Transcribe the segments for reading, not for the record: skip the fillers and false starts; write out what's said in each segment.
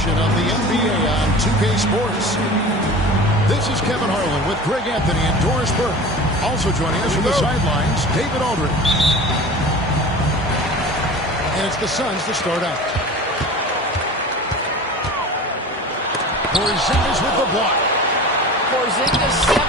edition of the NBA on 2K Sports. This is Kevin Harlan with Greg Anthony and Doris Burke. Also joining us from the sidelines, David Aldridge. And it's the Suns to start out. Porzingis with the block. Porzingis 7-3.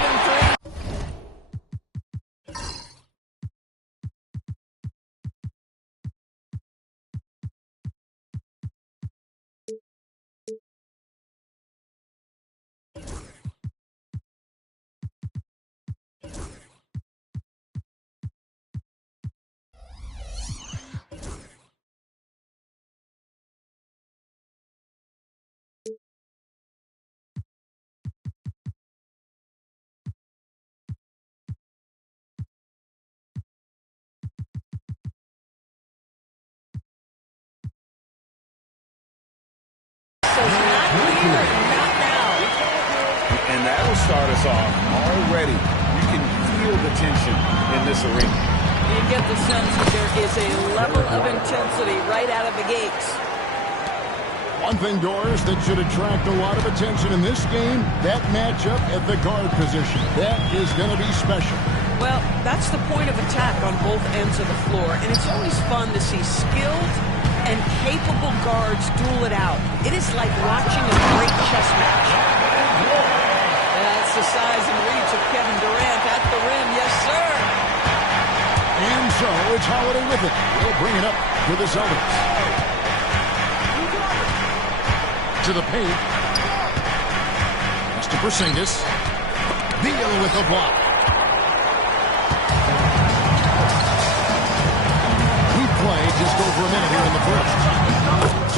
And that'll start us off already. You can feel the tension in this arena. You get the sense that there is a level of intensity right out of the gates. One thing, Doris, that should attract a lot of attention in this game, that matchup at the guard position. That is going to be special. Well, that's the point of attack on both ends of the floor, and it's always fun to see skilled and capable guards duel it out. It is like watching a great chess match. That's the size and reach of Kevin Durant at the rim. Yes, sir. And so it's Holiday with it. We'll bring it up for the Celtics. To the paint. Next to Porzingis. Beal with the block. We play just over a minute here in the first.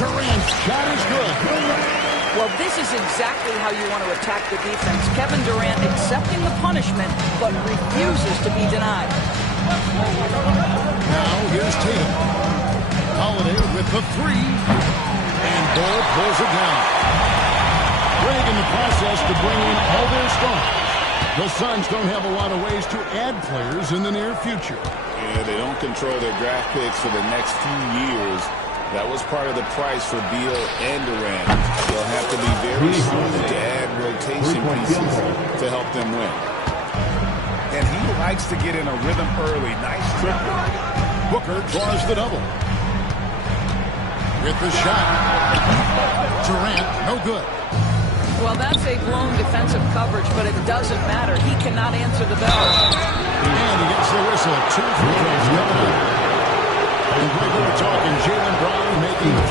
Durant's shot is good. Well, this is exactly how you want to attack the defense. Kevin Durant accepting the punishment, but refuses to be denied. Now here's Tatum. Holiday with the three. And Ball pulls it down. Big in the process to bring in all their stars. The Suns don't have a lot of ways to add players in the near future. Yeah, they don't control their draft picks for the next few years. That was part of the price for Beal and Durant. They'll have to be very smart to add rotation pieces to help them win. And he likes to get in a rhythm early. Nice triple. Booker draws the double. With the shot. Durant, no good. Well, that's a blown defensive coverage, but it doesn't matter. He cannot answer the bell. And he gets the whistle. 2 free throws coming up. And Greg, we were talking Jaylen Brown making the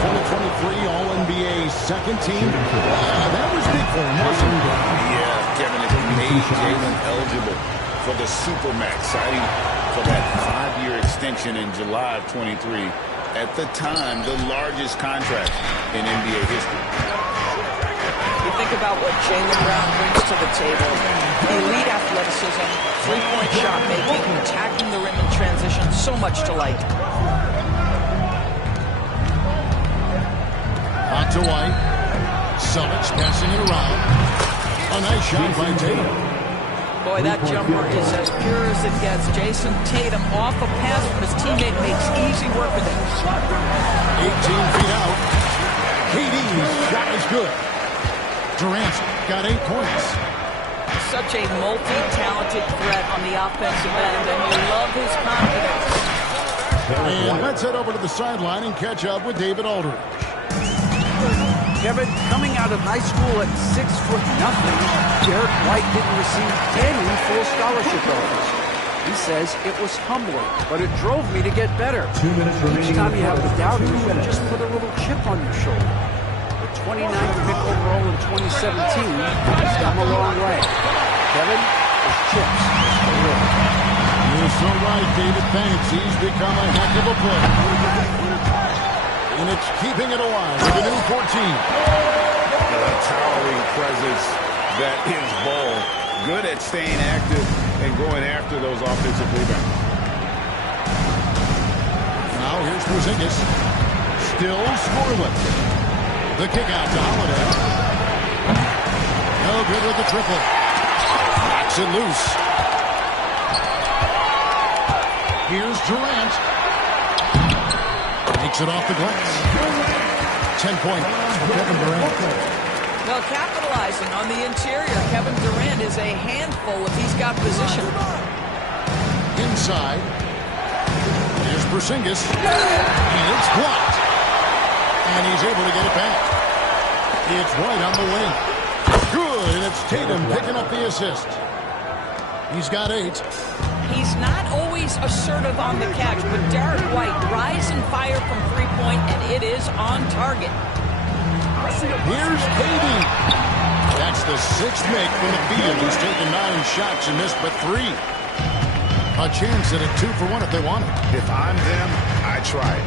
2023 All-NBA second team. That was big for him, wasn't it? Yeah, Kevin, it made Jaylen eligible for the Supermax, signing for that 5-year extension in July of 23. At the time, the largest contract in NBA history. You think about what Jaylen Brown brings to the table. Elite athleticism, three-point shot making, attacking the rim in transition, so much to like. Out to White. Celtics passing it around. A nice shot by Tatum. Boy, that jumper is as pure as it gets. Jason Tatum off a pass from his teammate makes easy work of it. 18 feet out. KD's shot is good. Durant's got 8 points. Such a multi-talented threat on the offensive end, and you love his confidence. And let's head over to the sideline and catch up with David Aldridge. Kevin, coming out of high school at 6'0", Derek White didn't receive any full scholarship offers. He says it was humbling, but it drove me to get better. 2 minutes remaining. Each time you have the doubters, you just put a little chip on your shoulder. The 29th pick overall in 2017 has come a long way. Kevin, his chips are real. You're so right, David. Thanks. He's become a heck of a player. And it's keeping it alive with the new 14. A towering presence that is Ball. Good at staying active and going after those offensive rebounds. Now here's Porzingis. Still scoreless. The kick out to Holiday. No good with the triple. Knocks it loose. Here's Durant. Takes it off the glass. 10 points for Kevin Durant. Well, capitalizing on the interior, Kevin Durant is a handful if he's got position. Inside. Here's Porzingis. And it's blocked. And he's able to get it back. It's White on the wing. Good, and it's Tatum picking up the assist. He's got 8. He's not always assertive on the catch, but Derek White rise and fire from three-point, and it is on target. Here's KD. That's the 6th make from the field. He's taken 9 shots and missed but 3. A chance at a 2 for 1 if they want it. If I'm them, I try it.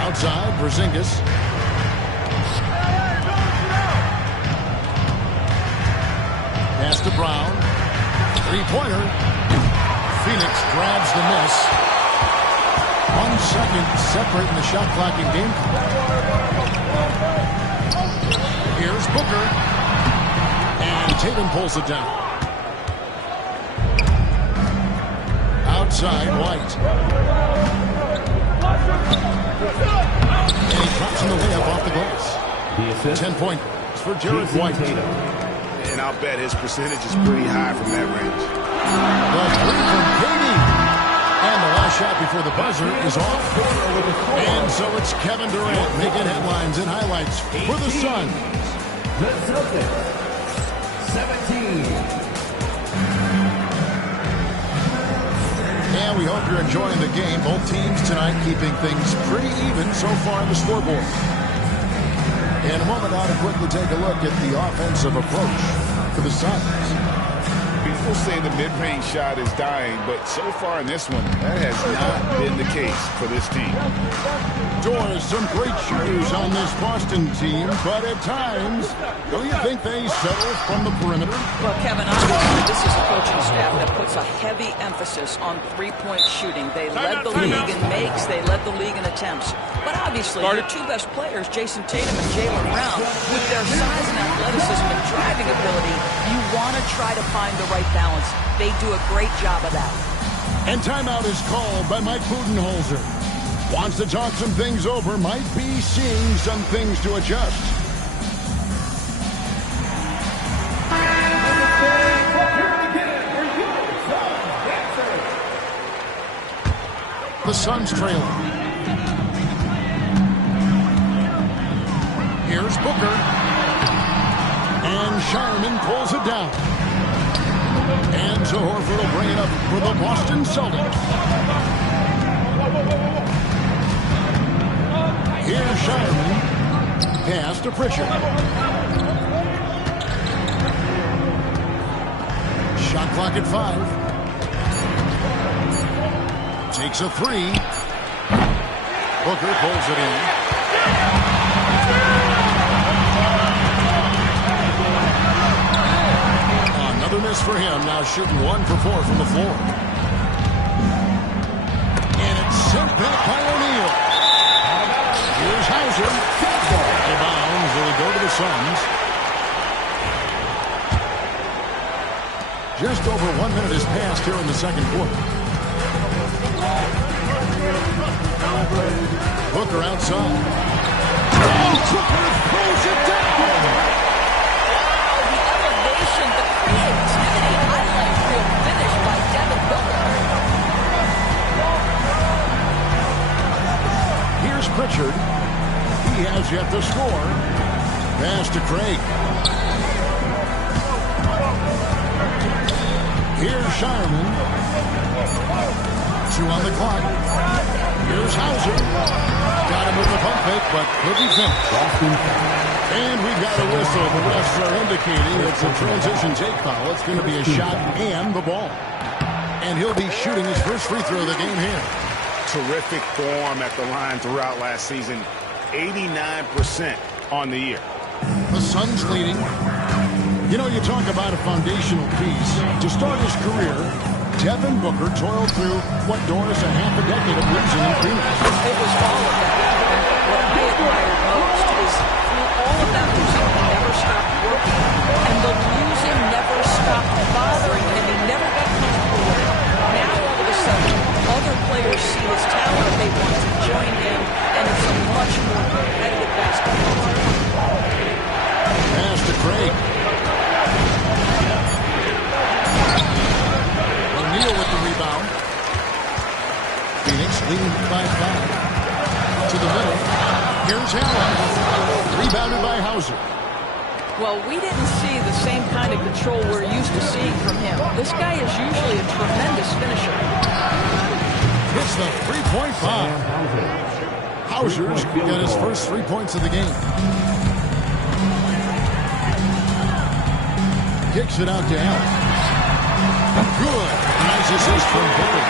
Outside, Porzingis. Pass to Brown. Three-pointer. Phoenix grabs the miss. 1 second separating the shot clock and game clock. Here's Booker. And Tatum pulls it down. Outside, White. And he drops in the layup off the glass. 10 points for Jared White. And I'll bet his percentage is pretty high from that range. The 3 from KD. And the last shot before the buzzer is off. And so it's Kevin Durant making headlines and highlights for the Suns. The Celtics, 17. And we hope you're enjoying the game. Both teams tonight keeping things pretty even so far on the scoreboard. In a moment now to quickly take a look at the offensive approach for the Suns. People say the mid-range shot is dying, but so far in this one, that has not been the case for this team. Doors, some great shooters on this Boston team, but at times, don't you think they settle from the perimeter? Well, Kevin, obviously, this is a coaching staff that puts a heavy emphasis on three-point shooting. They led the league in makes. They led the league in attempts. But obviously, your 2 best players, Jason Tatum and Jaylen Brown, with their size and athleticism and driving ability, you want to try to find the right balance. They do a great job of that. And timeout is called by Mike Budenholzer. Wants to talk some things over, might be seeing some things to adjust. The Suns trailing. Here's Booker. And Shireman pulls it down. And so Horford will bring it up for the Boston Celtics. Here's Shireman. Pass to Pritchard. Shot clock at 5. Takes a 3. Booker pulls it in. Another miss for him. Now shooting 1 for 4 from the floor. And it's sent back by O'Neal. Here's Hauser. The bounds will go to the Suns. Just over 1 minute has passed here in the second quarter. Booker outside. Oh, Booker throws it down. The elevation, the creativity, highlight reel finish by Devin Booker. Here's Pritchard. He has yet to score. Pass to Craig. Here's Shireman. 2 on the clock. Here's Hauser. Got him with the pump fake, but couldn't finish. And we got a whistle. The refs are indicating it's a transition take foul. It's going to be a shot and the ball. And he'll be shooting his first free throw of the game here. Terrific form at the line throughout last season. 89% on the year. The Suns leading. You know, you talk about a foundational piece. To start his career, Devin Booker toiled through what Doris a half a decade of losing in Phoenix. It was all of that. What I admired most is through all of that losing, he never stopped working. And the losing never stopped bothering him. He never got comfortable with it. Now, all of a sudden, other players see his talent. They want to join him. And it's a much more competitive to the middle. Here's Allen. Rebounded by Hauser. Well, we didn't see the same kind of control we're used to seeing from him. This guy is usually a tremendous finisher. Hits the three-point bomb. Hauser's got his first 3 points of the game. Kicks it out to Allen. Good. Nice assist from Booker.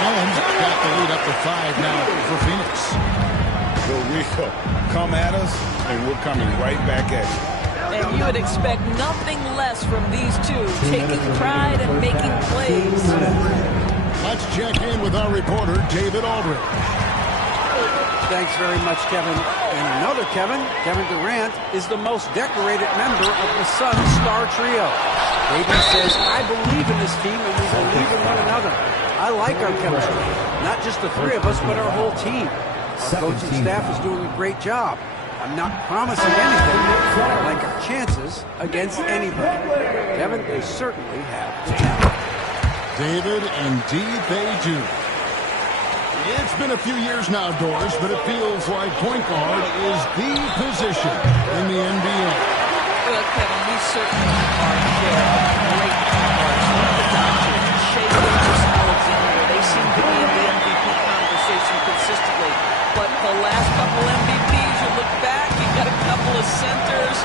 Allen's got the lead up to 5 now for Phoenix. The real. Come at us, and we're coming right back at you. And you would expect nothing less from these two, taking pride and making plays. Let's check in with our reporter, David Aldridge. Thanks very much, Kevin. And another Kevin Durant, is the most decorated member of the Suns star trio. KD says, I believe in this team and we believe in one another. I like our chemistry. Not just the three of us, but our whole team. Our coaching staff is doing a great job. I'm not promising anything, but I like our chances against anybody. Kevin, they certainly have the talent. David, indeed they do. It's been a few years now, Doris, but it feels like point guard is the position in the NBA. Well, Kevin, we certainly are share great point guards. Luka Doncic, Shai Gilgeous-Alexander, they seem to be in the MVP conversation consistently. But the last couple MVPs, you look back, you've got a couple of centers.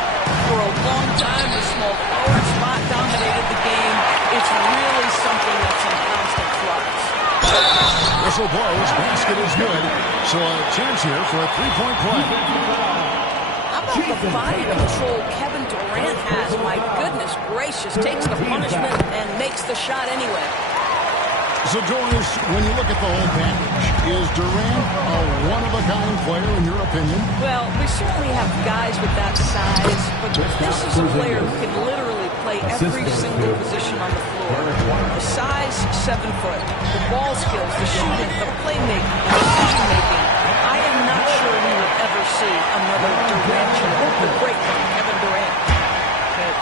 For a long time, the small forward spot dominated the game. It's really something that's in constant flux. Whistle blows, basket is good. So a chance here for a three-point play. How about the body control Kevin Durant has? My goodness gracious, takes the punishment and makes the shot anyway. So, Doris, when you look at the whole package, is Durant a one-of-a-kind player in your opinion? Well, we certainly have guys with that size, but this is a player who can literally play every single position on the floor. The size, 7 foot. The ball skills, the shooting, the playmaking, the decision-making. I am not sure we will ever see another Durant, the great one, Kevin Durant.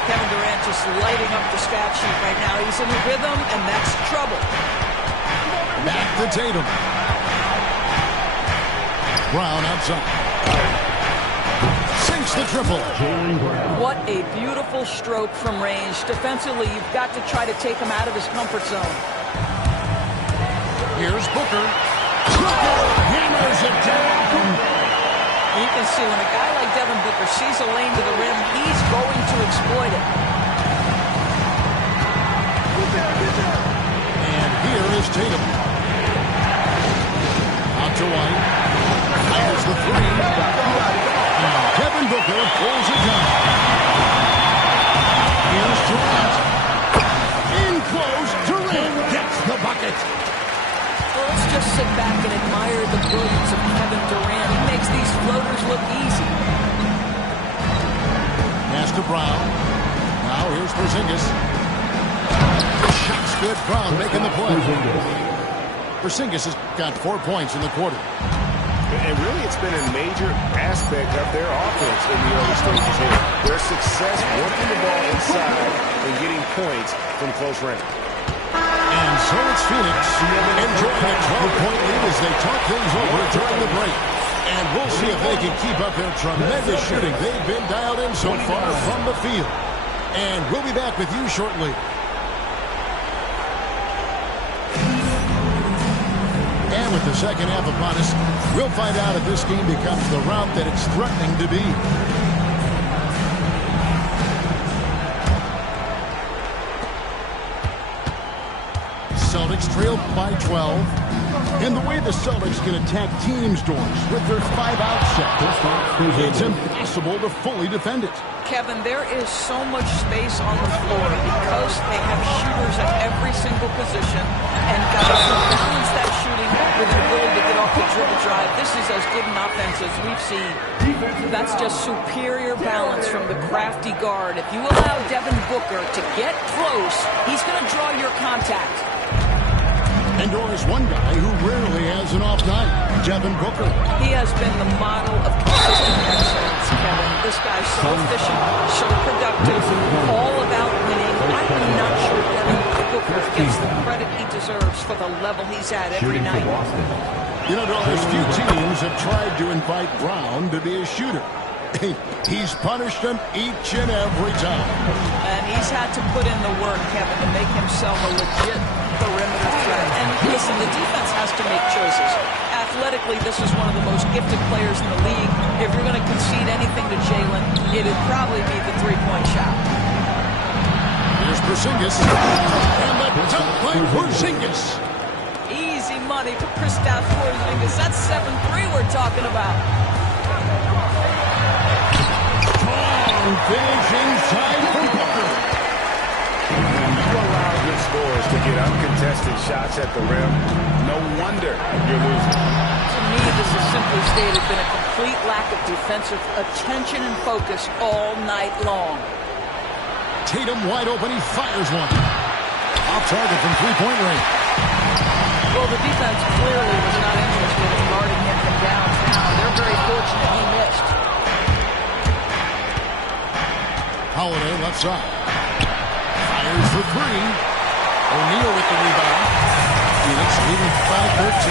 Kevin Durant just lighting up the stat sheet right now. He's in a rhythm, and that's trouble. Back to Tatum. Brown outside. Sinks the triple. What a beautiful stroke from range. Defensively, you've got to try to take him out of his comfort zone. Here's Booker. Booker hammers it down. You can see when a guy like Devin Booker sees a lane to the rim, he's going to exploit it. And here is Tatum. Out to White. Fires the three. And Devin Booker pulls it down. Here's Durant. In close. Durant gets the bucket. Well, let's just sit back and admire the brilliance of Kevin Durant. He makes these floaters look easy. Pass to Brown. Now here's Porzingis. The shot's good. Brown making the play. Porzingis has got 4 points in the quarter. And really, it's been a major aspect of their offense in the early stages here. Their success working the ball inside and getting points from close range. And so it's Phoenix enjoying a 12-point lead as they talk things over during the break. And we'll see if they can keep up their tremendous shooting they've been dialed in so far from the field. And we'll be back with you shortly. And with the second half upon us, we'll find out if this game becomes the route that it's threatening to be. Celtics trail by 12. And the way the Celtics can attack teams, Doris, with their 5-out set, it's impossible to fully defend it. Kevin, there is so much space on the floor because they have shooters at every single position and guys who balance that shooting with an ability to get off the dribble drive. This is as good an offense as we've seen. That's just superior balance from the crafty guard. If you allow Devin Booker to get close, he's going to draw your contact. And Doris, one guy who rarely has an off night, Devin Booker. He has been the model of consistent excellence, Kevin. This guy's so efficient, so productive, all about winning. I'm not sure Devin Booker gets the credit he deserves for the level he's at every night. You know, there's few teams have tried to invite Brown to be a shooter. He's punished them each and every time. And he's had to put in the work, Kevin, to make himself a legit perimeter threat. And listen, the defense has to make choices. Athletically, this is one of the most gifted players in the league. If you're going to concede anything to Jalen, it'd probably be the three-point shot. Here's Porzingis. And the dunk by Porzingis. Easy money for Kristaps Porzingis. That's 7-3 we're talking about. Finish inside from Booker. When you allow good scorers to get uncontested shots at the rim, no wonder you're losing. To me, this is simply stated been a complete lack of defensive attention and focus all night long. Tatum wide open. He fires one. Off target from three-point range. Well, the defense clearly was not interested in guarding him from downtown. They're very fortunate he missed. Holiday left side. Fires for three. O'Neal with the rebound. Phoenix leading by 13.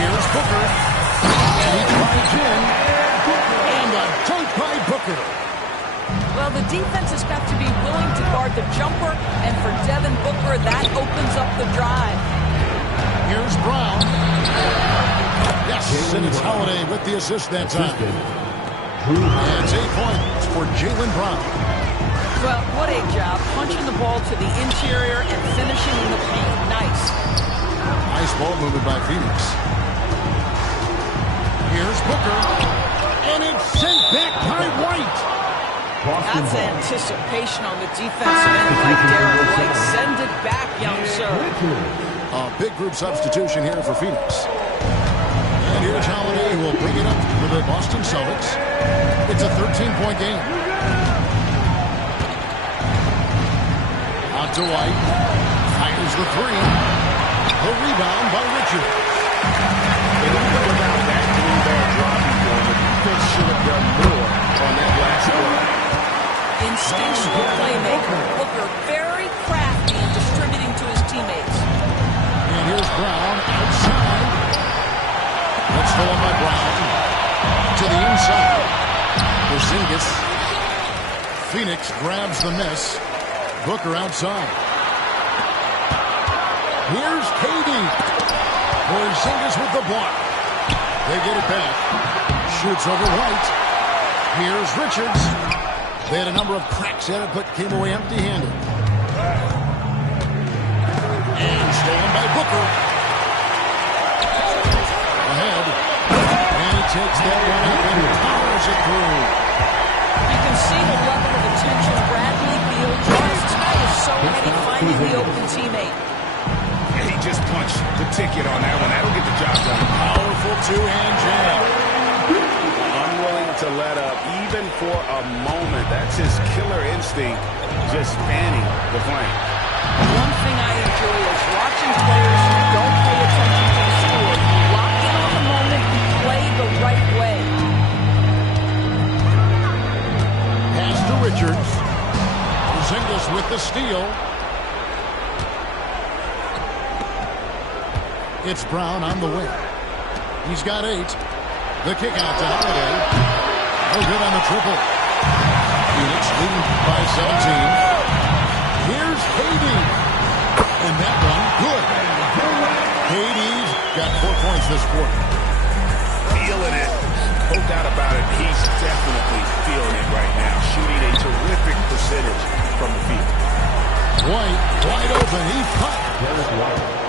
Here's Booker. And he drives in. And a dunk by Booker. Well, the defense has got to be willing to guard the jumper, and for Devin Booker, that opens up the drive. Here's Brown. Yes, and it's Holiday with the assist that time. And it's 8 points for Jaylen Brown. Well, what a job. Punching the ball to the interior and finishing in the paint. Nice. Nice ball movement by Phoenix. Here's Booker. And it's sent back by White. That's anticipation on the defensive end by Derek White. Send it back, young sir. A big group substitution here for Phoenix. And here's Holiday, who will bring it up for the Boston Celtics. It's a 13-point game. Out to White. Fires the three. The rebound by Richards. And even without that three-ball dropping form, the defense should have done more on that last play. Instinctual playmaker. Booker very crafty in distributing to his teammates. And here's Brown outside. That's stolen by Brown. To the inside. Porzingis. Phoenix grabs the miss. Booker outside. Here's KD. Porzingis with the block. They get it back. Shoots over White. Here's Richards. They had a number of cracks at it, but came away empty-handed. And stolen by Booker. Ahead. And he takes that one up and powers it through. You can see the level of attention Bradley Beal draws. This guy is so heady finding the open teammate. And he just punched the ticket on that one. That'll get the job done. Powerful two-hand jam. Unwilling to let up, even for a moment. That's his killer instinct, just fanning the flame. One thing I enjoy is watching players who don't pay attention to the score. Lock in on the moment and play the right way. Pass to Richards. Porzingis with the steal. It's Brown on the wing. He's got 8. The kick out to Holiday. No good on the triple. Phoenix leading by 17. Here's Haydee. And that one, good. Haydee's got 4 points this quarter. Feeling it. No doubt about it. He's definitely feeling it right now. Shooting a terrific percentage from the field. White, wide open. He fired.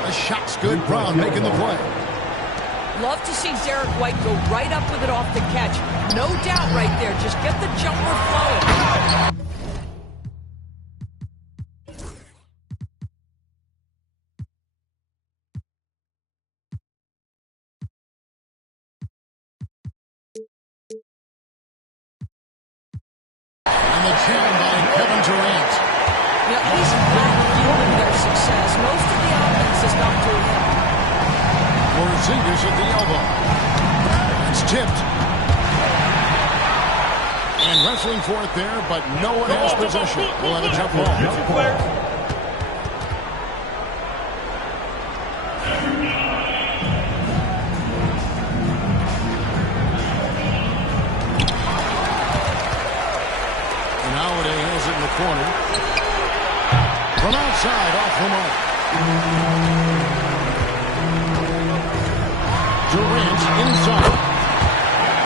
The shot's good. Brown making the play. Love to see Derek White go right up with it off the catch. No doubt right there. Just get the jumper flowing. And the jam by Kevin Durant. You know, he's back fueling their success. Most of the offense has gone through him. Porzingis at the elbow. It's tipped. And wrestling for it there, but no one has possession. We'll have a jump ball. corner. From outside, off the mark. Durant inside.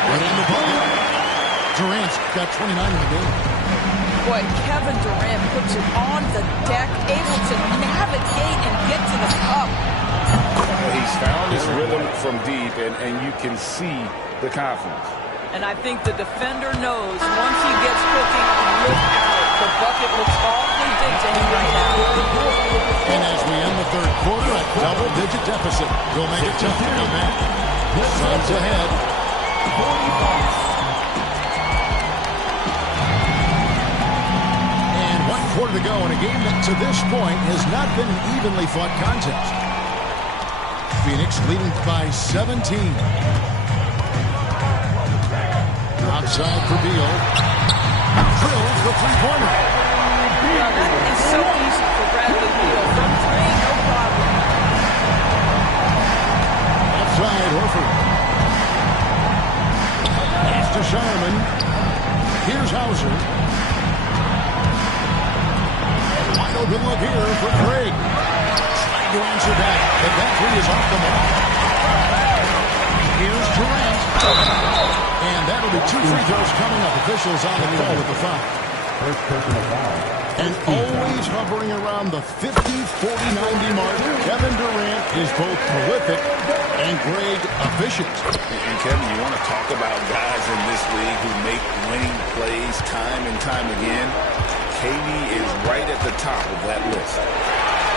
Right in the bucket. Durant's got 29 in the game. Boy, Kevin Durant puts it on the deck, able to navigate and get to the cup. He's found his rhythm from deep, and you can see the confidence. And I think the defender knows once he gets cooking, look out. The bucket looks awfully big to him right now. And as we end the third quarter, a double-digit deficit will make it tough to come back. Suns ahead. And 1 quarter to go in a game that to this point has not been an evenly fought contest. Phoenix leading by 17. Outside for Beal. Drills the three-pointer. Yeah, that is so easy for Bradley Beal. From three, no problem. Outside, Horford. Pass to Shireman. Here's Hauser. Wide open look here for Craig. Trying to answer back, but that three is off the mark. Here's Durant. And that'll be 2 free throws coming up. Officials on the call with the foul. First personal foul. And always hovering around the 50, 40, 90 mark, Kevin Durant is both prolific and Greg efficient. And Kevin, you want to talk about guys in this league who make winning plays time and time again. KD is right at the top of that list.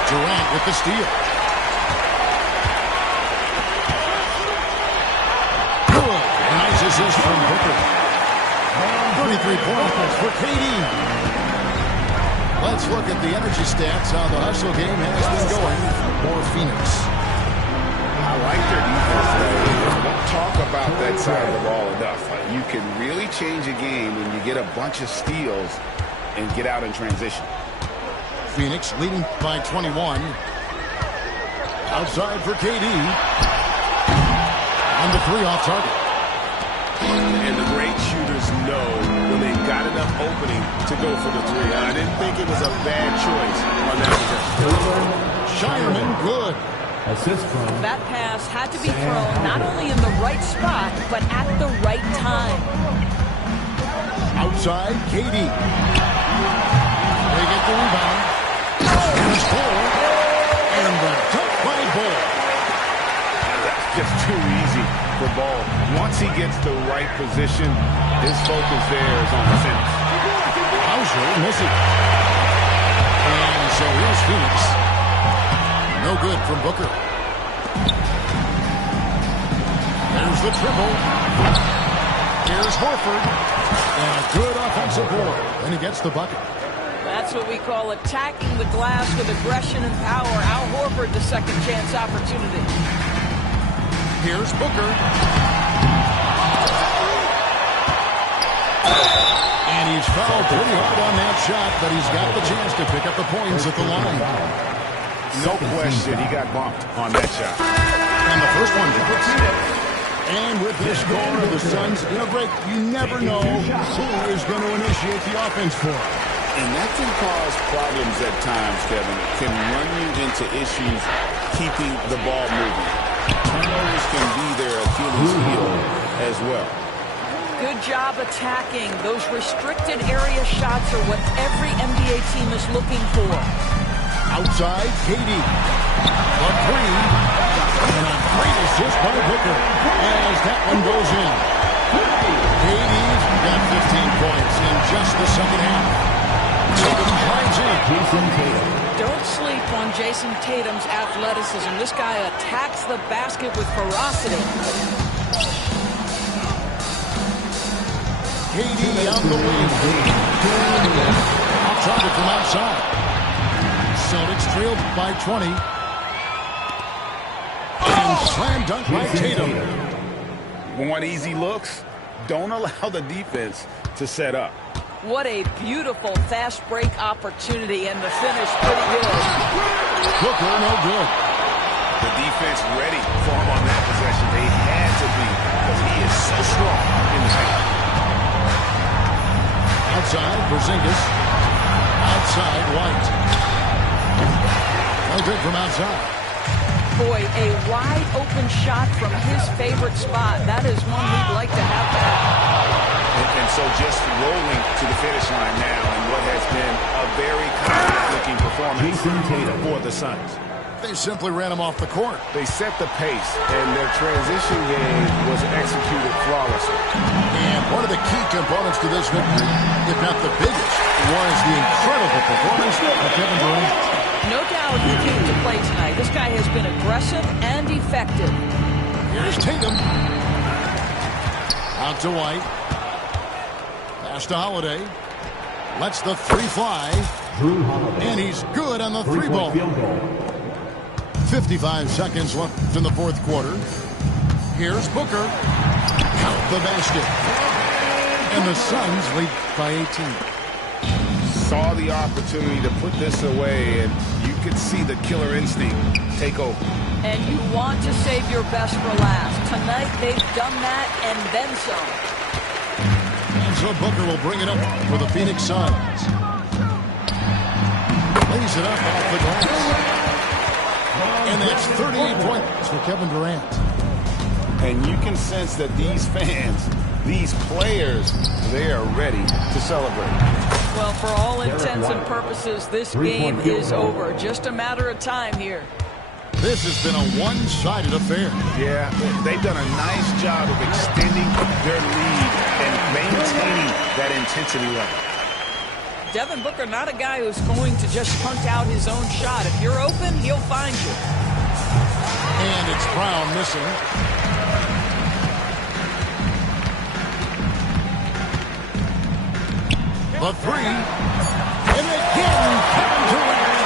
Durant with the steal. Good. Nice assist from Booker. 33 points for KD. Let's look at the energy stats, how the hustle game has been going for Phoenix. I like their defense. We don't talk about that side of the ball enough. You can really change a game when you get a bunch of steals and get out in transition. Phoenix leading by 21. Outside for KD. And the three off target. And the great shooters know when they've got enough opening to go for the three. I didn't think it was a bad choice on that possession. Shireman, good. Assist from That pass had to be thrown not only in the right spot, but at the right time. Outside, KD. They get the rebound. Here's Bull. And the dunk by Bull. That's just too easy for Ball. Once he gets the right position, his focus there is on the finish. Hauser missing. And so here's Phoenix. No good from Booker. There's the triple. Here's Horford. And a good offensive board. And he gets the bucket. That's what we call attacking the glass with aggression and power. Al Horford, the second chance opportunity. Here's Booker. And he's fouled pretty hard on that shot, but he's got the chance to pick up the points at the line. No question, he got bumped on that shot. And the first one drops. And with this score, the Suns, Greg, you never know who is going to initiate the offense for him. And that can cause problems at times, Kevin. It can run you into issues keeping the ball moving. Turnovers can be their Achilles heel as well. Good job attacking. Those restricted area shots are what every NBA team is looking for. Outside, KD. A three. And a great assist by Booker as that one goes in. KD's got 15 points in just the second half. Tatum drives in. Jason Tatum. Don't sleep on Jason Tatum's athleticism. This guy attacks the basket with ferocity. KD on the wing. Off target from outside. Celtics trailed by 20. And slam dunk by Tatum. Want easy looks? Don't allow the defense to set up. What a beautiful fast break opportunity, and the finish pretty good. Booker, no good. The defense ready for him on that possession. They had to be because he is so strong in the paint. Outside, Porzingis. Outside, White. No good from outside. Boy, a wide open shot from his favorite spot. That is one we'd like to have back. And so just rolling to the finish line now in what has been a very confident-looking performance for the Suns. They simply ran him off the court. They set the pace, and their transition game was executed flawlessly. And one of the key components to this victory, if not the biggest, was the incredible performance of Kevin Durant. No doubt he came to play tonight. This guy has been aggressive and effective. Here's Tatum. Out to White. Pass to Holiday. Lets the three fly. And he's good on the three-ball. 55 seconds left in the fourth quarter. Here's Booker. Count the basket. And the Suns lead by 18. Saw the opportunity to put this away, and you could see the killer instinct take over. And you want to save your best for last. Tonight they've done that and then some. And so Booker will bring it up for the Phoenix Suns. Lays it up off the glass. And that's 38 points for Kevin Durant. And you can sense that these fans, these players, they are ready to celebrate. Well, for all intents and purposes, this game is over. Just a matter of time here. This has been a one-sided affair. Yeah, they've done a nice job of extending their lead and maintaining that intensity level. Devin Booker, not a guy who's going to just punt out his own shot. If you're open, he'll find you. And it's Brown missing. The three. And again, Kevin Durant.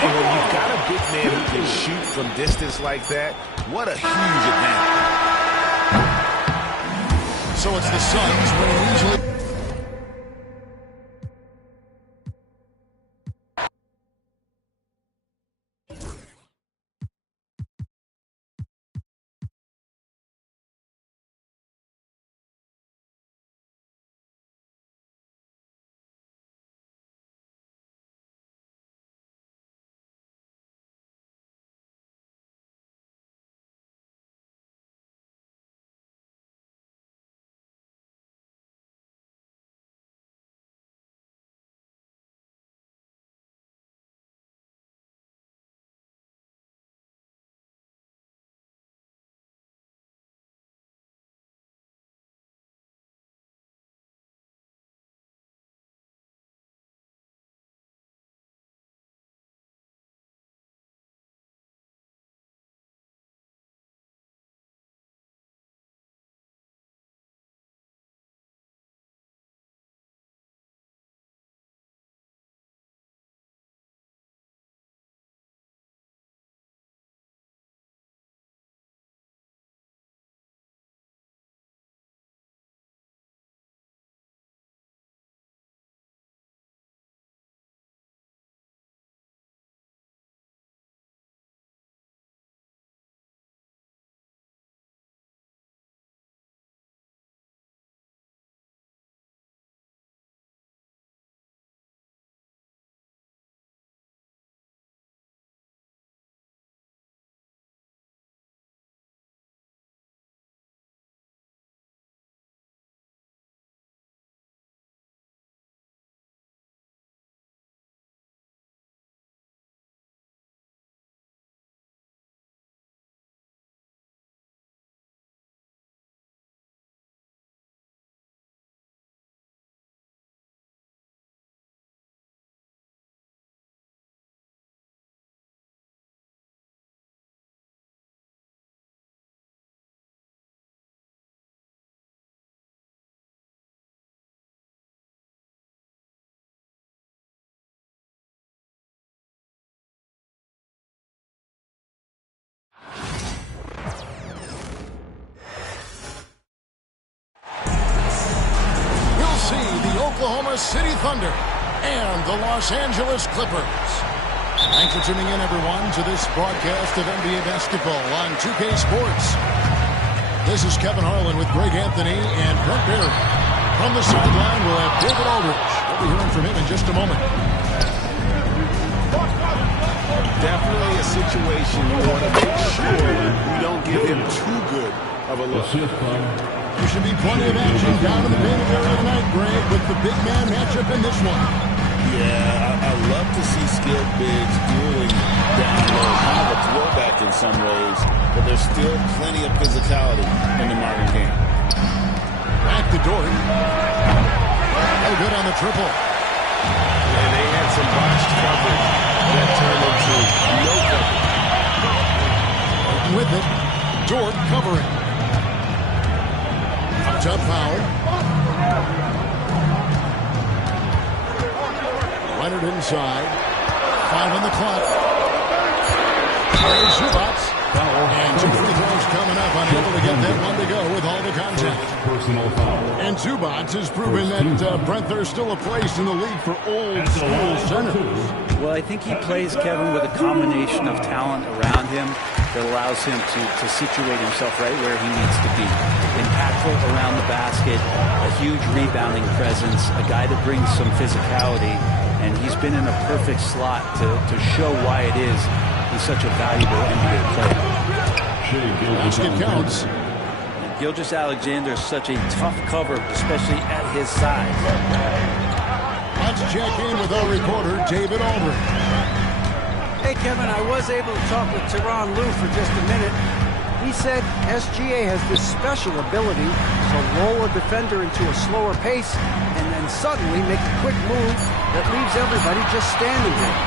And when you've got a big man who can shoot from distance like that, what a huge advantage. So it's the Suns winning easily. Oklahoma City Thunder and the Los Angeles Clippers. Thanks for tuning in, everyone, to this broadcast of NBA basketball on 2K Sports. This is Kevin Harlan with Greg Anthony and Brent Barry. From the sideline, we'll have David Aldridge. be hearing from him in just a moment. Definitely a situation you want to make sure you don't give him too good of a look. There should be plenty of action down in the painted area tonight, Greg, with the big man matchup in this one. Yeah, I love to see skilled bigs dueling down low. Kind of a throwback in some ways, but there's still plenty of physicality in the modern game. Back to Dort. No good on the triple. And they had some botched coverage that turned into no coverage. With it, Dort covering. Up top foul. Leonard inside. 5 on the clock. Here's Zubats. And 2 free throws coming up. Unable to get that one to go with all the contact. Personal foul. And Zubats has proven that, Brent, there's still a place in the league for old school centers. Well, I think he plays, Kevin, with a combination of talent around him that allows him to situate himself right where he needs to be. Impactful around the basket, a huge rebounding presence, a guy that brings some physicality, and he's been in a perfect slot to show why it is he's such a valuable NBA player. Basket counts. Gilgeous-Alexander is such a tough cover, especially at his size. Let's check in with our reporter, David Aldridge. Hey, Kevin, I was able to talk with Tyronn Lue for just a minute. He said SGA has this special ability to lull a defender into a slower pace and then suddenly make a quick move that leaves everybody just standing there.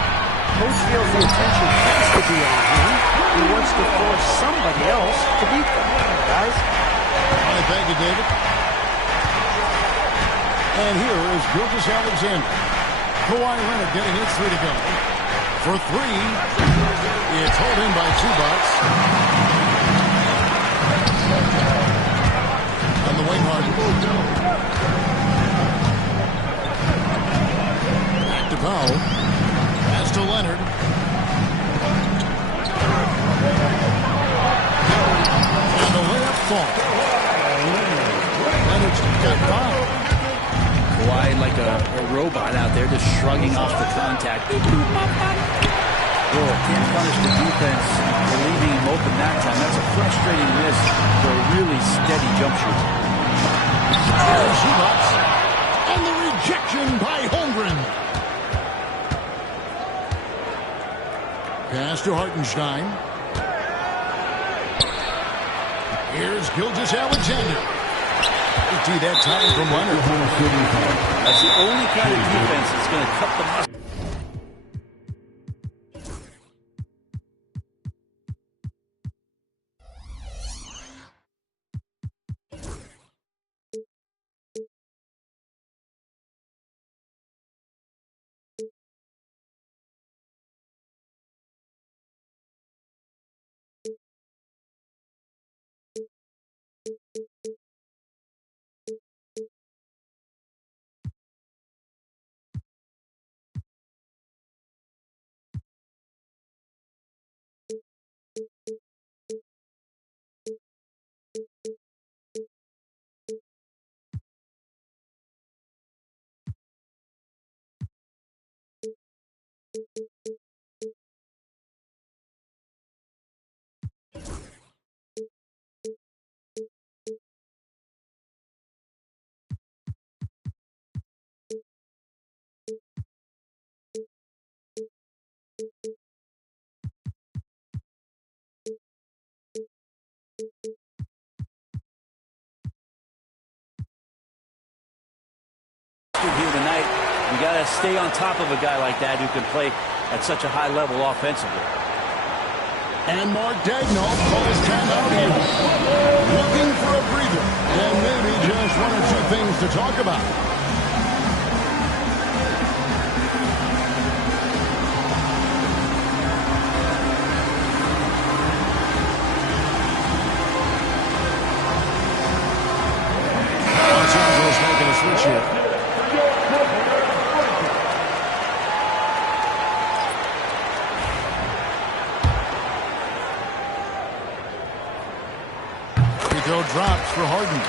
Coach feels the attention has to be on him. He wants to force somebody else to beat them. Guys? All right, thank you, David. And here is Gilgeous-Alexander. Kawhi Leonard getting his 3 to go. For 3, it's held in by Zubats. On the wing, Harden. Back to Powell. Pass to Leonard. And the layup falls. Leonard's got 5. Kawhi like a robot out there just shrugging off the contact. Can't punish the defense for leaving him open that time. That's a frustrating miss for a really steady jump shooter. There's Zubats. And the rejection by Holmgren. Pass to Hartenstein. Here's Gilgeous-Alexander. See that time from Leonard. That's the only kind of defense that's going to cut the mustard. Here tonight, you got to stay on top of a guy like that who can play at such a high level offensively. And Mark Daigneault calls timeout here. Looking for a breather and maybe just 1 or 2 things to talk about. Los Angeles making a switch here. Free throw drops for Harden.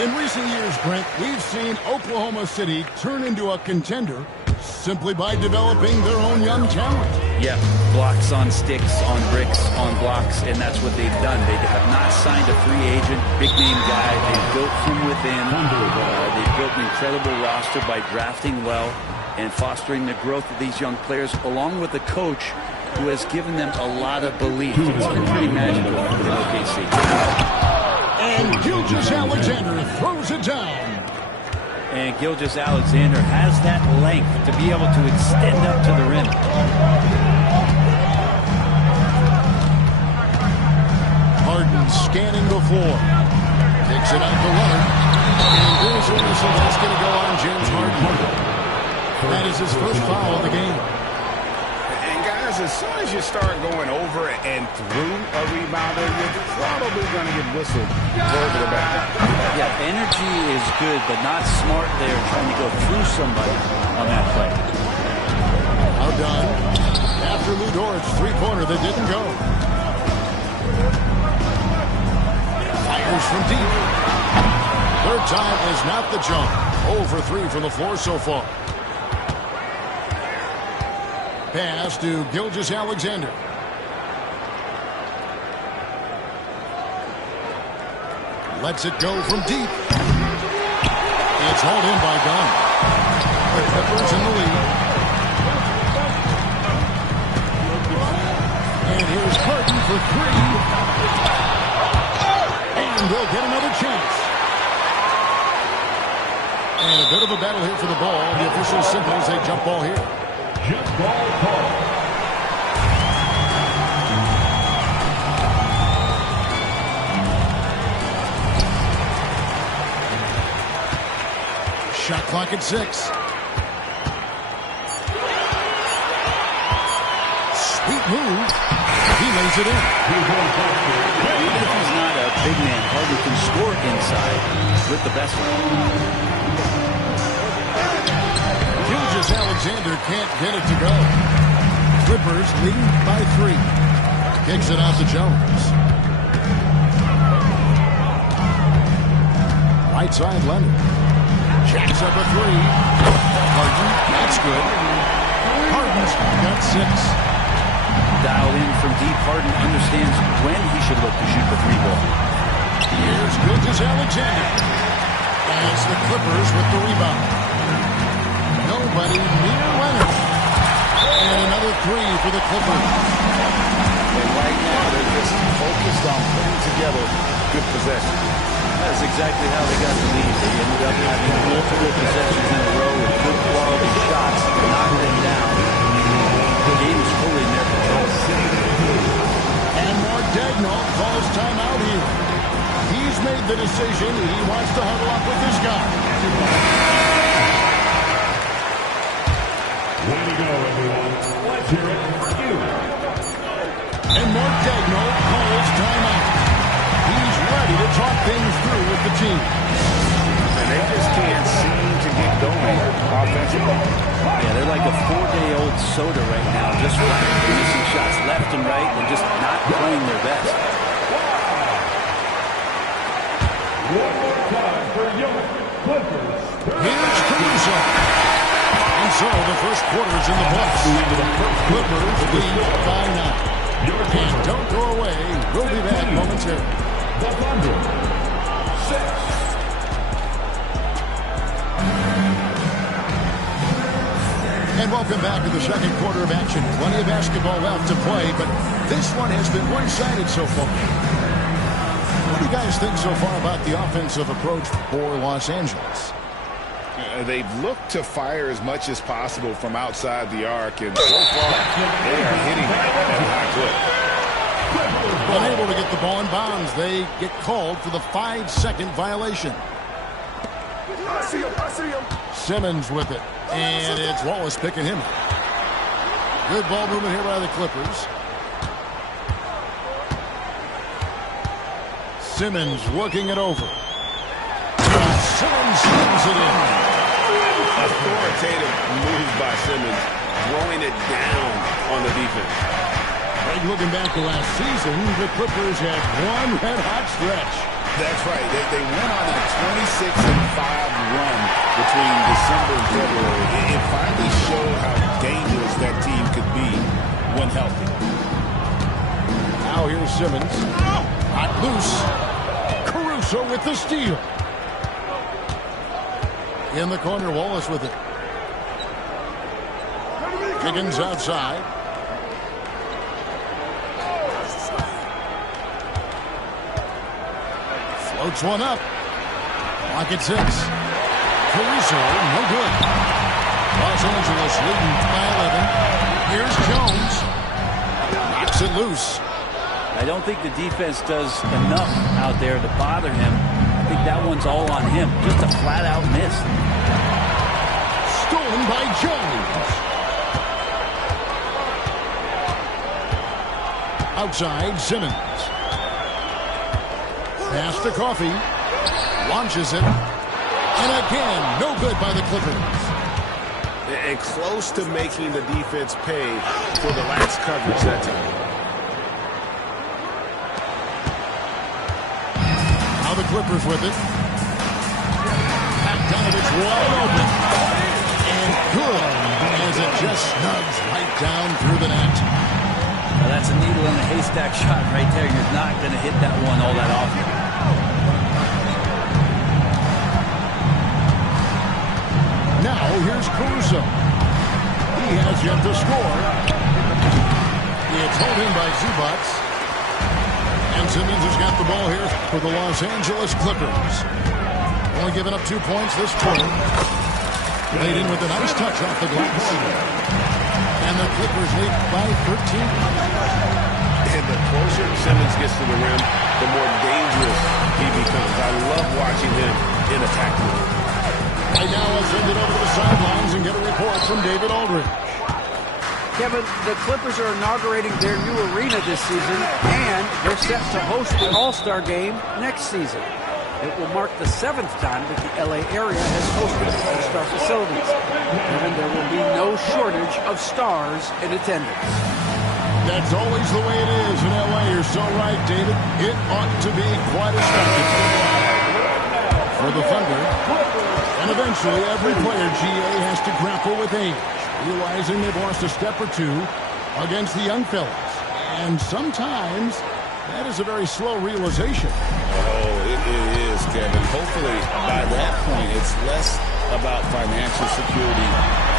In recent years, Brent, we've seen Oklahoma City turn into a contender simply by developing their own young talent. Yeah, blocks on sticks, on bricks, on blocks, and that's what they've done. They have not signed a free agent, big-name guy. They've built from within. They've built an incredible roster by drafting well and fostering the growth of these young players, along with a coach who has given them a lot of belief. It's been pretty magical in OKC. And Gilgeous-Alexander throws it down. And Gilgeous-Alexander has that length to be able to extend up to the rim. Harden scanning the floor. Takes it out to Leonard. And there's a whistle. That's going to go on James Harden. That is his first foul of the game. And guys, as soon as you start going over and through a rebounder, you're probably going to get whistled over the back. Yeah, energy is good, but not smart there trying to go through somebody on that play. Now done. After Lou Dort's three-pointer that didn't go. Fires from deep. Third time is not the jump. 0 for 3 from the floor so far. Pass to Gilgeous-Alexander. Lets it go from deep. It's hauled in by Gunn. The Clippers in the lead. And here's Harden for 3. And they'll get another chance. And a bit of a battle here for the ball. The official signals a jump ball here. Jump ball call. Shot clock at 6. Sweet move. He lays it in. Even if he's not a big man, Harden can score inside with the best of them. Gilgeous-Alexander can't get it to go. Clippers lead by 3. Kicks it out to Jones. Right side, Leonard. Jacks up a 3. Harden, that's good. Harden's got 6. Dial in from deep. Harden understands when he should look to shoot the 3-ball. Here's Gilgeous-Alexander. And it's the Clippers with the rebound. Nobody near Leonard. And another 3 for the Clippers. And right now, they're just focused on putting together good possession. That's exactly how they got the lead. They ended up having multiple possessions in a row with good quality shots to knock them down. The game is fully in their control. And Mark Daigneault calls timeout here. He's made the decision. He wants to huddle up with this guy. Way to go, everyone. Let's hear it for you. And Mark Daigneault calls timeout. He's ready to talk things through with the team. And they just can't seem to get going offensively. Yeah, they're like a 4-day-old soda right now, just missing shots left and right and just not playing their best. One more time for your Clippers. Here's Caruso. And so the first quarter's in the books. Clippers lead by 9. And don't go away. We'll be back momentarily. The Thunder, 6. And welcome back to the second quarter of action. Plenty of basketball left to play, but this one has been one-sided so far. What do you guys think so far about the offensive approach for Los Angeles? They've looked to fire as much as possible from outside the arc, and so far they are hitting at a high clip. Unable to get the ball in bounds. They get called for the 5-second violation. I see him. Simmons with it. And it's Wallace picking him up. Good ball movement here by the Clippers. Simmons working it over. Simmons slams it in. Authoritative move by Simmons, throwing it down on the defense. Looking back to last season, the Clippers had one red-hot stretch. That's right. They went on a 26-5 run between December and February. It finally showed how dangerous that team could be when healthy. Now here's Simmons. Hot loose. Caruso with the steal. In the corner, Wallace with it. Higgins outside. Floats one up. Clock at 6. Caruso, no good. Los Angeles leading by 11. Here's Jones. Knocks it loose. I don't think the defense does enough out there to bother him. I think that one's all on him. Just a flat-out miss. Stolen by Jones. Outside, Simmons. Pass to Coffee. Launches it. And again, no good by the Clippers. And close to making the defense pay for the last coverage that time. Now the Clippers with it. Bogdanovich wide open. And good as it just snugs right down through the net. Well, that's a needle in a haystack shot right there. You're not going to hit that one all that often. Now here's Caruso. He has yet to score. It's held in by Zubac. And Simmons has got the ball here for the Los Angeles Clippers. Only giving up 2 points this quarter. Laid in with a nice touch off the glass. And the Clippers lead by 13. And the closer Simmons gets to the rim, the more dangerous he becomes. I love watching him in attack mode. Right now, let's send it over to the sidelines and get a report from David Aldridge. Kevin, the Clippers are inaugurating their new arena this season, and they're set to host the All-Star Game next season. It will mark the 7th time that the LA area has hosted All-Star facilities. And there will be no shortage of stars in attendance. That's always the way it is in LA. You're so right, David. It ought to be quite a spectacle for the Thunder. And eventually, every player, GA, has to grapple with age, realizing they've lost a step or two against the young fellas. And sometimes that is a very slow realization. Oh, it is, Kevin. Hopefully, by that point, it's less about financial security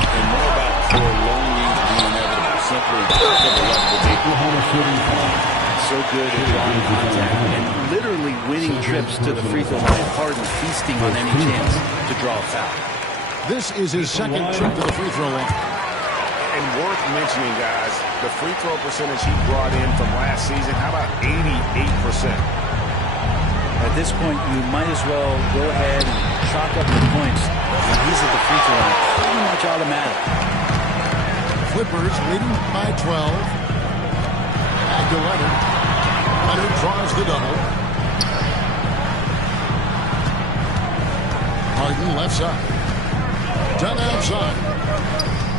and more about prolonging the inevitable. Simply to the level of Oklahoma City. So good at drawing contact and literally winning trips to the free throw line. Harden feasting on any chance to draw a foul. This is his second trip to the free throw line. And worth mentioning, guys, the free throw percentage he brought in from last season, how about 88%? At this point, you might as well go ahead and chalk up the points. When he's at the free throw line, pretty much automatic. Clippers leading by 12. Back to Leonard. Leonard draws the double. Harden left side. Done outside.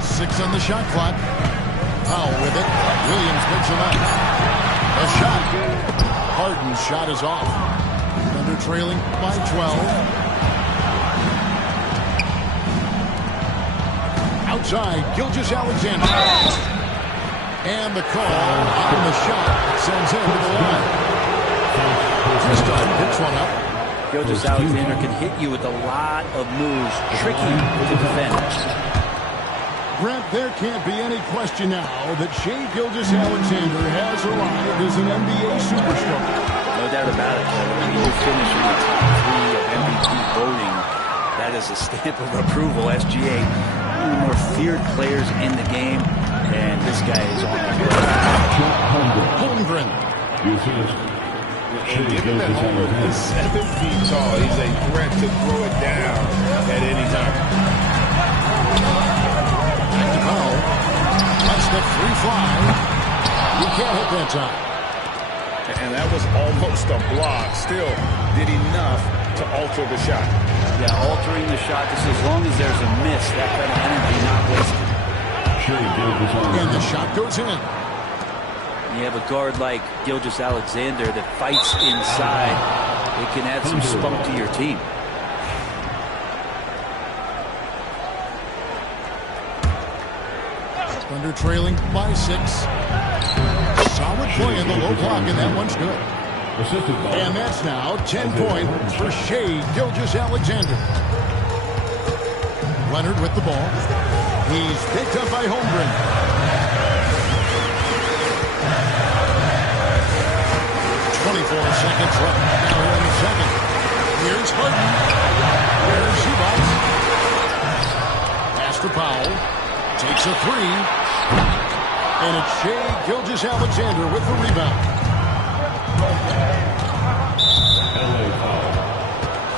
6 on the shot clock. Powell with it. Williams picks him up. A shot. Harden's shot is off. Thunder trailing by 12. Outside, Gilgeous-Alexander. And the call on the shot sends him to the line. Kristoff picks one up. Gilgeous-Alexander can hit you with a lot of moves, tricky to defend. Brent, there can't be any question now that Shai Gilgeous-Alexander has arrived as an NBA superstar. No doubt about it. I mean, you finish in the top 3 of MVP voting. That is a stamp of approval, SGA. One of the more feared players in the game, and this guy is on the way. Holmgren. And given that Holmgren is 7 feet tall, he's a threat to throw it down at any time. Powell lets the free fly. He can't hit that time. And that was almost a block. Still did enough to alter the shot. Yeah, altering the shot just as long as there's a miss, that kind of energy not wasted. And the shot goes in. You have a guard like Gilgeous-Alexander that fights inside. It can add some spunk to your team. Thunder trailing by 6. Solid play in the low block, and that one's good. And that's now 10 points for Shai Gilgeous-Alexander. Leonard with the ball. He's picked up by Holmgren. Seconds left now here in the second. Here's Harden. There's Zubac. Pass to Powell. Takes a 3. And it's Shai Gilgeous-Alexander with the rebound.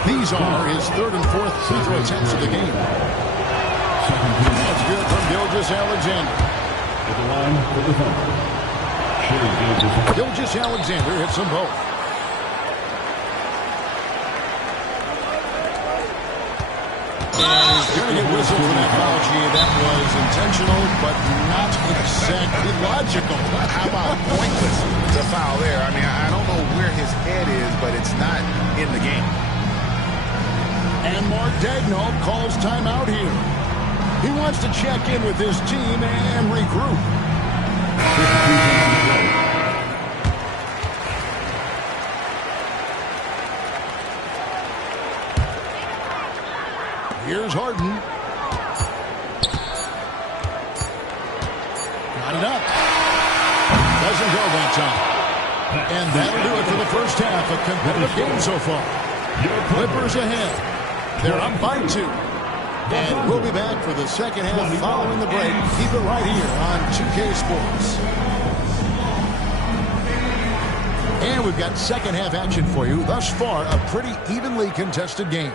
These are his 3rd and 4th free throw attempts of the game. That's good from Gilgeous-Alexander. At the line for the Thunder, Shai Gilgeous-Alexander hits them both. And he's going to get whistled for that foul, G. That was intentional, but not exactly logical. How about pointless? It's a foul there. I mean, I don't know where his head is, but it's not in the game. And Mark Daigneault calls timeout here. He wants to check in with his team and regroup. Here's Harden. Got it up. Doesn't go that time. And that'll do it for the first half. A competitive game so far. Clippers ahead. They're up by 2. And we'll be back for the second half following the break. Keep it right here on 2K Sports. And we've got second half action for you. Thus far, a pretty evenly contested game.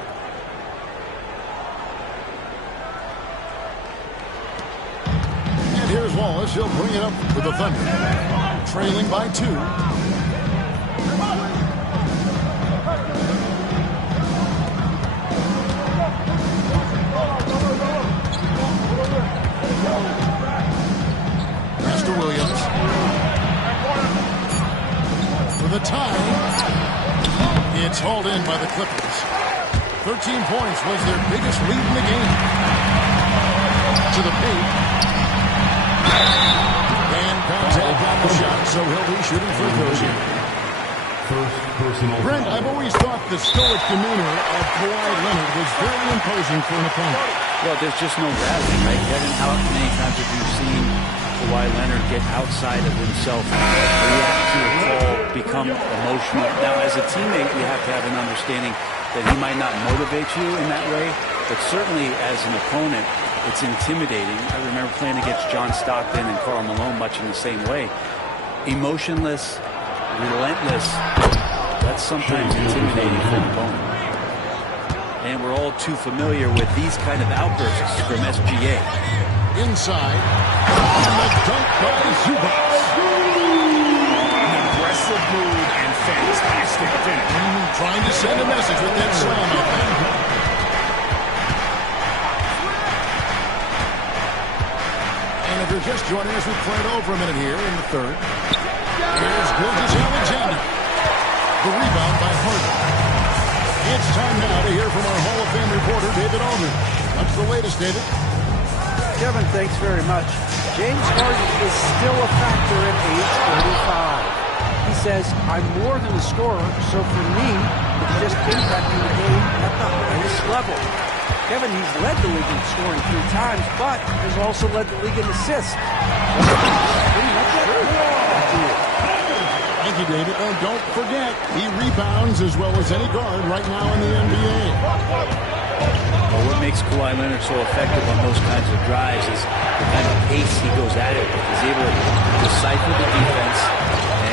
And here's Wallace. He'll bring it up for the Thunder. Trailing by 2. Master Williams. For the tie. It's hauled in by the Clippers. 13 points was their biggest lead in the game. To the paint. And contact on the shot, so he'll be shooting free throws here. Brent, I've always thought the stoic demeanor of Kawhi Leonard was very imposing for an opponent. Well, there's just no gravity, right, Kevin? How many times have you seen Kawhi Leonard get outside of himself, react to a call, become emotional? Now, as a teammate, you have to have an understanding that he might not motivate you in that way, but certainly as an opponent, it's intimidating. I remember playing against John Stockton and Karl Malone much in the same way. Emotionless, relentless, that's sometimes intimidating for an opponent. And we're all too familiar with these kind of outbursts from SGA. Inside, and the dunk by Zubac. An aggressive move and fantastic finish. Trying to send a message with that slam, I think. And if you're just joining us, we've played over a minute here in the third. Here's Gilgeous-Alexander. The rebound by Harden. It's time now to hear from our Hall of Fame reporter, David Aldridge. What's the latest, David? Kevin, thanks very much. James Harden is still a factor at age 35. He says, I'm more than a scorer, so for me, it's just impacting the game at the highest level. Kevin, he's led the league in scoring 3 times, but has also led the league in assists. Pretty much true. Thank you, David. And don't forget, he rebounds as well as any guard right now in the NBA. Well, what makes Kawhi Leonard so effective on those kinds of drives is the kind of pace he goes at it with. He's able to decipher the defense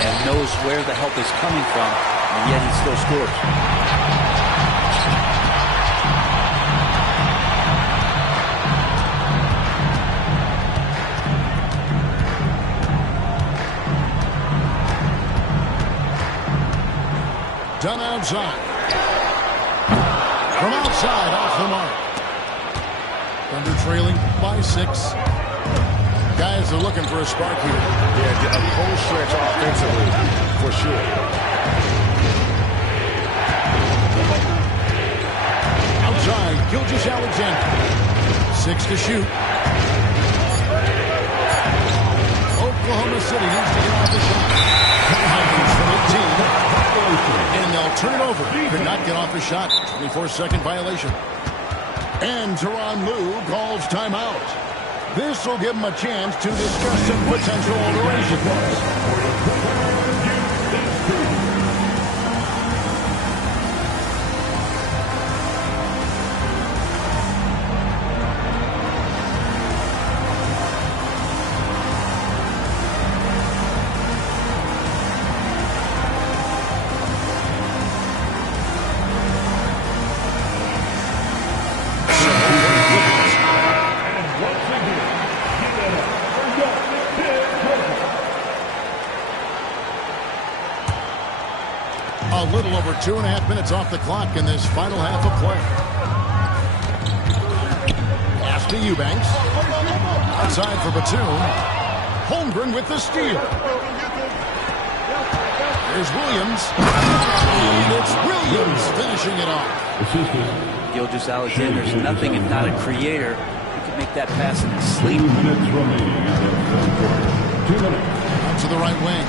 and knows where the help is coming from, and yet he still scores. Done outside. From outside, off the mark. Thunder trailing by 6. Guys are looking for a spark here. Yeah, a cold stretch offensively, for sure. Outside, Gilgeous-Alexander. 6 to shoot. Oklahoma City needs to get off the shot. Hines from 18. And they'll turn it over. Could not get off the shot. 24-second violation. And Tyronn Lue calls timeout. This will give him a chance to discuss some potential alterations. A little over 2.5 minutes off the clock in this final half of play. Pass to Eubanks. Outside for Batum. Holmgren with the steal. Here's Williams. And it's Williams finishing it off. Gilgeous-Alexander's nothing if not a creator. He can make that pass in his sleep. 2 minutes remaining in the third quarter. 2 minutes. Out to the right wing.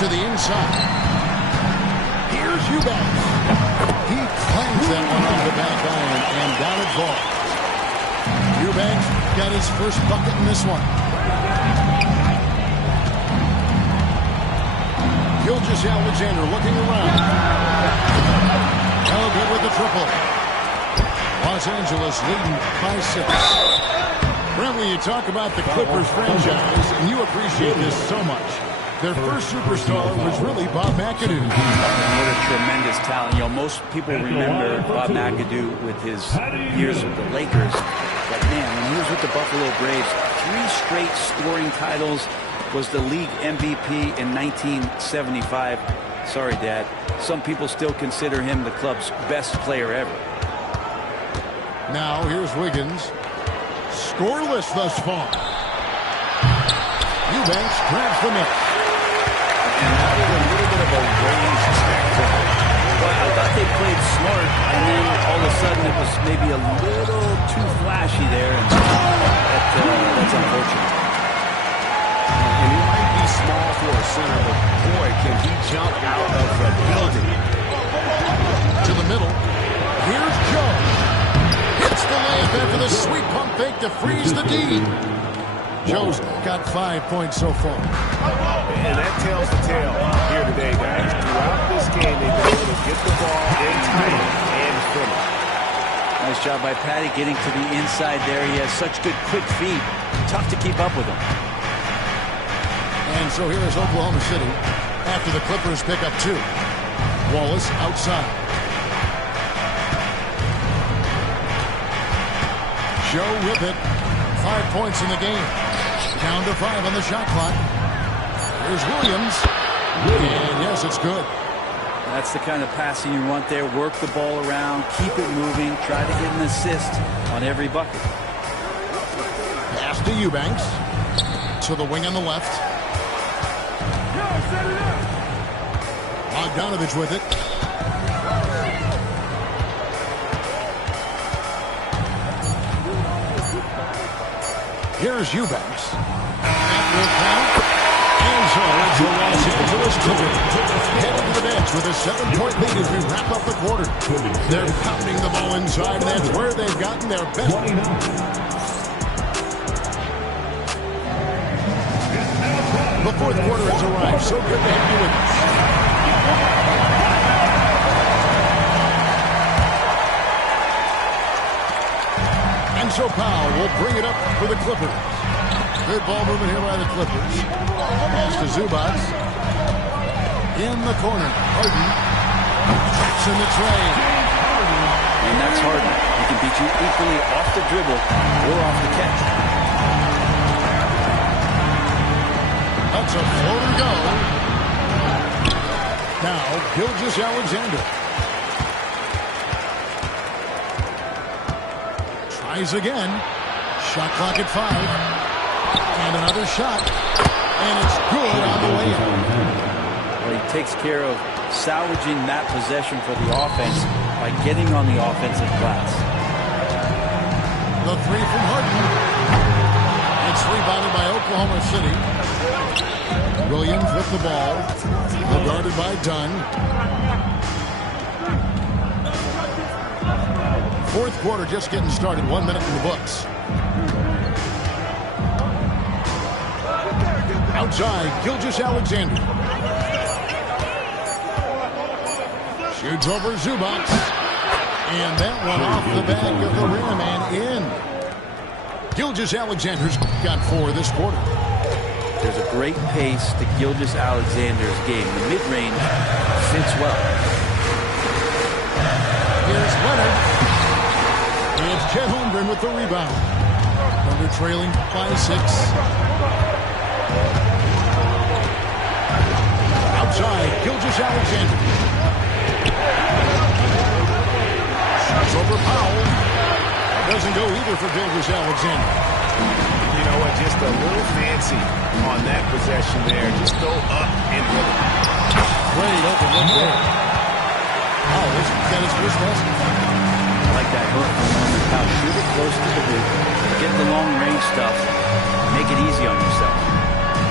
To the inside. Here's Eubanks. He claims that one off the back iron and down it falls. Eubanks got his first bucket in this one. Gilgeous-Alexander looking around. Held good with the triple. Los Angeles leading by 6. Brent, when you talk about the Clippers franchise, and you appreciate this so much, their first superstar was really Bob McAdoo. What a tremendous talent. You know, most people remember Bob McAdoo with his years with the Lakers. But man, when he was with the Buffalo Braves, 3 straight scoring titles, was the league MVP in 1975. Sorry, Dad. Some people still consider him the club's best player ever. Now here's Wiggins. Scoreless thus far. Eubanks grabs the miss. And that was a little bit of a range check. Well, I thought they played smart, and then all of a sudden it was maybe a little too flashy there, and that's unfortunate. And he might be small for a center, but boy, can he jump out of the building. To the middle. Here's Joe. Hits the layup after the sweet pump fake to freeze the D. Joe's got 5 points so far. And that tells the tale here today, guys. Throughout this game, they've been able to get the ball in time and finish. Nice job by Patty getting to the inside there. He has such good quick feet. Tough to keep up with him. And so here is Oklahoma City after the Clippers pick up 2. Wallace outside. Joe with it. 5 points in the game. Down to 5 on the shot clock. Here's Williams. And yes, it's good. That's the kind of passing you want there. Work the ball around, keep it moving, try to get an assist on every bucket. Pass to Eubanks. To the wing on the left. Bogdanovich with it. Here's Eubanks. That will count. And so it's a Los Angeles Clippers heading to the bench with a 7-point lead as we wrap up the quarter. They're pounding the ball inside, and that's where they've gotten their best. The fourth quarter has arrived. So good to have you with us. And so Powell will bring it up for the Clippers. Good ball movement here by the Clippers. Pass to Zubac. In the corner. Harden. Traps in the train. And that's Harden. He can beat you equally off the dribble or off the catch. That's a floater go. Now, Gilgeous-Alexander. Tries again. Shot clock at 5. And another shot. And it's good on the way in. Well, he takes care of salvaging that possession for the offense by getting on the offensive glass. The three from Harden. It's rebounded by Oklahoma City. Williams with the ball. Guarded by Dunn. Fourth quarter just getting started. 1 minute in the books. Outside, Gilgeous-Alexander. Shoots over Zubac. And that one off the back of the rim and in. Gilgeous-Alexander's got 4 this quarter. There's a great pace to Gilgeous-Alexander's game. The mid-range fits well. Here's Leonard. It's Chet Holmgren with the rebound. Thunder trailing by 6. Outside, Gilgeous-Alexander. Shots over Powell. Doesn't go either for Gilgeous-Alexander. You know what? Just a little fancy on that possession there. Just go up and hit it. Great open look there. Powell's got his first basket. I like that hook from Norman Powell. Shoot it close to the hoop. Get the long-range stuff. Make it easy on yourself.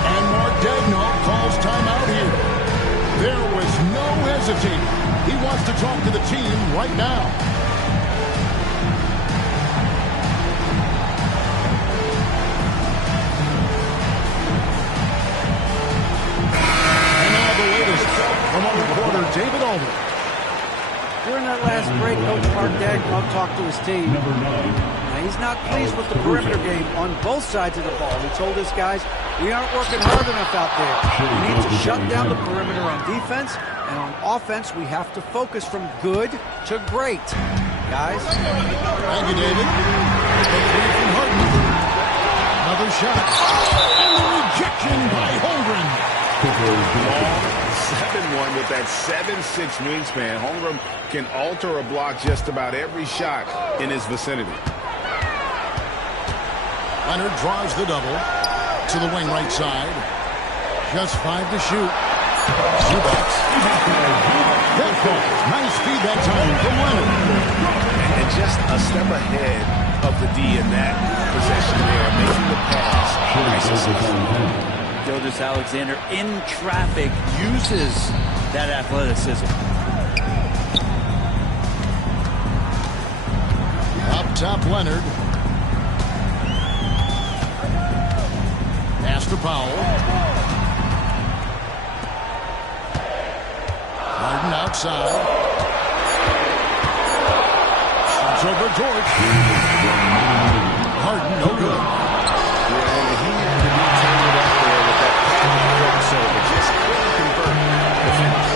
And Mark Daigneault calls timeout here. There was no hesitating. He wants to talk to the team right now. And now the latest from on the quarter, David Aldridge. During that last break, Coach Mark Daigneault talked to his team. Now, he's not pleased with the perimeter game on both sides of the ball. He told his guys, we aren't working hard enough out there. We need to shut down the perimeter on defense, and on offense, we have to focus from good to great. Guys? Thank you, David. The three from Harden. Another shot. And the rejection by Holmgren. Long 7-1 with that 7'6" wingspan. Holmgren can alter a block just about every shot in his vicinity. Leonard draws the double to the wing right side. Just 5 to shoot. Zubac. That ball. Nice feed that time from Leonard. And just a step ahead of the D in that possession there, making the pass. Nice assist. Gilgeous-Alexander in traffic uses that athleticism. Up top, Leonard. Pass to Powell. Harden outside. Shoots over George. Harden, no good. Yeah, he had to be turned up there with that crossover. Just couldn't convert the finish.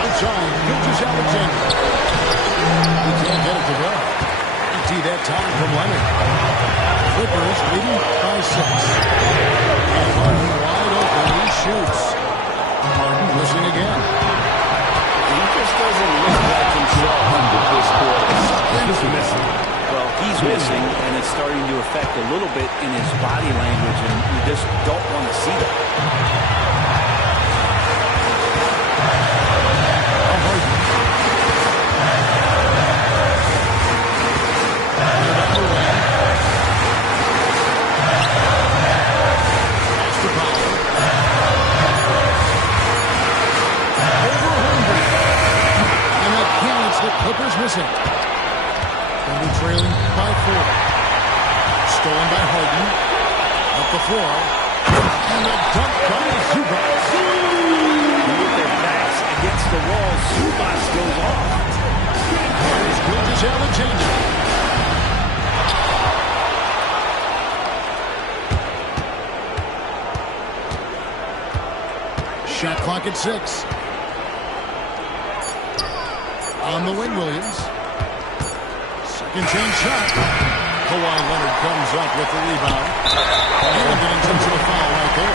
Outside, Gilgeous-Alexander. He can't get it to go. Empty that time from Leonard. Clippers leading by 6. And Harden wide open. He shoots. Harden missing again. He just doesn't look like himself at this quarter. He's missing. Well, he's missing, and it's starting to affect a little bit in his body language, and you just don't want to see that. Clippers missing. Thunder trailing by 4. Stolen by Harden. Up the floor. And the dunk by Zubac. With their backs against the wall, Zubac goes off. Here's Gilgeous-Alexander. Shot clock at 6. On the wing, Williams. Second chance shot. Kawhi Leonard comes up with the rebound. And an intentional foul right there.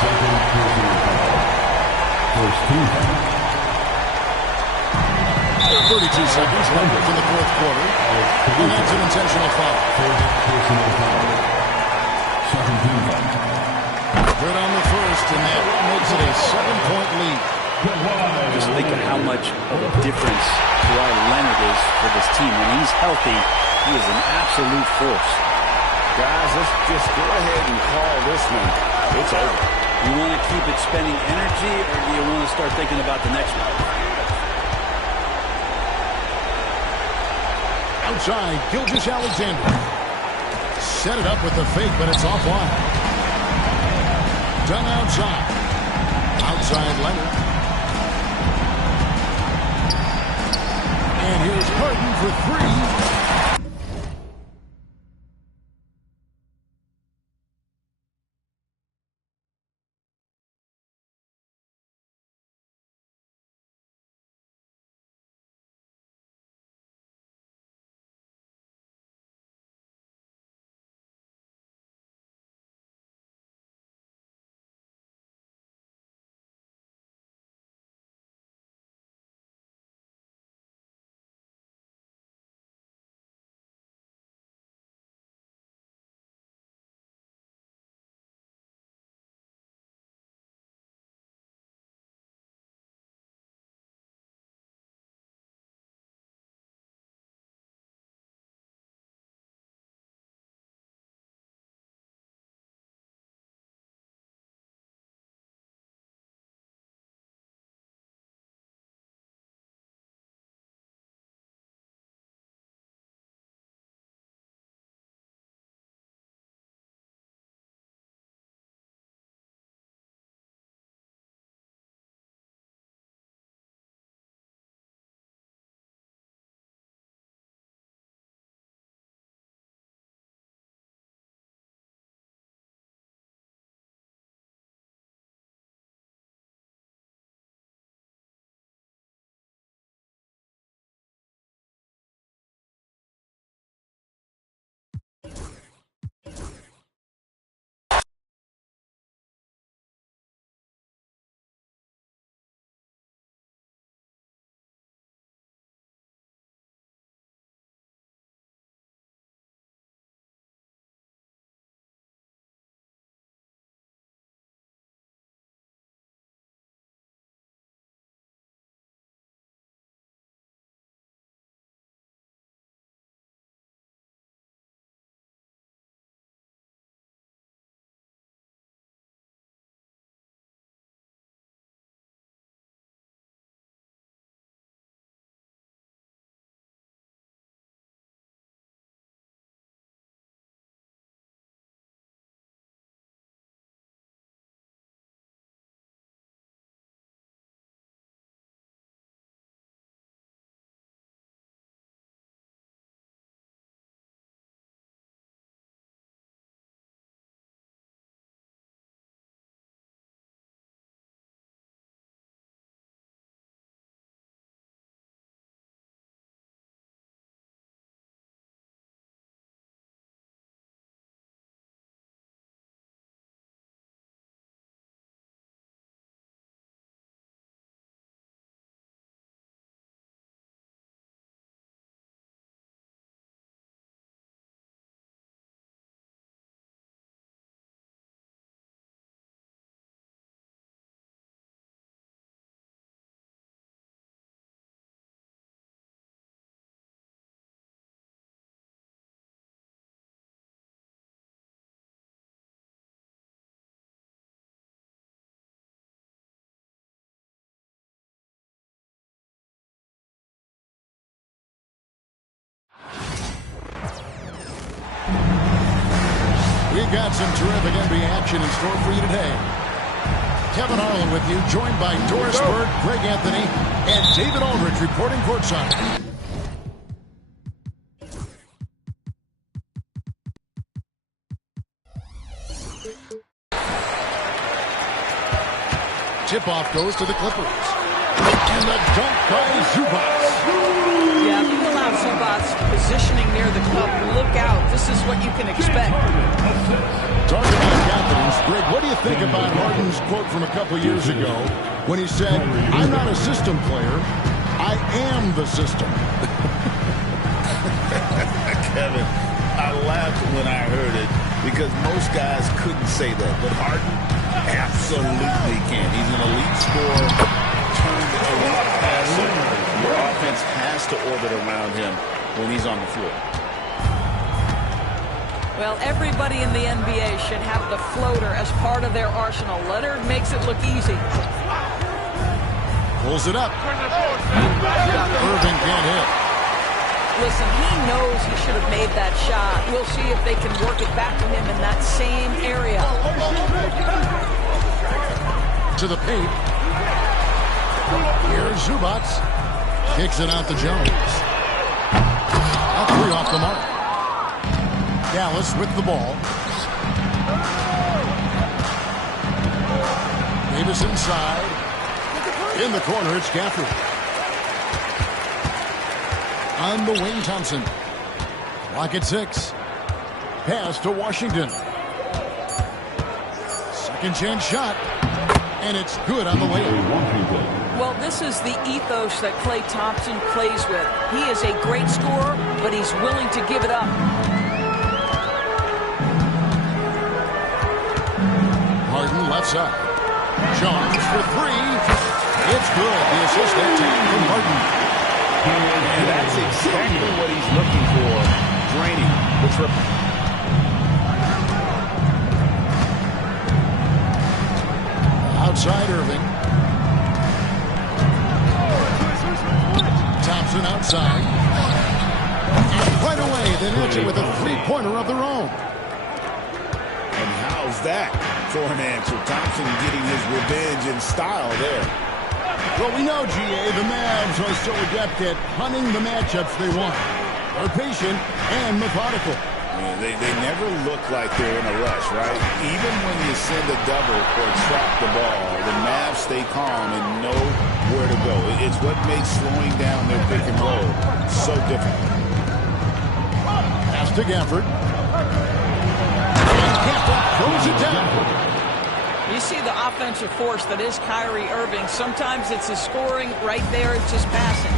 Second personal foul. First team foul. 32 seconds left in the fourth quarter. And that's an intentional foul. First personal foul. Good on the first, and that makes it a 7-point lead. Just think of how much of a difference Kawhi Leonard is for this team. When he's healthy, he is an absolute force. Guys, let's just go ahead and call this one. It's over. You want to keep expending energy, or do you want to start thinking about the next one? Outside, Gilgeous-Alexander. Set it up with the fake, but it's offline. Done outside. Outside Leonard. And here's Harden for three. We've got some terrific NBA action in store for you today. Kevin Harlan with you, joined by Doris Burke, Greg Anthony, and David Aldridge reporting courtside. Tip-off goes to the Clippers. And the dunk by Zubac. Yeah, if you allow Zubac's positioning near the cup, look out. This is what you can expect. Talking about confidence, Greg, what do you think about Harden's quote from a couple years ago when he said, "I'm not a system player, I am the system"? Kevin, I laughed when I heard it because most guys couldn't say that. But Harden absolutely can. He's an elite scorer turned elite passer. Your offense has to orbit around him when he's on the floor. Well, everybody in the NBA should have the floater as part of their arsenal. Leonard makes it look easy. Pulls it up. Irving can't hit. Listen, he knows he should have made that shot. We'll see if they can work it back to him in that same area. To the paint. Here's Zubac. Kicks it out to Jones. A three off the mark. Dallas with the ball. Davis inside. In the corner, it's Gafford. On the wing, Thompson. Clock at 6. Pass to Washington. Second chance shot. And it's good on the layup. Well, this is the ethos that Klay Thompson plays with. He is a great scorer, but he's willing to give it up. Harden left side. Jones for 3. It's good. The assist that time from Harden. And that's exactly what he's looking for. Draining the triple. Outside Irving. Thompson outside. And right away, they answer with a three-pointer of their own. And how's that for an answer? Thompson getting his revenge in style there. Well, we know, GA, the Mavs are so adept at hunting the matchups they want. They're patient and methodical. Yeah, they never look like they're in a rush, right? Even when you send a double or trap the ball, the Mavs stay calm and know where to go. It's what makes slowing down their pick and roll so difficult. Pass to Gafford. And Gafford throws it down. You see the offensive force that is Kyrie Irving. Sometimes it's his scoring. Right there, it's his passing.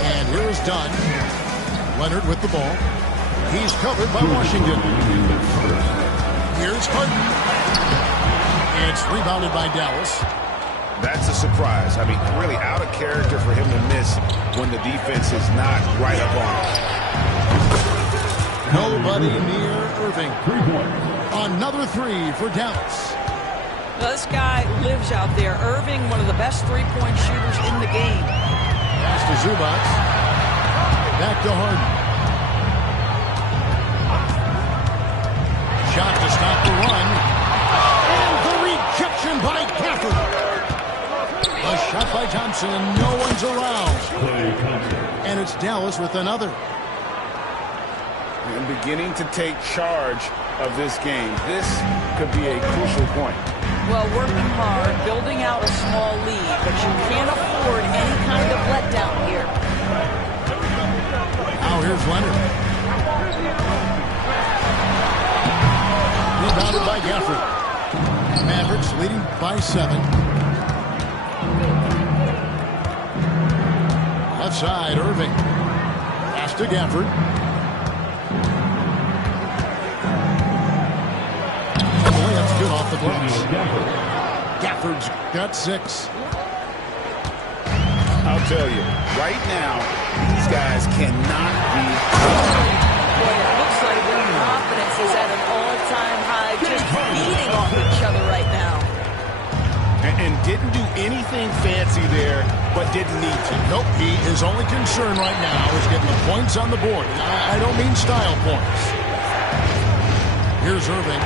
And here's Dunn. Leonard with the ball. He's covered by Washington. Here's Harden. It's rebounded by Dallas. That's a surprise. I mean, really out of character for him to miss when the defense is not right up on him. Nobody near Irving. Another 3 for Dallas. Well, this guy lives out there. Irving, one of the best three-point shooters in the game. Pass to Zubac. Back to Harden. Shot to stop the run. And the rejection by Gafford. A shot by Thompson and no one's around. And it's Dallas with another. And beginning to take charge of this game. This could be a crucial point. Well, working hard, building out a small lead, but you can't afford any kind of letdown here. Now here's Leonard. Rebounded by Gafford. Mavericks leading by 7. Left side, Irving. Pass to Gafford. Good off the glass. Gafford's got 6. I'll tell you, right now, these guys cannot be. Boy, it looks like their confidence is at an all-time high, just feeding off each other right now. And didn't do anything fancy there, but didn't need to. Nope, his only concern right now is getting the points on the board. I don't mean style points. Here's Irving.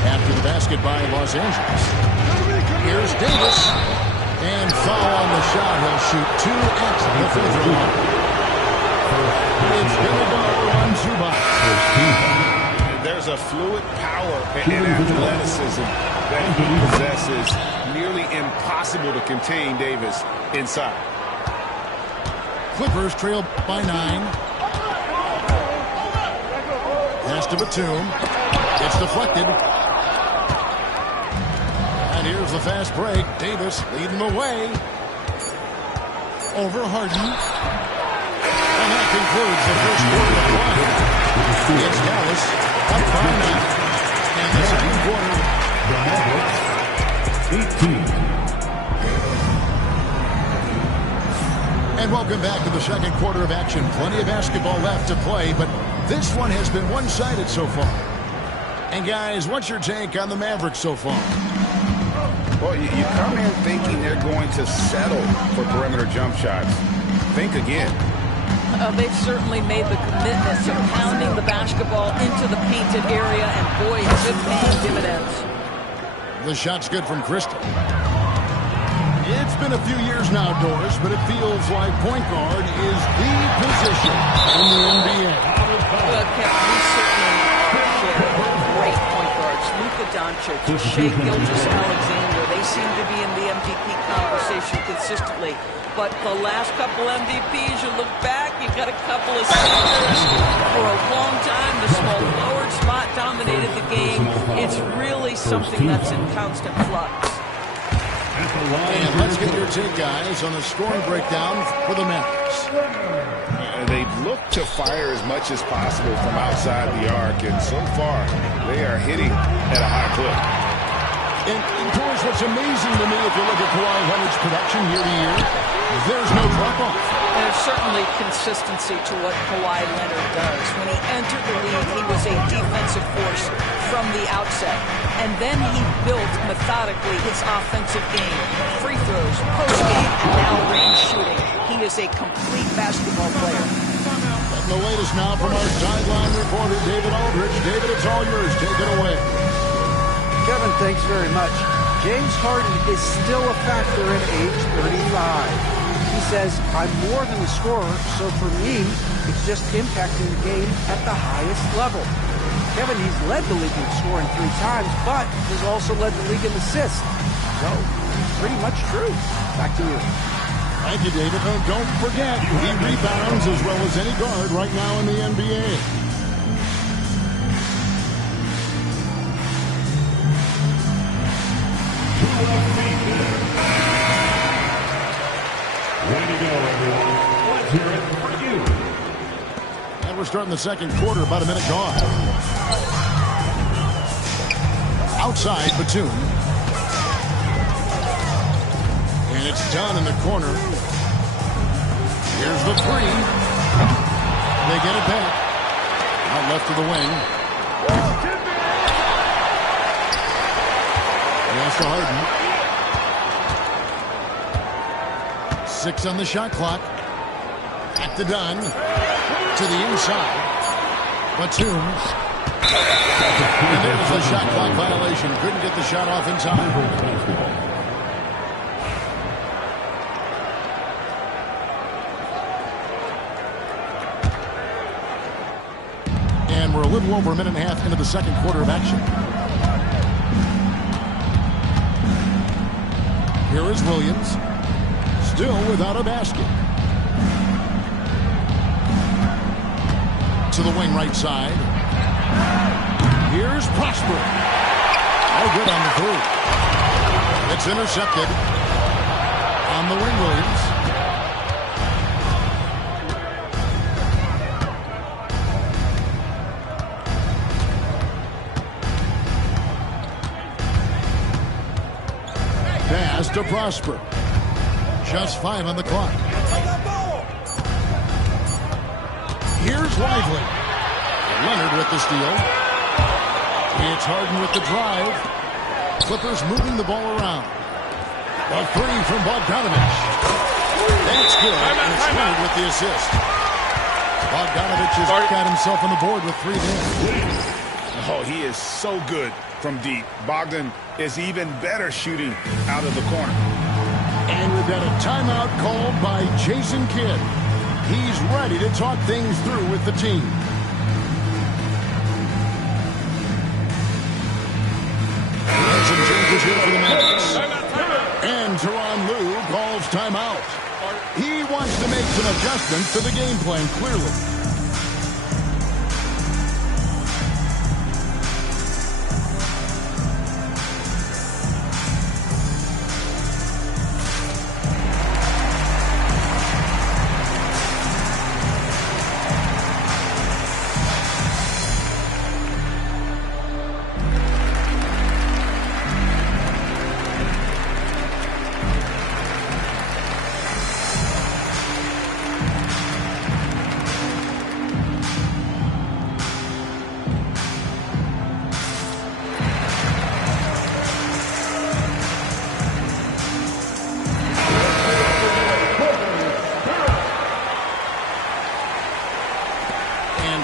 After the basket by Los Angeles. Here's Davis. And foul on the shot. He'll shoot 2 at the free throw line. It's going to go on Zubac. There's a fluid power and athleticism that he possesses. Nearly impossible to contain Davis inside. Clippers trail by 9. Pass to Batum. It's deflected. And here's the fast break. Davis leading the way. Over Harden. And that concludes the first quarter of play. It's Dallas up by 9. And the second quarter. The Mavericks, 18. And welcome back to the second quarter of action. Plenty of basketball left to play, but this one has been one-sided so far. And guys, what's your take on the Mavericks so far? Well, you come in thinking they're going to settle for perimeter jump shots. Think again. They've certainly made the commitment to pounding the basketball into the painted area, and boy, is it paying dividends. The shot's good from Crystal. It's been a few years now, Doris, but it feels like point guard is the position in the NBA. Well, Kevin, we certainly share great point guards. Luka Doncic, Shai Gilgeous-Alexander, they seem to be in the MVP conversation consistently. But the last couple MVPs, you look back, you've got a couple of centers. For a long time, the small forward spot dominated the game. It's really something that's in constant flux. And let's get your take, guys, on the scoring breakdown for the Mavericks. They've looked to fire as much as possible from outside the arc, and so far, they are hitting at a high clip. And Doris, what's amazing to me, if you look at Kawhi Leonard's production year to year, there's no drop-off. There's certainly consistency to what Kawhi Leonard does. When he entered the league, he was a defensive force from the outset. And then he built methodically his offensive game. Free throws, post-game, and now range shooting. He is a complete basketball player. And the latest now from our sideline reporter, David Aldridge. David, it's all yours. Take it away. Kevin, thanks very much. James Harden is still a factor at age 35. He says, I'm more than a scorer, so for me, it's just impacting the game at the highest level. Kevin, he's led the league in scoring 3 times, but has also led the league in assists. So, pretty much true. Back to you. Thank you, David. Oh, don't forget, he rebounds as well as any guard right now in the NBA. Way to go, everyone. Let's hear it for you. And we're starting the second quarter, about a minute gone. Outside, Batum. And it's done in the corner. Here's the 3. They get it back. Out left to the wing. Yes, to Harden. 6 on the shot clock. Back to Dunn. To the inside. Batum. And there's a shot clock violation. Couldn't get the shot off in time. And we're a little over a minute and a half into the second quarter of action. Here is Williams. Still without a basket. To the wing right side. Here's Prosper. Oh, good on the 3. It's intercepted. On the wing, Williams. Pass to Prosper. Just 5 on the clock. Here's Lively. Leonard with the steal. It's Harden with the drive. Clippers moving the ball around. A 3 from Bogdanovich. That's good. And it's Leonard with the assist. Bogdanovich has got himself on the board with 3 there. Oh, he is so good from deep. Bogdan is even better shooting out of the corner. And we've got a timeout called by Jason Kidd. He's ready to talk things through with the team. And some changes here for the Mavericks. And Tyronn Lue calls timeout. He wants to make some adjustments to the game plan, clearly.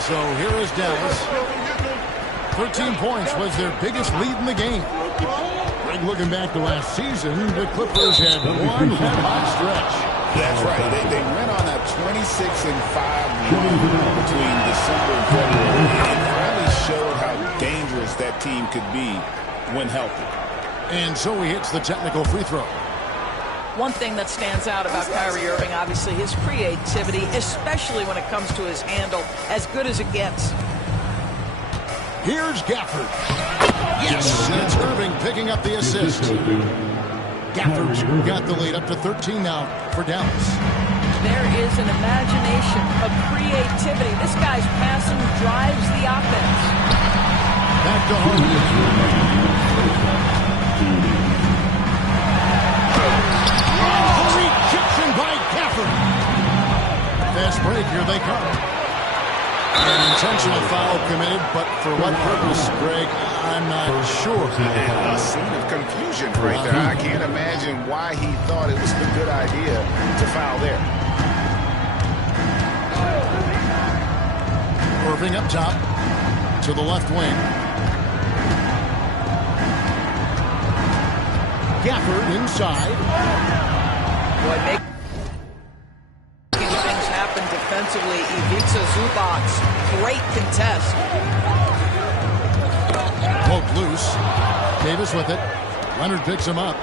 So here is Dallas. 13 points was their biggest lead in the game. Greg, looking back to last season, the Clippers had one hot stretch. That's right. They went on a 26-5 run between December and February and finally showed how dangerous that team could be when healthy. And so he hits the technical free throw. One thing that stands out about Kyrie Irving, obviously, his creativity, especially when it comes to his handle, as good as it gets. Here's Gafford. Yes, and it's Irving picking up the assist. Gafford's got the lead up to 13 now for Dallas. There is an imagination of creativity. This guy's passing drives the offense. Back to Harden. Rejection by Gafford. Fast break, here they come. An intentional foul committed, but for what purpose, Greg, I'm not sure. A scene of confusion right there. I can't imagine why he thought it was a good idea to foul there. Irving up top to the left wing. Gafford inside. Boy, making things happen defensively. Ivica Zubac, great contest. Poked loose. Davis with it. Leonard picks him up.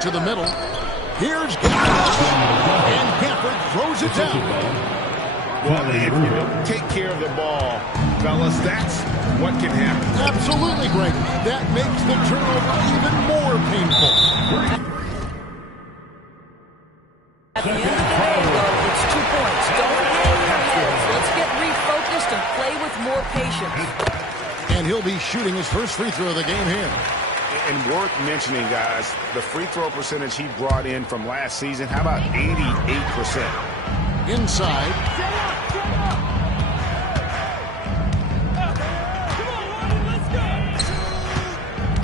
To the middle. Here's Gafford. And Gafford throws it down. Well, if you don't take care of the ball, fellas, that's what can happen. Absolutely, Greg. That makes the turnover even more painful. At the end of the day, though, it's 2 points. Don't hang your heads. Let's get refocused and play with more patience. And he'll be shooting his first free throw of the game here. And worth mentioning, guys, the free throw percentage he brought in from last season, how about 88%? Inside.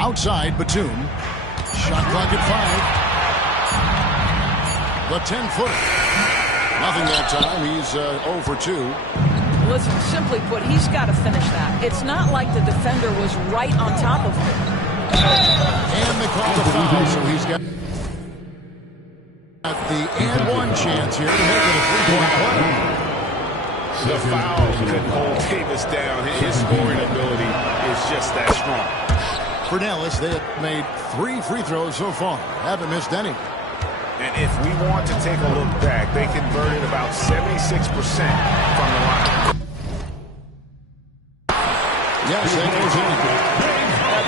Outside, Batum. Shot clock at 5. The 10-footer. Nothing that time. He's 0 for 2. Listen, simply put, he's got to finish that. It's not like the defender was right on top of him. And they call the foul, so he's got the and one chance here to make it a 3-point play. The foul could hold Davis down. His scoring ability is just that strong. For Dallas, they have made 3 free throws so far. Haven't missed any. And if we want to take a look back, they converted about 76% from the line. Yes, that goes in.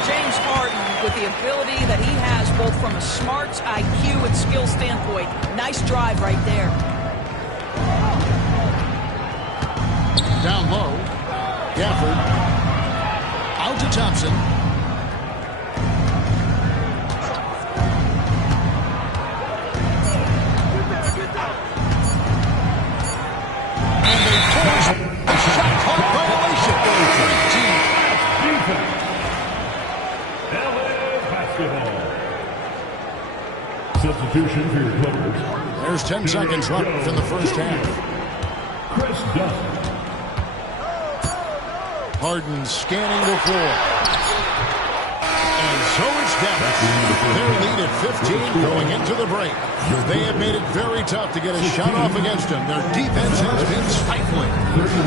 James Harden, with the ability that he has both from a smarts, IQ, and skill standpoint, nice drive right there. Down low. Gafford. Out to Thompson. And they force a shot clock violation. Substitution for your Clippers. There's 10 seconds left in the first half. Chris Dunn. Harden scanning the floor. And so it's Dallas. Their lead at 15 going into the break. They have made it very tough to get a shot off against them. Their defense has been stifling.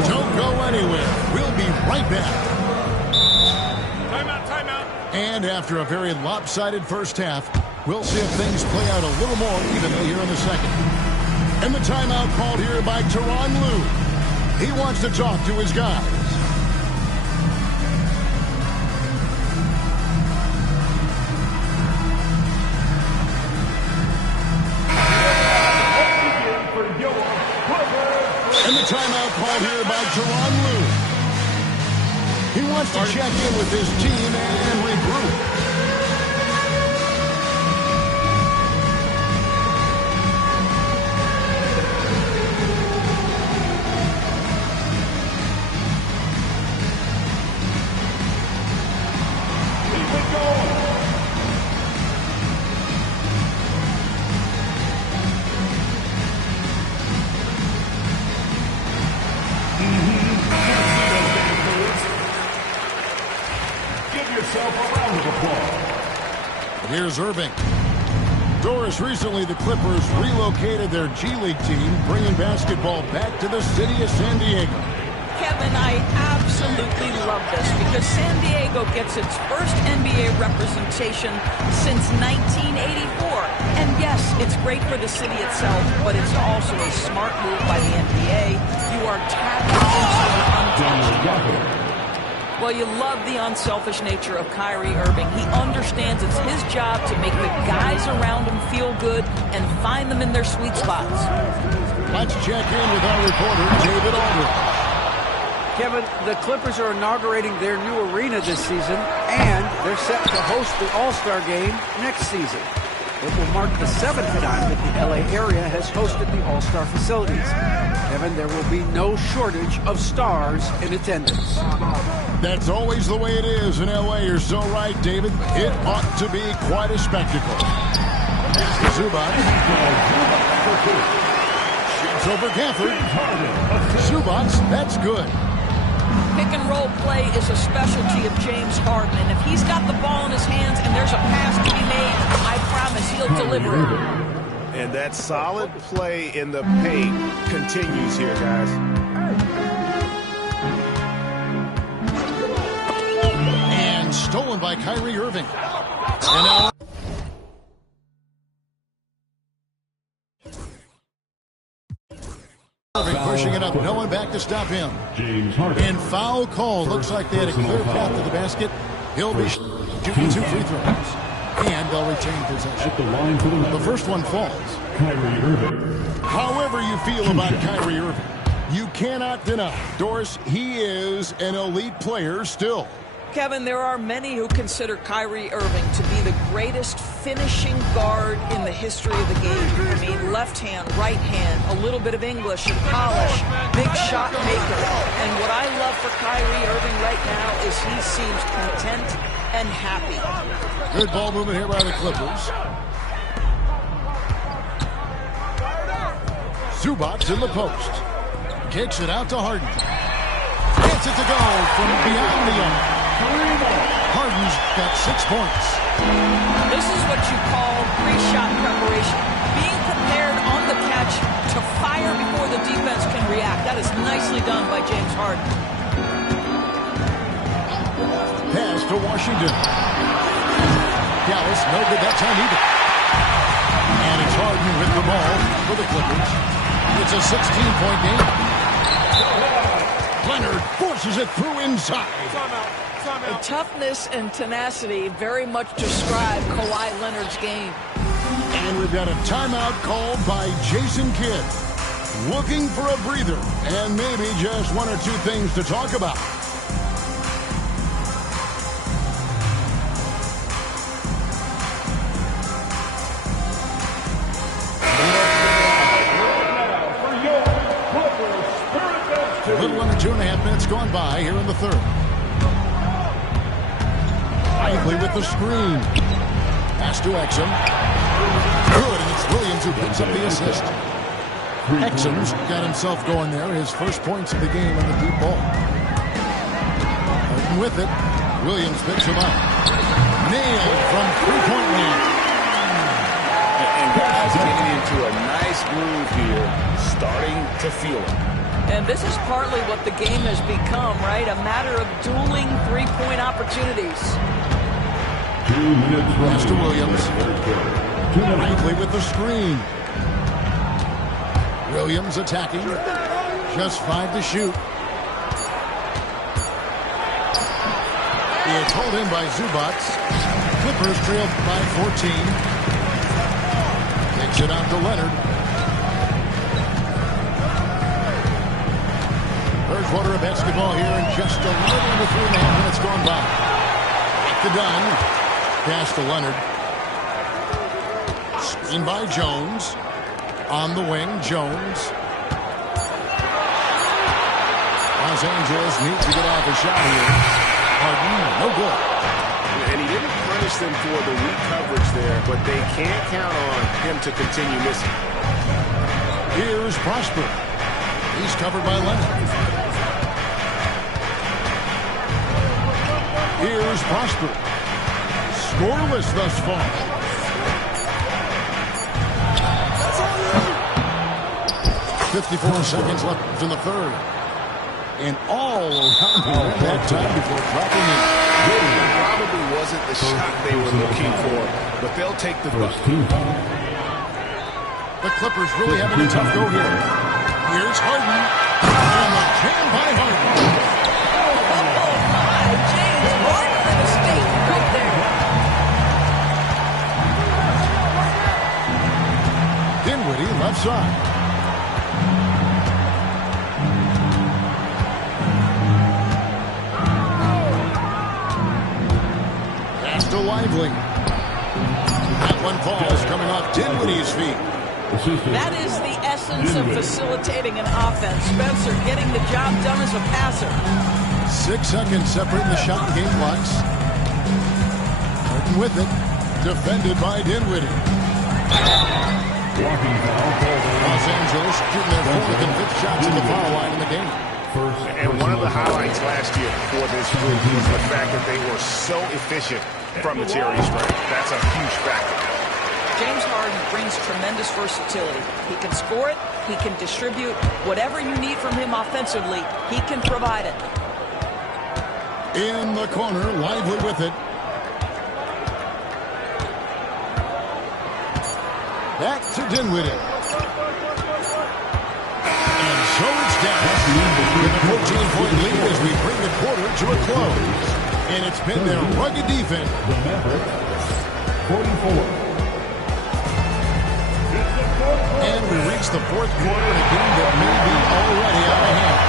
Don't go anywhere. We'll be right back. Timeout. And after a very lopsided first half, we'll see if things play out a little more evenly here in the second. And the timeout called here by Tyronn Lue. He wants to talk to his guys. And the timeout called here by Tyronn Lue. He wants to check in with his team and regroup. Here's Irving. Doris, recently the Clippers relocated their G League team, bringing basketball back to the city of San Diego. Kevin, I absolutely love this because San Diego gets its first NBA representation since 1984. And yes, it's great for the city itself, but it's also a smart move by the NBA. You are tapping into an untouched. Well, you love the unselfish nature of Kyrie Irving. He understands it's his job to make the guys around him feel good and find them in their sweet spots. Let's check in with our reporter, David Aldridge. Kevin, the Clippers are inaugurating their new arena this season, and they're set to host the All-Star Game next season. It will mark the 7th time that the LA area has hosted the All-Star facilities. Kevin, there will be no shortage of stars in attendance. That's always the way it is in LA. You're so right, David. It ought to be quite a spectacle. Zubac. Shoots over Gafford. Zubac, that's good. Pick and roll play is a specialty of James Harden, and if he's got the ball in his hands and there's a pass to be made, I promise he'll deliver it. And that solid play in the paint continues here, guys. And stolen by Kyrie Irving. And now Irving pushing it up. No one back to stop him. James Harden. And foul call. Looks like they had a clear path to the basket. He'll be shooting 2 free throws. And they'll retain possession. At the line for The first one falls. Kyrie Irving. However you feel about Kyrie Irving, you cannot deny, Doris, he is an elite player still. Kevin, there are many who consider Kyrie Irving to be the greatest finishing guard in the history of the game. I mean, left hand, right hand, a little bit of English and polish, big shot maker. And what I love for Kyrie Irving right now is he seems content and happy. Good ball movement here by the Clippers. Zubac in the post. Kicks it out to Harden. Gets it to go from beyond the arc. Harden's got 6 points. This is what you call pre-shot preparation. Being prepared on the catch to fire before the defense can react. That is nicely done by James Harden. Pass to Washington. Dallas, no good that time either. And it's Harden with the ball for the Clippers. It's a 16-point game. Leonard forces it through inside. The toughness and tenacity very much describe Kawhi Leonard's game. And we've got a timeout called by Jason Kidd. Looking for a breather and maybe just 1 or 2 things to talk about. A little under 2.5 minutes gone by here in the third. Lively with the screen. Pass to Exum. Good, and it's Williams who picks up the assist. Exum's got himself going there. His first points of the game on the deep ball. Harden with it. Williams picks him up. Nailed from three-point land. And guys getting into a nice groove here, starting to feel it. And this is partly what the game has become, right? A matter of dueling three-point opportunities. 2 minutes Pass to Williams. Lively with the screen. Williams attacking. Just 5 to shoot. It's hauled in by Zubac. Clippers trail by 14. Takes it out to Leonard. Third quarter of basketball here in just a little under 3.5 minutes gone by. Back to Dunn. Pass to Leonard. Screen by Jones. On the wing, Jones. Los Angeles needs to get off a shot here. Harden, no good. And he didn't punish them for the weak coverage there, but they can't count on him to continue missing. Here's Prosper. He's covered by Leonard. Here's Prosper. scoreless thus far. 54 seconds left in the third. And all around the rim that time before dropping in. Probably wasn't the shot they were looking for, but they'll take the bucket. The Clippers really having a tough go here. Here's Harden. And the jam by Harden. James Harden with a statement right there. Dinwiddie left side. Pass to Lively. That one falls coming off Dinwiddie's feet. That is the essence of facilitating an offense. Spencer getting the job done as a passer. 6 seconds separating the shot and game clocks. Harden with it. Defended by Dinwiddie. Los Angeles shooting their 4th and 5th shots in the foul line in the game. And one of the highlights last year for this group was the fact that they were so efficient from the charity stripe. That's a huge factor. James Harden brings tremendous versatility. He can score it. He can distribute. Whatever you need from him offensively, he can provide it. In the corner, Lively with it. Back to Dinwiddie. And so it's down with a 14-point lead as we bring the quarter to a close. And it's been their rugged defense. 44. And we reach the 4th quarter in a game that may be already out of hand.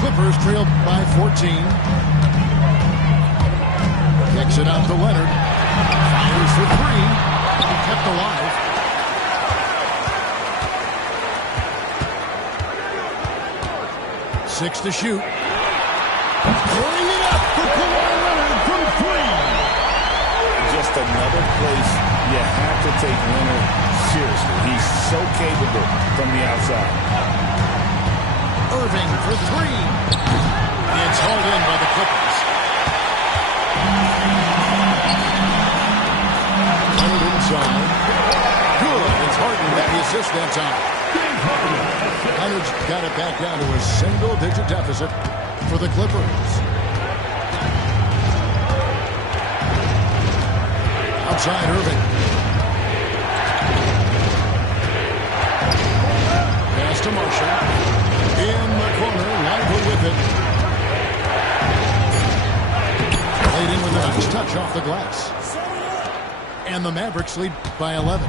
Clippers trail by 14. Kicks it out to Leonard. Fires for 3. Kept alive. Six to shoot. Throwing it up for Kawhi Leonard from 3. Just another place you have to take Leonard seriously. He's so capable from the outside. Irving for 3. It's hauled in by the Clippers. Leonard inside. Good. It's Harden with the assist that time. Leonard's got it back down to a single-digit deficit for the Clippers. Outside Irving. Pass to Marshall. In the corner, Lively with it. Played in with a nice touch off the glass. And the Mavericks lead by 11.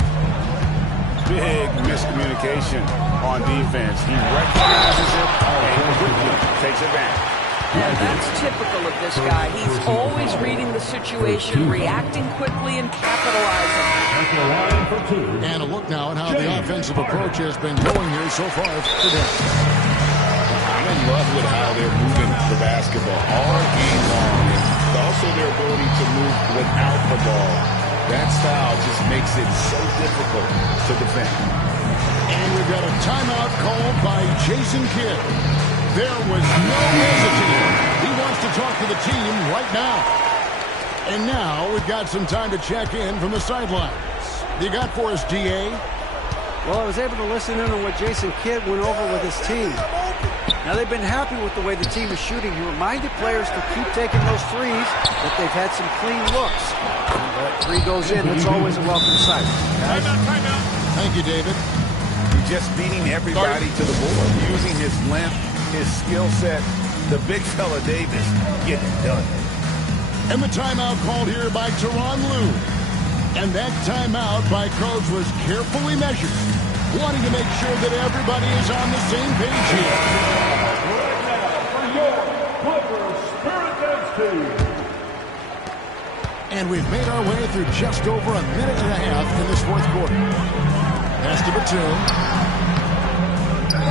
Big miscommunication on defense. He recognizes it and quickly takes advantage. Yeah, that's typical of this guy. He's always reading the situation, reacting quickly, and capitalizing. And a look now at how the offensive approach has been going here so far today. I'm in love with how they're moving the basketball all game long. And also their ability to move without the ball. That style just makes it so difficult to defend. And we've got a timeout called by Jason Kidd. There was no hesitating. He wants to talk to the team right now. And now we've got some time to check in from the sidelines. You got for us, DA? Well, I was able to listen in on what Jason Kidd went over with his team. Now, they've been happy with the way the team is shooting. He reminded players to keep taking those threes, that they've had some clean looks. When that 3 goes in, it's always a welcome sight. Timeout. Thank you, David. He's just beating everybody to the board, using his length, his skill set. The big fella Davis getting it done. And the timeout called here by Tyronn Lue. And that timeout by Coach was carefully measured, wanting to make sure that everybody is on the same page here. For your Clippers Spirit Dance team. And we've made our way through just over a minute and a half in this 4th quarter. Pass to Batum.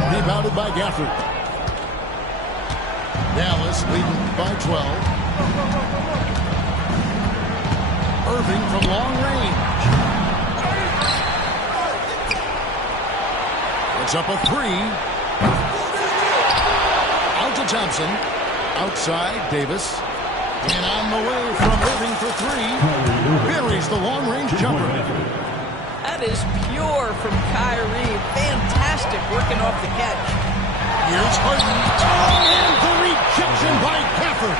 Rebounded by Gafford. Dallas leading by 12. Irving from long range. It's up a 3. Thompson. Outside, Davis. And on the way from Irving for three. Buries the long-range jumper. That is pure from Kyrie. Fantastic working off the catch. Here's Harden. Oh, and the rejection by Gafford.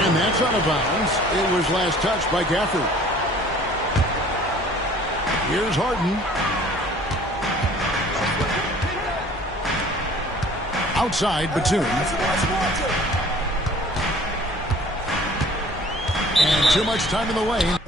And that's out of bounds. It was last touched by Gafford. Here's Harden. Outside, Batum. And too much time in the lane.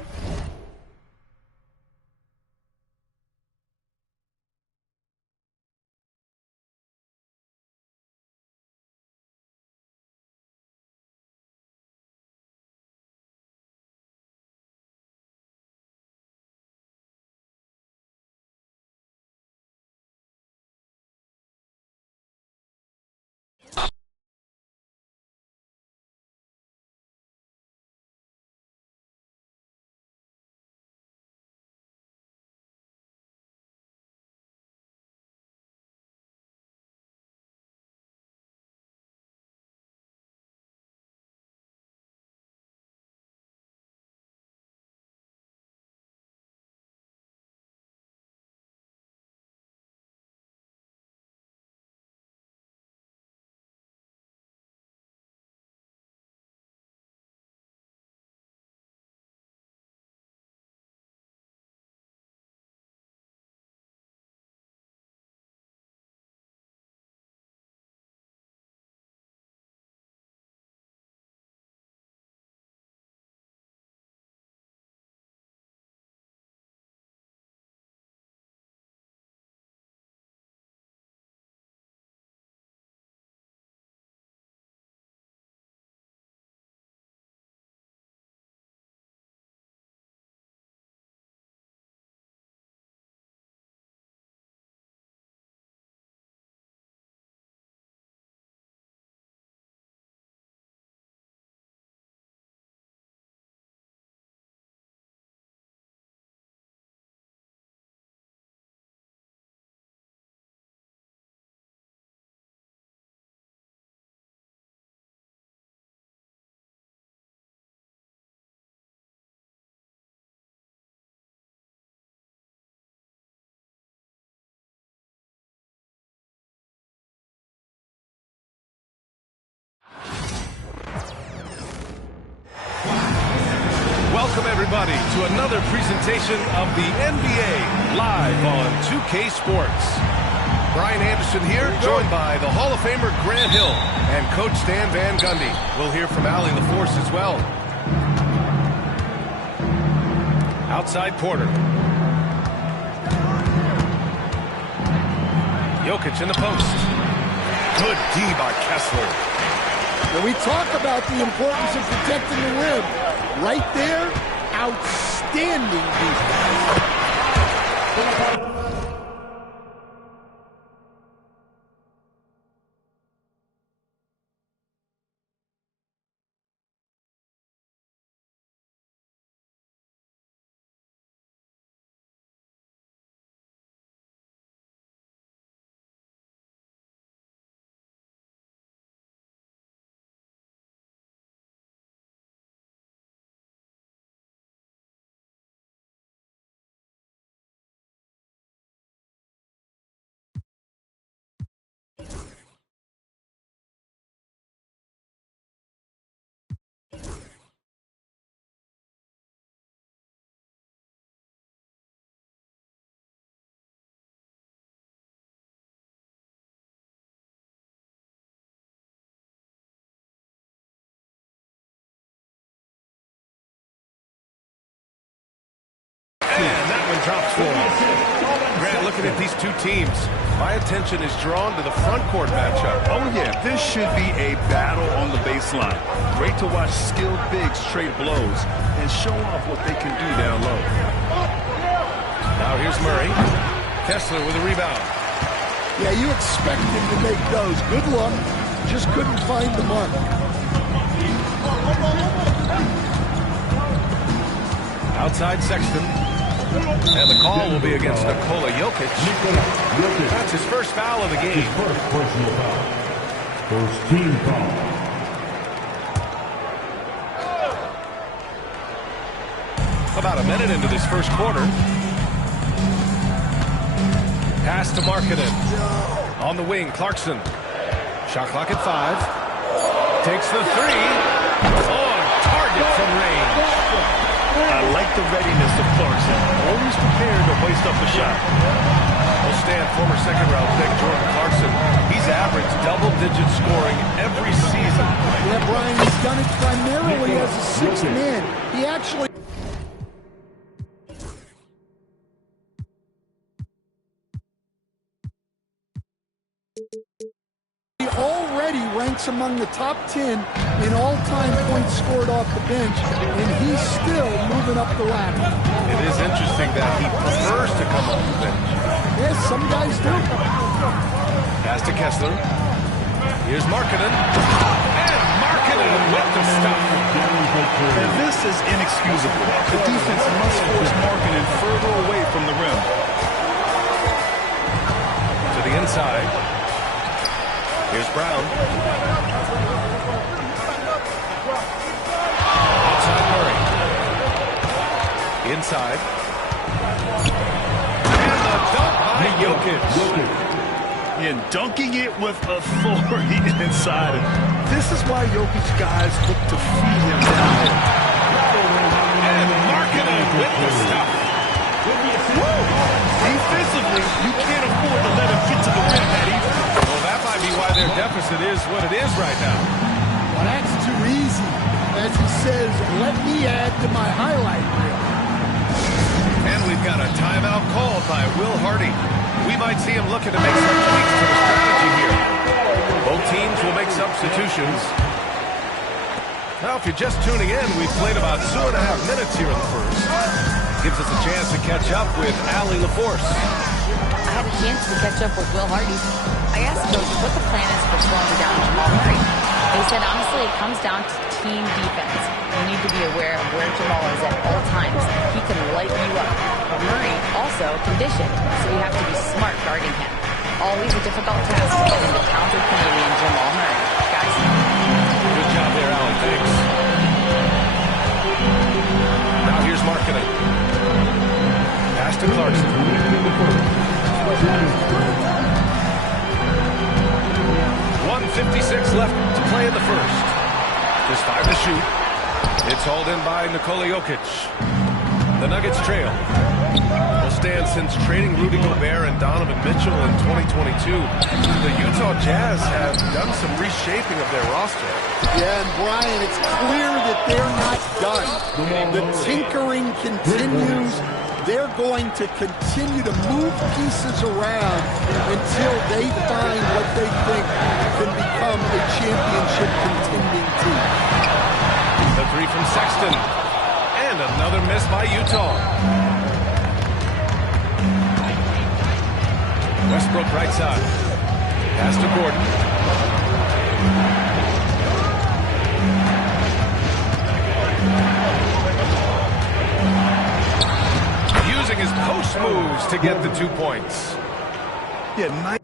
Welcome, everybody, to another presentation of the NBA live on 2K Sports. Brian Anderson here, joined by the Hall of Famer Grant Hill and Coach Stan Van Gundy. We'll hear from Allie LaForce as well. Outside Porter. Jokic in the post. Good D by Kessler. When we talk about the importance of protecting the rim, right there, outstanding defense. And that one drops for him. Grant, looking at these two teams, my attention is drawn to the front court matchup. Oh, yeah, this should be a battle on the baseline. Great to watch skilled bigs trade blows and show off what they can do down low. Now here's Murray. Kessler with a rebound. Yeah, you expect him to make those. Good luck. Just couldn't find the mark. Outside Sexton. And the call will be against Nikola Jokic. That's his first foul of the game. His first personal foul. First team foul. About a minute into this first quarter. Pass to Markkanen. On the wing, Clarkson. Shot clock at 5. Takes the 3. On target from range. I like the readiness of Clarkson. Always prepared to hoist up a shot. We'll stand former second-round pick Jordan Clarkson. He's averaged double-digit scoring every season. Yeah, Brian, he's done it primarily as a sixth man. He actually... He already ranks among the top 10 in all-time points scored off the bench, and he's still moving up the ladder. It is interesting that he prefers to come off the bench. Yes, some guys do. Pass to Kessler. Here's Markkanen. And Markkanen with the stop. And this is inexcusable. The defense must force Markkanen further away from the rim. To the inside. Here's Brown. Outside Murray. Inside. And the dunk by Jokic. And dunking it with authority inside. This is why Jokic guys look to feed him down there. And Markkanen with the stuff. Defensively, you can't afford to let him get to the rim that easy. Well, that might be why their deficit is what it is right now. Well, that's too easy. As he says, let me add to my highlight reel. And we've got a timeout called by Will Hardy. We might see him looking to make some tweaks to the strategy here. Both teams will make substitutions. Now, if you're just tuning in, we've played about 2.5 minutes here in the first. Gives us a chance to catch up with Allie LaForce. I had a chance to catch up with Will Hardy. I asked Coach what the plan is for slowing down Jamal Murray. He said, honestly, it comes down to team defense. You need to be aware of where Jamal is at all times. He can light you up. But Murray also conditioned, so you have to be smart guarding him. Always a difficult task to get into talented Canadian Jamal Murray. Guys. Good job there, Allie. Thanks. Now here's Markkanen. Pass to Clarkson. 1:56 left to play in the first. Just 5 to shoot. It's hauled in by Nikola Jokic. The Nuggets trail. Will stand since trading Rudy Gobert and Donovan Mitchell in 2022. The Utah Jazz have done some reshaping of their roster. Yeah, and Brian, it's clear that they're not done. The tinkering continues. They're going to continue to move pieces around until they find what they think can become a championship contending team. The 3 from Sexton. And another miss by Utah. Westbrook right side. Pass to Gordon. Using his post moves to get the 2 points. Yeah, nice.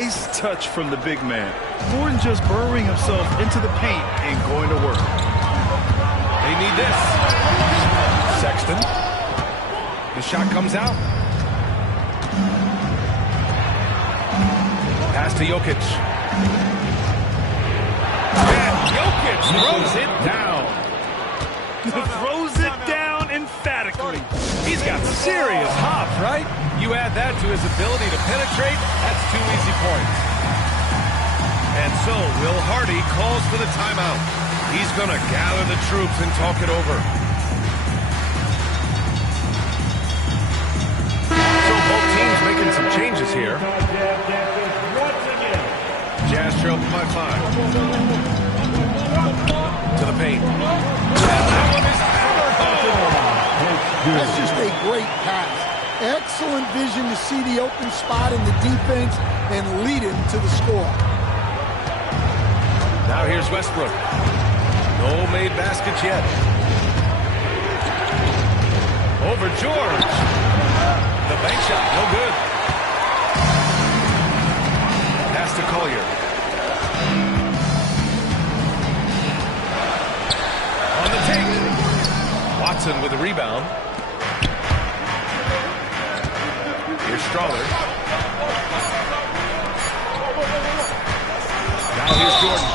Nice touch from the big man. More than just burrowing himself into the paint and going to work. They need this. Sexton. The shot comes out. Pass to Jokic. And Jokic throws it down. Throws it down emphatically. He's got serious hop, right? You add that to his ability to penetrate, that's 2 easy points. And so Will Hardy calls for the timeout. He's going to gather the troops and talk it over. So both teams making some changes here. Jazz trail by 5. To the paint. And that one is hammered home. That's just a great pass. Excellent vision to see the open spot in the defense and lead him to the score. Now here's Westbrook. No made baskets yet. Over George. The bank shot, no good. Pass to Collier. On the take. Watson with the rebound. Here's Strawler. Now here's Jordan.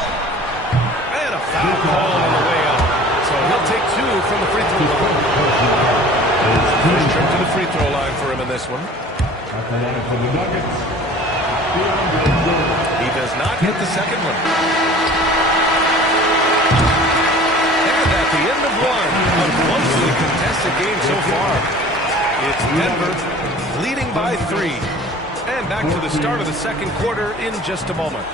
And a foul call on the way out. So he'll take 2 from the free throw line. First trip to the free throw line for him in this one. He does not hit the second one. And at the end of one, a closely contested game so far. It's Denver leading by 3. And back to the start of the second quarter in just a moment.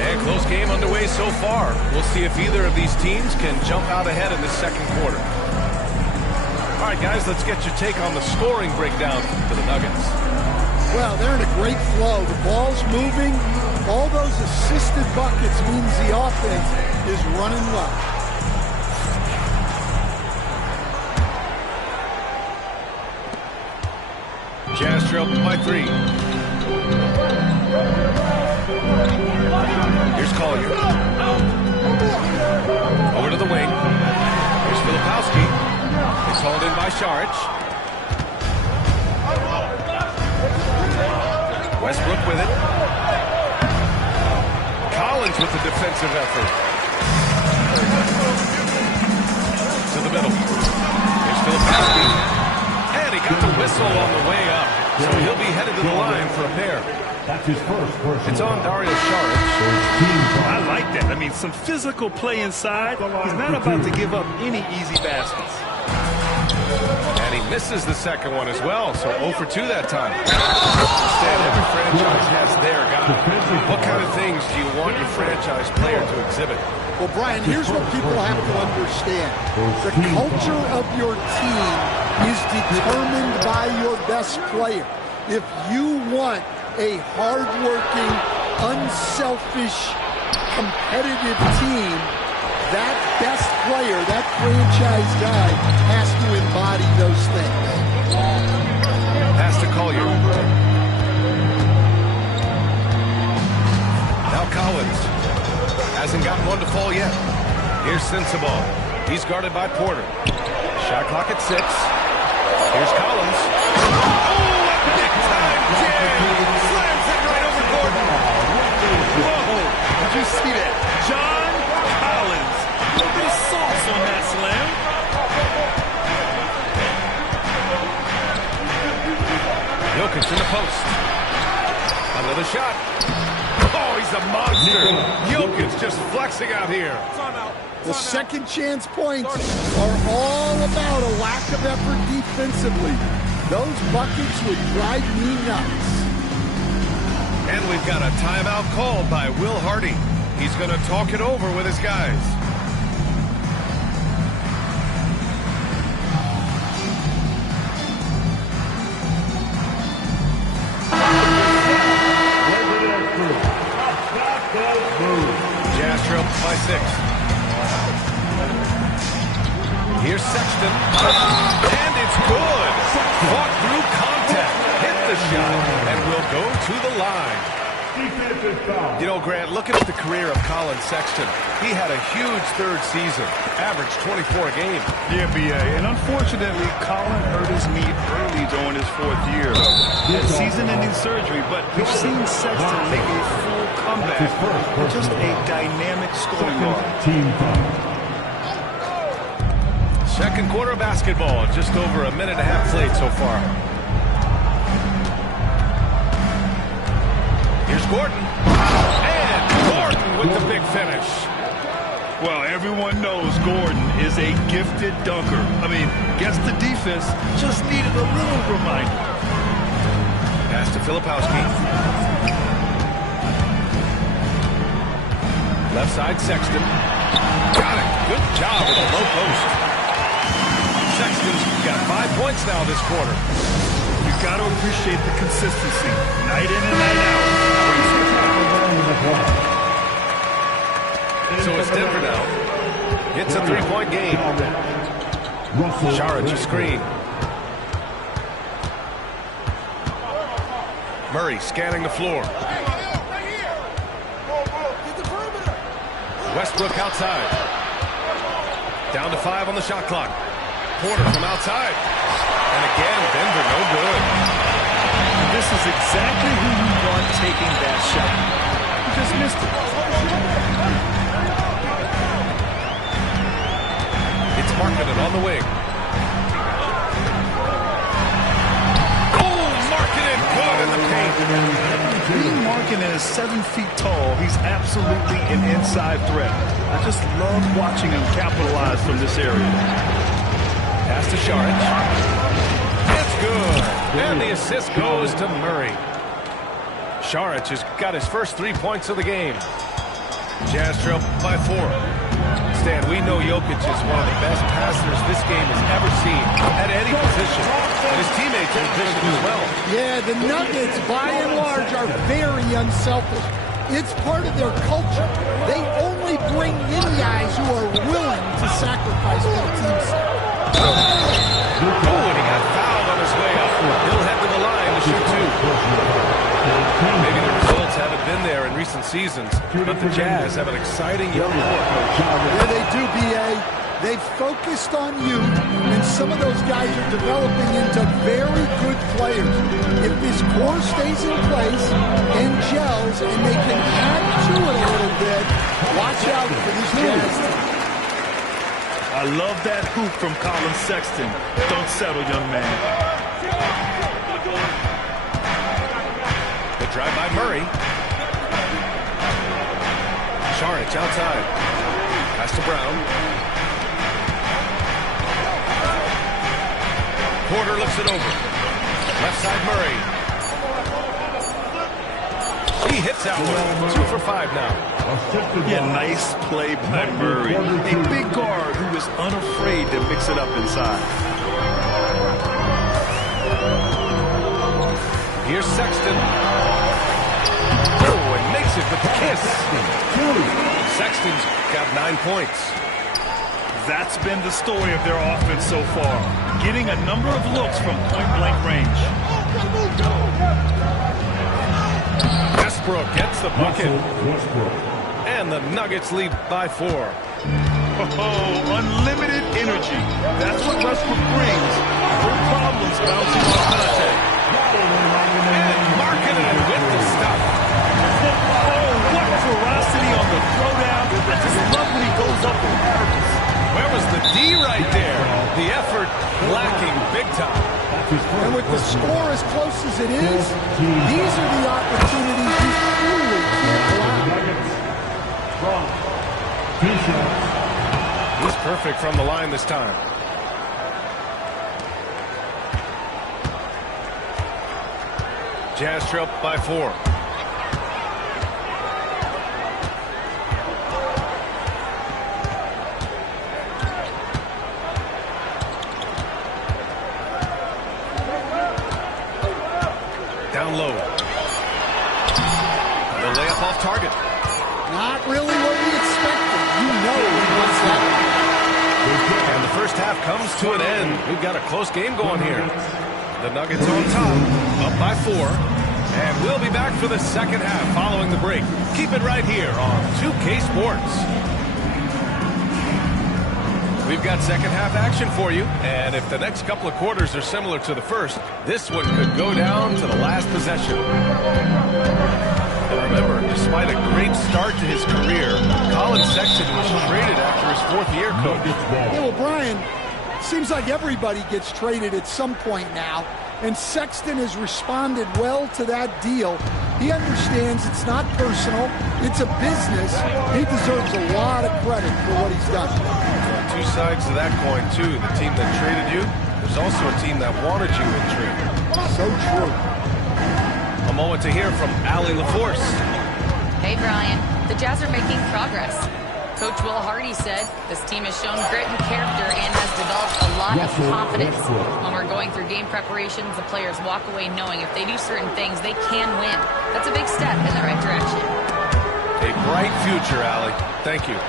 And close game underway so far. We'll see if either of these teams can jump out ahead in the second quarter. All right, guys, let's get your take on the scoring breakdown for the Nuggets. Well, they're in a great flow. The ball's moving. All those assisted buckets means the offense is running well. Jazz trail by 3. Here's Collier. Over to the wing. Here's Filipowski. It's hauled in by Šarić. Westbrook with it. Collins with the defensive effort. To the middle. Here's Filipowski. And he got the whistle on the way up. So he'll be headed to the line for a pair. That's his first. It's on Dario Šarić. I like that. I mean, some physical play inside. He's not about to give up any easy baskets. And he misses the second one as well, so 0 for 2 that time. Instead, every franchise has their guy. What kind of things do you want your franchise player to exhibit? Well, Brian, here's what people have to understand. The culture of your team is determined by your best player. If you want a hard-working, unselfish, competitive team, that best player, that franchise guy, has to embody those things. Pass to Collier. Now Collins. Hasn't gotten one to fall yet. Here's Sensabaugh. He's guarded by Porter. Shot clock at 6. Here's Collins. Oh, a big-time jam! Slams it right over Gordon. Whoa! Did you see that? John Collins. A little bit of sauce on that slam. Jokic in the post. Another shot. Oh, he's a monster. Jokic just flexing out here. The second chance points are all about a lack of effort defensively. Those buckets would drive me nuts. And we've got a timeout called by Will Hardy. He's going to talk it over with his guys. Jazz trail by 6. Here's Sexton. And it's good. Fought through contact. Hit the shot. And will go to the line. You know, Grant, looking at the career of Colin Sexton, he had a huge third season. Averaged 24 a game. Yeah, B.A. And unfortunately, Colin hurt his knee early during his 4th year. He had season-ending surgery, but we've seen Sexton make a full comeback with just a dynamic scoring guard. Second quarter of basketball, just over a minute and a half played so far. Here's Gordon. And Gordon with the big finish. Well, everyone knows Gordon is a gifted dunker. I mean, guess the defense just needed a little reminder. Pass to Filipowski. Left side, Sexton. Got it. Good job with a low post. Sexton's got 5 points now this quarter. You got to appreciate the consistency. Night in and night out. So it's Denver now. It's a three-point game. Saric, a screen. Murray scanning the floor. Westbrook outside. Down to 5 on the shot clock. Porter from outside. And again, Denver no good. This is exactly who you want taking that shot. You just missed it. It's Markkanen on the wing. Oh, Markkanen good in the paint. Being Markkanen is 7 feet tall. He's absolutely an inside threat. I just love watching him capitalize from this area. Pass to Saric. It's good. And the assist goes to Murray. Saric has got his first 3 points of the game. Jazz trail by 4. Stan, we know Jokic is one of the best passers this game has ever seen at any position. And his teammates are position as well. Yeah, the Nuggets, by and large, are very unselfish. It's part of their culture. They only bring in guys who are willing to sacrifice for the team's sake. Oh, and he got fouled on his way up. He'll head to the line to shoot 2. Maybe the results haven't been there in recent seasons, but the Jazz have an exciting young core coach. Yeah, they do, B.A. They've focused on youth, and some of those guys are developing into very good players. If this core stays in place and gels, and they can add to it a little bit, watch out for this Jazz team. I love that hoop from Colin Sexton. Don't settle, young man. The drive by Murray. Saric outside. Pass to Brown. Porter looks it over. Left side Murray. He hits that one. 2 for 5 now. Yeah, nice play by Murray. A big guard who is unafraid to mix it up inside. Here's Sexton. Oh, and makes it with the kiss. Sexton's got 9 points. That's been the story of their offense so far. Getting a number of looks from point-blank range. Westbrook gets the bucket. And the Nuggets lead by 4. Oh, unlimited energy. That's what Westbrook brings. No problems bouncing off contact. And Markkanen with the stuff. Oh, what ferocity on the throwdown. I just love when he goes up on purpose. Where was the D right there? The effort lacking big time. And with the score as close as it is, these are the opportunities you truly can't allow. He's perfect from the line this time. Jazz trail by 4. Down low. The layup off target. Not really what we expected. You know he wants that. And the first half comes to an end. We've got a close game going here. The Nuggets on top, up by 4. And we'll be back for the second half following the break. Keep it right here on 2K Sports. We've got second half action for you. And if the next couple of quarters are similar to the first, this one could go down to the last possession. And remember, despite a great start to his career, Colin Sexton was traded after his 4th year, Coach. Yeah, well, Brian, seems like everybody gets traded at some point now, and Sexton has responded well to that deal. He understands it's not personal, it's a business. He deserves a lot of credit for what he's done. Two sides to that coin, too. The team that traded you, there's also a team that wanted you in trade. So true. A moment to hear from Allie LaForce. Hey, Brian. The Jazz are making progress. Coach Will Hardy said this team has shown grit and character and has developed a lot of confidence. When we're going through game preparations, the players walk away knowing if they do certain things, they can win. That's a big step in the right direction. A bright future, Allie. Thank you.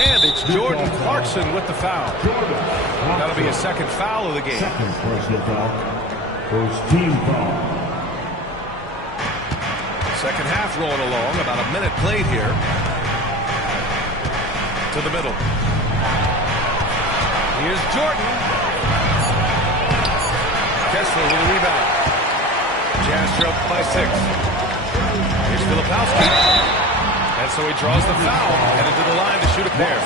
And it's Jordan Clarkson with the foul. That'll be a second foul of the game. Second personal foul. First team foul. Second half rolling along. About a minute played here. To the middle. Here's Jordan. Kessler with a rebound. Jazz trail by 6. Here's Filipowski. And so he draws the foul, headed to the line to shoot a pair.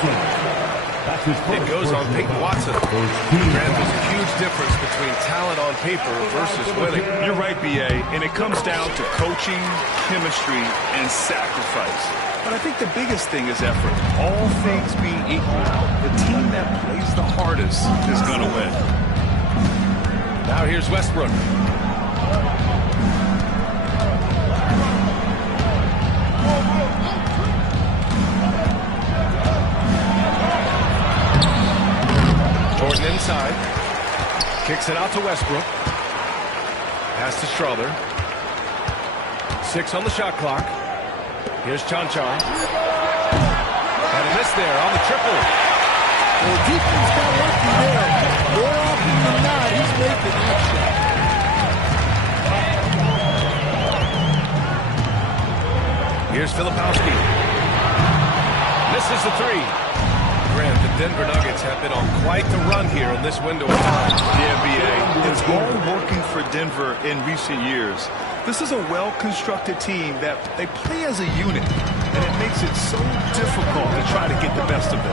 It goes on Peyton Watson. Grant, there's a huge difference between talent on paper versus winning. You're right, B.A., and it comes down to coaching, chemistry, and sacrifice. But I think the biggest thing is effort. All things being equal, the team that plays the hardest is going to win. Now here's Westbrook. Jordan inside. Kicks it out to Westbrook. Pass to Strother. 6 on the shot clock. Here's Chanchar. And a miss there on the triple. The defense got lucky there. More often than not, he's making that shot. Here's Filipowski. Misses the 3. Grant, the Denver Nuggets have been on quite the run here in this window of time. Yeah, B.A., it's all working for Denver in recent years. This is a well-constructed team that they play as a unit, and it makes it so difficult to try to get the best of them.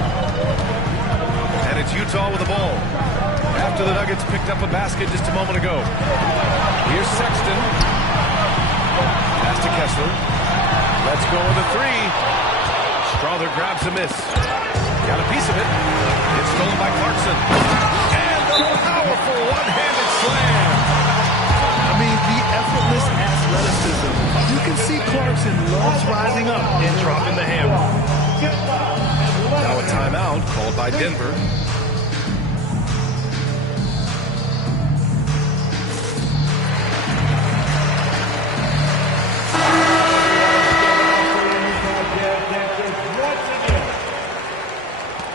And it's Utah with the ball. After the Nuggets picked up a basket just a moment ago. Here's Sexton. Pass to Kessler. Let's go with a 3. Strother grabs a miss. Got a piece of it. It's stolen by Clarkson. And a powerful one-handed slam. I mean, the effortless athleticism. You can see Clarkson loves rising up and dropping the hammer. Now a timeout called by Denver.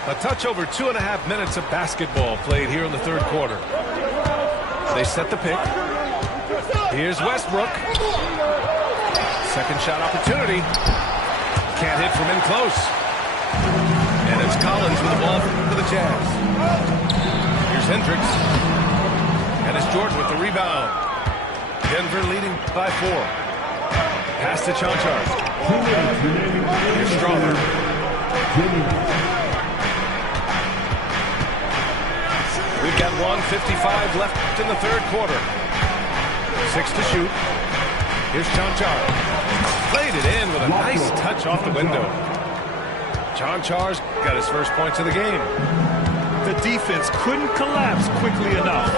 A touch over 2.5 minutes of basketball played here in the third quarter. They set the pick. Here's Westbrook. Second shot opportunity. Can't hit from in close. And it's Collins with the ball for the Jazz. Here's Hendricks. And it's George with the rebound. Denver leading by 4. Pass to Chanchar. Here's Strother. We've got 1:55 left in the third quarter. 6 to shoot. Here's Chanchar. Played it in with a nice touch off the window. Chanchar's got his first points of the game. The defense couldn't collapse quickly enough.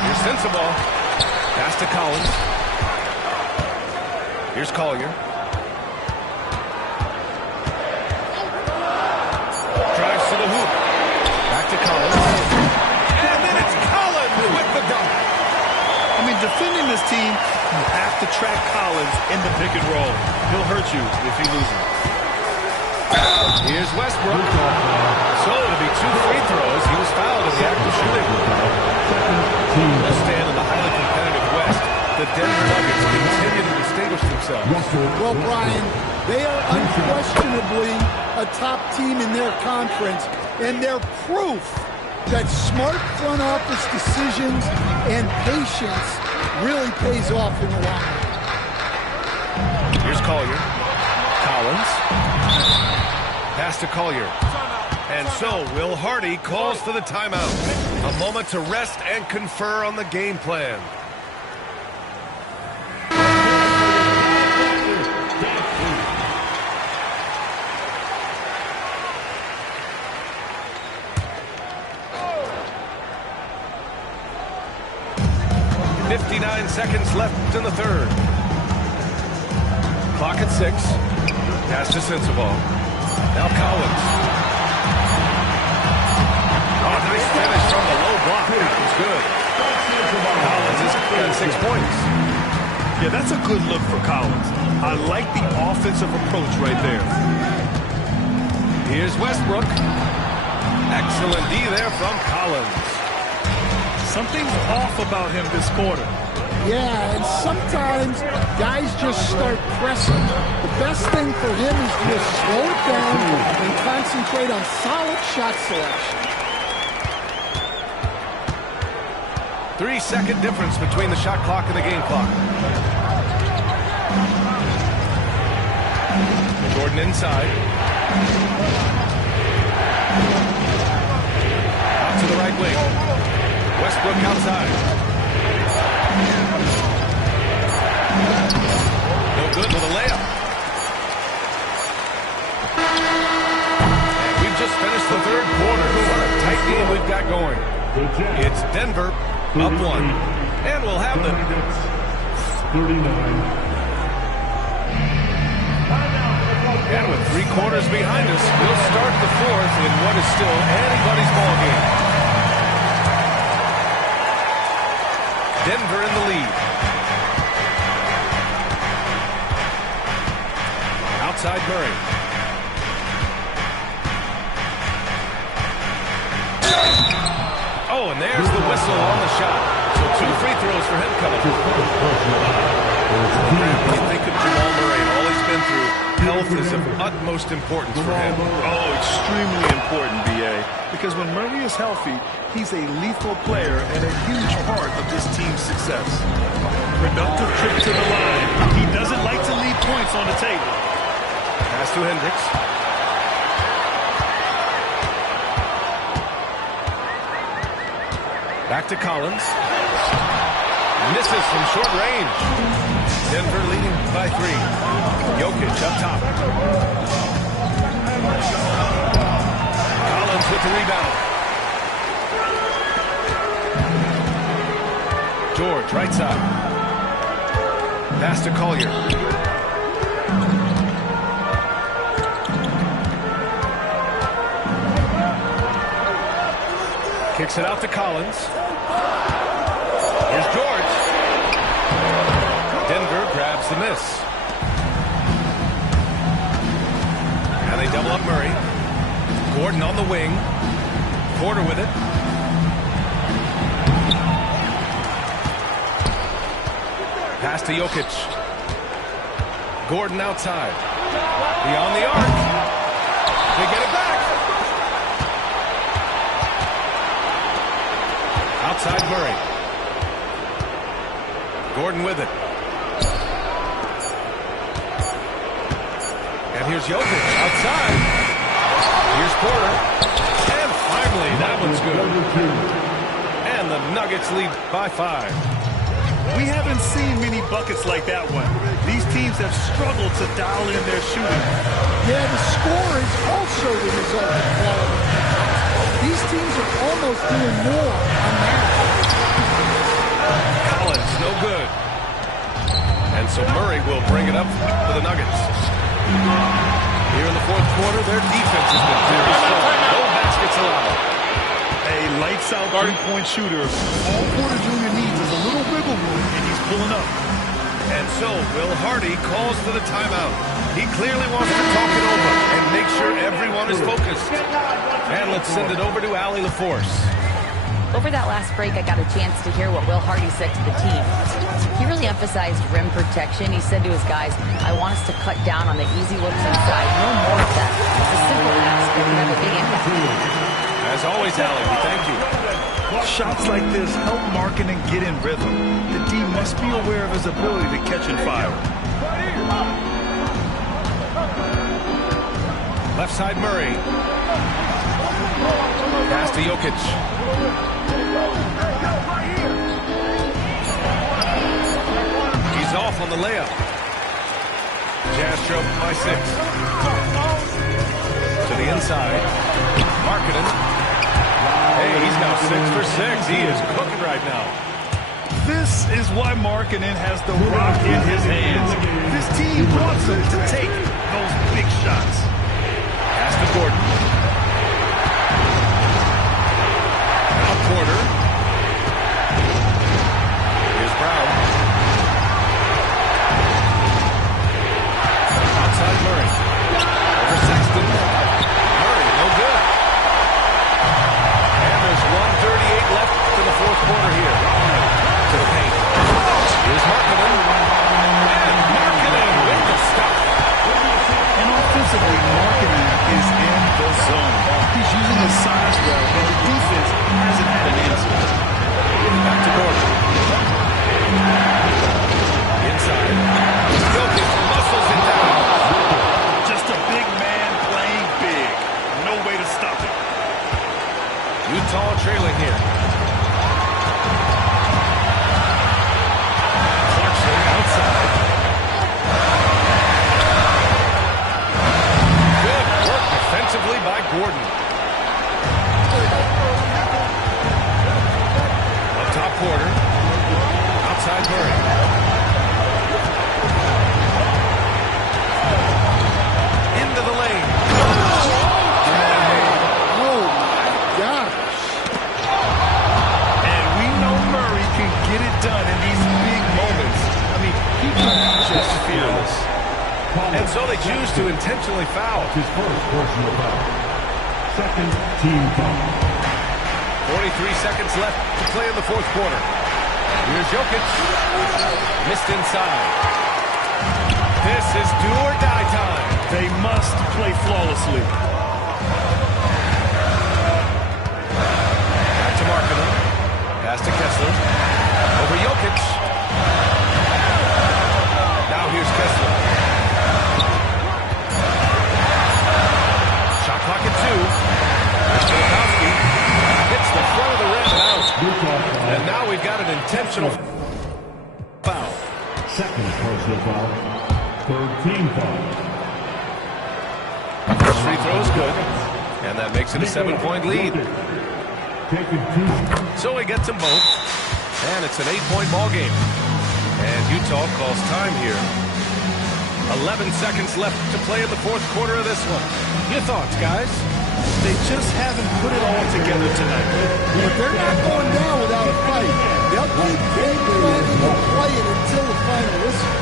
Here's Sensabaugh. Pass to Collins. Here's Collier. Drives to the hoop. Back to Collins. And then it's Collins with the dunk. I mean, defending this team, you have to track Collins in the pick and roll. He'll hurt you if he loses. Here's Westbrook. So it'll be 2 free throws. He was fouled in the act of shooting. We'll stand in the highly competitive West. The Denver Nuggets continue to distinguish themselves. Well, Brian, they are unquestionably a top team in their conference, and they're proof that smart front office decisions and patience really pays off in the long run. Here's Collier. Collins. Pass to Collier. And so Will Hardy calls for the timeout. A moment to rest and confer on the game plan. 59 seconds left in the third. Clock at 6. Pass to Sensabaugh. Now Collins. Oh, nice finish from the low block. That was good. Collins has got 6 points. Yeah, that's a good look for Collins. I like the offensive approach right there. Here's Westbrook. Excellent D there from Collins. Something's off about him this quarter. Yeah, and sometimes guys just start pressing. The best thing for him is to just slow it down and concentrate on solid shot selection. 3-second difference between the shot clock and the game clock. Gordon inside. Out to the right wing. Westbrook outside. No good with a layup. And we've just finished the third quarter. What a tight game we've got going. It's Denver up 1. And we'll have the 39. And with 3 quarters behind us, we'll start the fourth in what is still anybody's ball game. Denver in the lead. Outside Murray. Oh, and there's the whistle on the shot. So 2 free throws for him coming. What do you think of Jamal Murray and all he's been through? Health is of utmost importance for him. Oh, extremely important, B.A. Because when Murray is healthy, he's a lethal player and a huge part of this team's success. Productive trip to the line. He doesn't like to leave points on the table. Pass to Hendricks. Back to Collins. Misses from short range. Denver leading by 3. Jokic up top. Collins with the rebound. George, right side. Pass to Collier. Kicks it out to Collins. Here's George. Denver grabs the miss. And they double up Murray. Gordon on the wing. Porter with it. Pass to Jokic. Gordon outside. Beyond the arc. They get it back. Outside Murray. Gordon with it. And here's Jokic outside. Here's Porter. And finally, that one's good. And the Nuggets lead by 5. We haven't seen many buckets like that one. These teams have struggled to dial in their shooting. Yeah, the score is also the result of quality. These teams are almost doing more on that. Collins, no good. And so Murray will bring it up for the Nuggets. Here in the fourth quarter, their defense has been very strong. No baskets allowed. A lights-out three-point shooter. All Porter Jr. needs is a little wiggle room, and he's pulling up. And so Will Hardy calls for the timeout. He clearly wants to talk it over and make sure everyone is focused. And let's send it over to Allie LaForce. Over that last break, I got a chance to hear what Will Hardy said to the team. He really emphasized rim protection. He said to his guys, I want us to cut down on the easy looks inside. No more of that. It's a simple ask that can have a big impact. As always, Allie, we thank you. Shots like this help Markin and get in rhythm. The D must be aware of his ability to catch and fire. Left side Murray. Pass to Jokic. He's off on the layup. Jazz trail by 6. To the inside. Markkanen. Hey, he's now 6 for 6. He is cooking right now. This is why Markkanen has the rock in his hands. This team wants him to take those big shots. Pass to Gordon. Now Porter. Here's Brown. Outside Murray. Over Sexton. Murray, no good. And there's 1:38 left to the fourth quarter here. To the paint. Here's Markkanen. And Markkanen with the stop. And offensively, Markkanen is in the zone. He's using his size well, and the defense hasn't had an answer. Back to Gordon. Inside. Jokic muscles it down. Just a big man playing big. No way to stop it. Utah trailing here. Clarkson outside. Good work defensively by Gordon. Up top Porter. Outside Murray. Into the lane. Oh, my gosh. And we know Murray can get it done in these big moments. I mean, he can be just fearless. And so they choose to intentionally foul. His first personal foul. Second team foul. 43 seconds left to play in the fourth quarter. Here's Jokic. Missed inside. This is do or die time. They must play flawlessly. Back to Markkanen. Pass to Kessler. Over Jokic. Now here's Kessler. Shot clock at 2. There's Filipowski. Hits the front of the rim and out. And now we've got an intentional foul. Second personal foul. Third team foul. First free throw is good. And that makes it a 7-point lead. So he gets them both. And it's an 8-point ball game. And Utah calls time here. 11 seconds left to play in the fourth quarter of this one. Your thoughts, guys? They just haven't put it all together tonight. But they're not going down without a fight. They'll keep game planning and playing until the final whistle.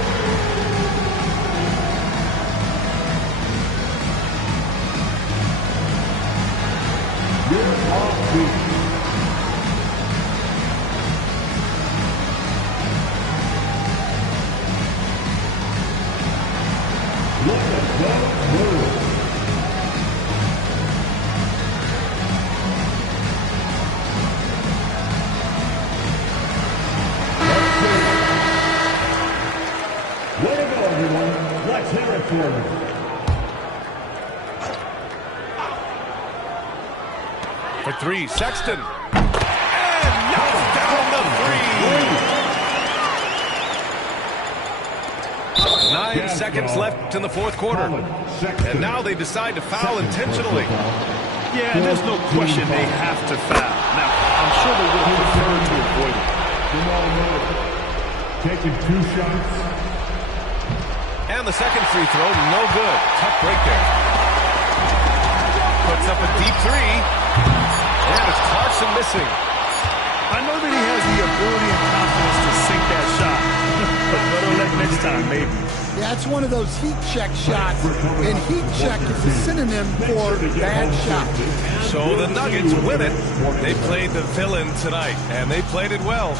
Way to go, everyone. Let's hear it for you. For three, Sexton. And knocks down the three. 9 seconds left in the fourth quarter. And now they decide to foul intentionally. Yeah, and there's no question they have to foul. Now, I'm sure they would have preferred to avoid it. Taking 2 shots. And the second free throw, no good. Tough break there. Puts up a deep three. And it's Clarkson missing. I know that he has the ability and confidence to sink that shot. But better luck next time, maybe. Yeah, it's one of those heat check shots. And heat check is a synonym for bad shot. So the Nuggets win it. They played the villain tonight, and they played it well.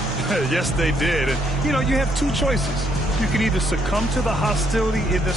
Yes, they did. And, you know, you have 2 choices. You can either succumb to the hostility in this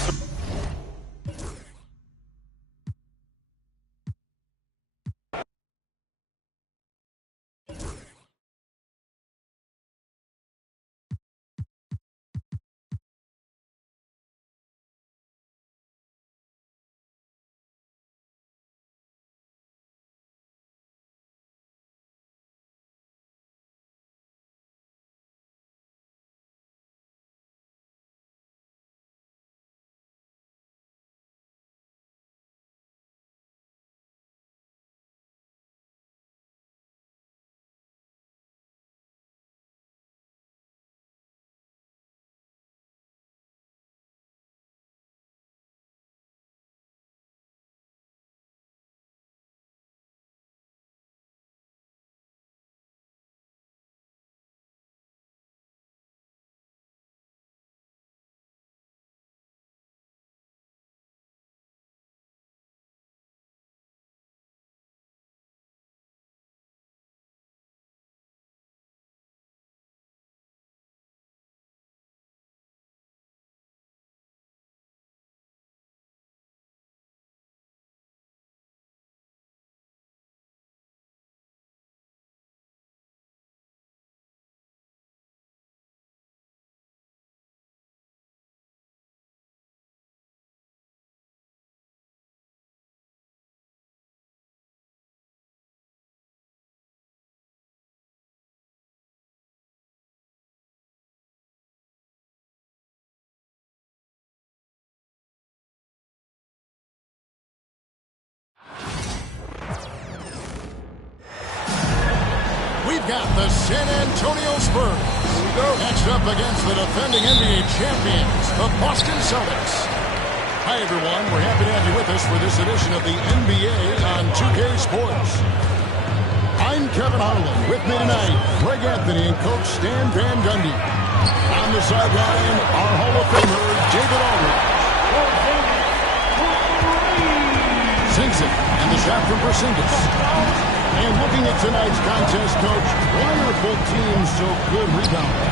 we've got the San Antonio Spurs matched up against the defending NBA champions, the Boston Celtics. Hi, everyone. We're happy to have you with us for this edition of the NBA on 2K Sports. I'm Kevin Harlan. With me tonight, Greg Anthony and Coach Stan Van Gundy. On the sideline, our Hall of Famer, David Aldridge. Simpson and the shot from Porzingis. And looking at tonight's contest, Coach, why are both teams so good rebounding?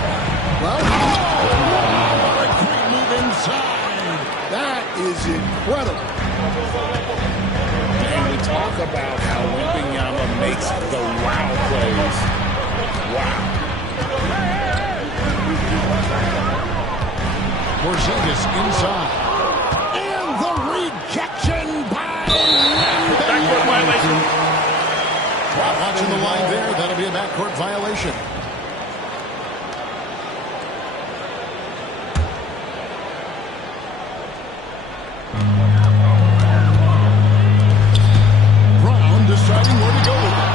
Well, what a great move inside. That is incredible. And we talk about how Wembanyama makes the wow plays. Wow. Porzingis inside. And the rejection by backcourt violation. Watching the line there, that'll be a backcourt violation. Brown deciding where to go with it.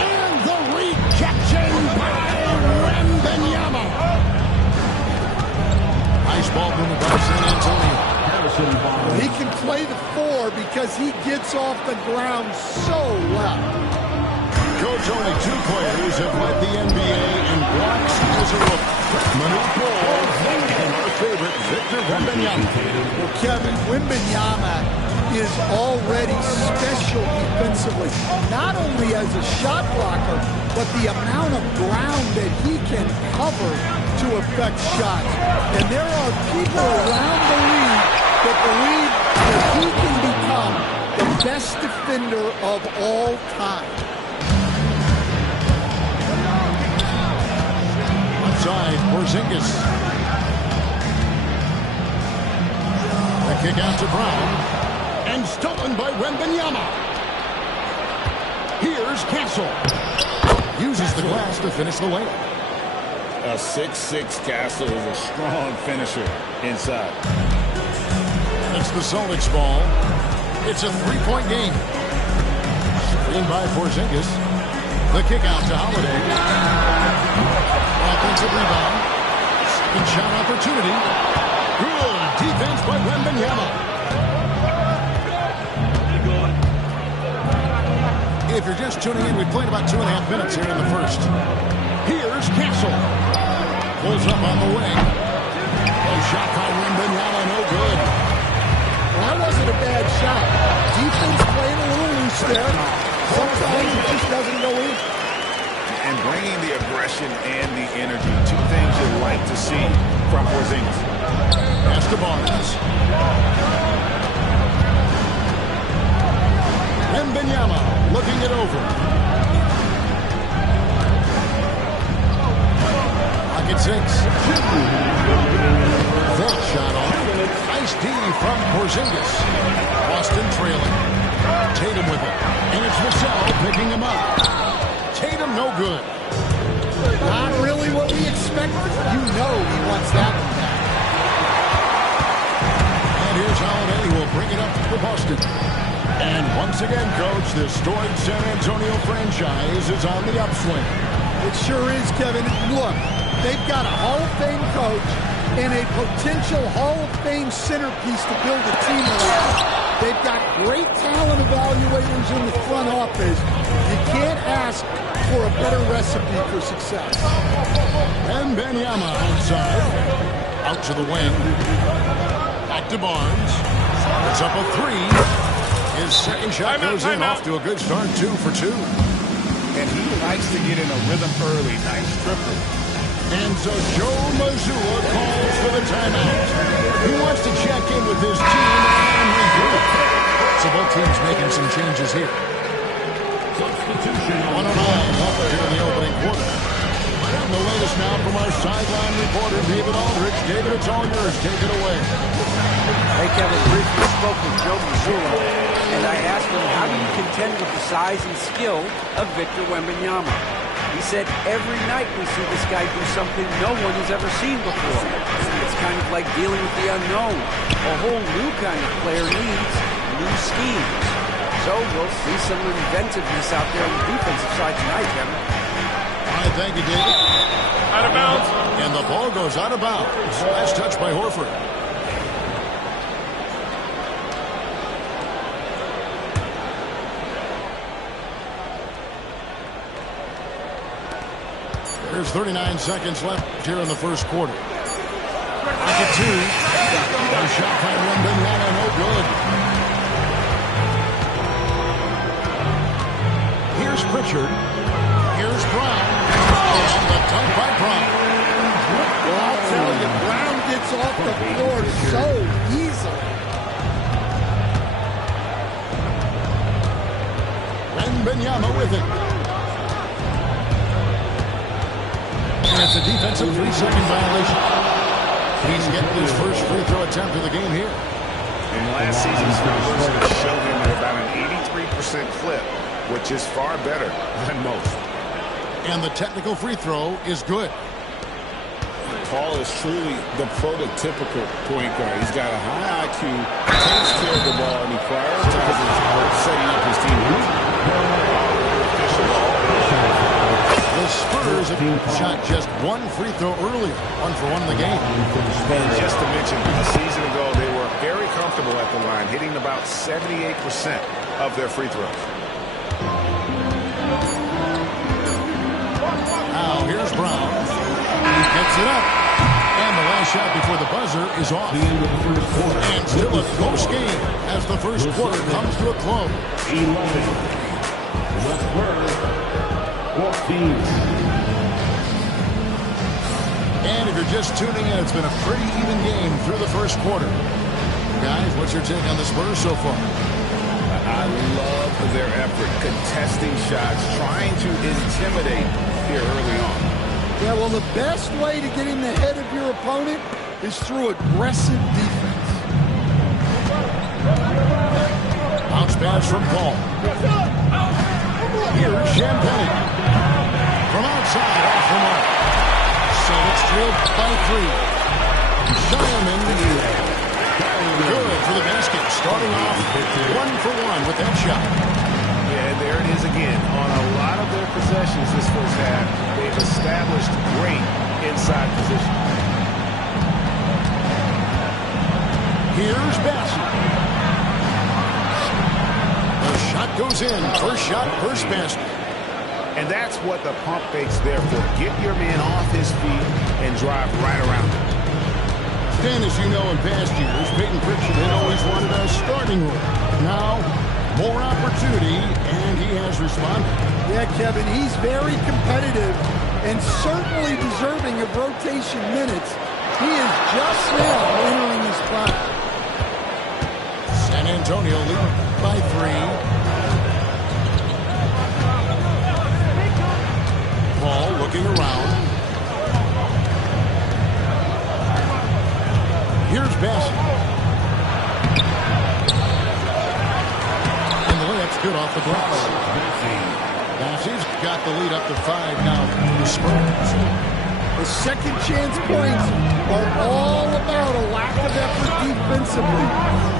And the rejection by Wembanyama. Nice ball movement by San Antonio. He can play the 4 because he gets off the ground so well. Coach, only 2 players have led the NBA in blocks as a rookie. Manute Bol and our favorite, Victor Wembanyama. Well, Kevin, Wembanyama is already special defensively. Not only as a shot blocker, but the amount of ground that he can cover to affect shots. And there are people around the league that believe that he can become the best defender of all time. Outside, Porzingis. The kick out to Brown. And stolen by Wembanyama. Here's Castle. Uses the glass to finish the layup. A 6'6" Castle is a strong finisher inside. It's the Celtics ball. It's a 3-point game. Screened by Porzingis. The kick out to Holiday. Offensive rebound. Second shot opportunity. Good defense by Wembanyama. If you're just tuning in, we played about 2.5 minutes here in the first. Here's Castle. Pulls up on the wing. A shot by Wembanyama, no good. Well, that wasn't a bad shot. Defense playing a little loose there. Sometimes it just doesn't go in. And bringing the aggression and the energy. 2 things you like to see from Porzingis. Pass to Barnes. Wembanyama looking it over. Pocket 6. That shot off. Nice D from Porzingis. Boston trailing. Tatum with it. And it's Vassell picking him up. Tatum no good. Not really what we expected. You know he wants that one back. And here's Holiday who will bring it up for Boston. And once again, Coach, the storied San Antonio franchise is on the upswing. It sure is, Kevin. Look, they've got a Hall of Fame coach and a potential Hall of Fame centerpiece to build a team around. They've got great talent evaluators in the front office. You can't ask for a better recipe for success. Wembanyama outside. Out to the wing. Back to Barnes. It's up a 3. His second shot goes in off to a good start, 2 for 2. And he likes to get in a rhythm early. Nice triple. And so Joe Mazzulla calls for the timeout. He wants to check in with his team and regroup. So both teams making some changes here. 109 up here in the opening quarter. And the latest now from our sideline reporter, David Aldridge. David, it's all yours. Take it away. Hey, Kevin, briefly spoke with Joe Mazzulla, and I asked him, how do you contend with the size and skill of Victor Wembanyama? He said, every night we see this guy do something no one has ever seen before. It's kind of like dealing with the unknown. A whole new kind of player needs new schemes. So we'll see some inventiveness out there on the defensive side tonight, Kevin. right, thank you, David. Out of bounds. And the ball goes out of bounds. Last touch by Horford. There's 39 seconds left here in the first quarter. Back at 2. A shot by Wembanyama, no good. Here's Pritchard. Here's Brown. And the dunk by Brown. Well, I'll tell you, Brown gets off the floor so easily. Wembanyama with it. And it's a defensive 3-second violation. He's getting his first free throw attempt of the game here. And last season's numbers show him at about an 83% clip, which is far better than most. And the technical free throw is good. Paul is truly the prototypical point guard. He's got a high IQ, takes care of the ball, and he prioritizes setting up his team. The Spurs have shot just one free throw earlier, 1-for-1 in the game. And just to mention, a season ago, they were very comfortable at the line, hitting about 78% of their free throws. Now, here's Brown. He gets it up. And the last shot before the buzzer is off. And still a close game as the first quarter comes to a close. 14. And if you're just tuning in, it's been a pretty even game through the first quarter. Guys, what's your take on the Spurs so far? I love their effort, contesting shots, trying to intimidate here early on. Yeah, well, the best way to get in the head of your opponent is through aggressive defense. Bounce pass from Paul. Here's Champagne. From outside, off the mark. Celtics trailed by 3. Shireman. Good for the basket. Starting off 1-for-1 with that shot. Yeah, there it is again. On a lot of their possessions this first half, they've established great inside position. Here's Bassett. The shot goes in. First shot, first basket. And that's what the pump fake's there for. Get your man off his feet and drive right around him. Dan, as you know, in past years, Peyton Pritchard had always wanted a starting role. Now, more opportunity, and he has responded. Yeah, Kevin, he's very competitive and certainly deserving of rotation minutes. He is just now entering his prime. San Antonio leading by 3. Paul looking around. Here's Bassett. And the layup's good off the glass. Bassett's got the lead up to 5 now for the Spurs. The second chance points are all about a lack of effort defensively.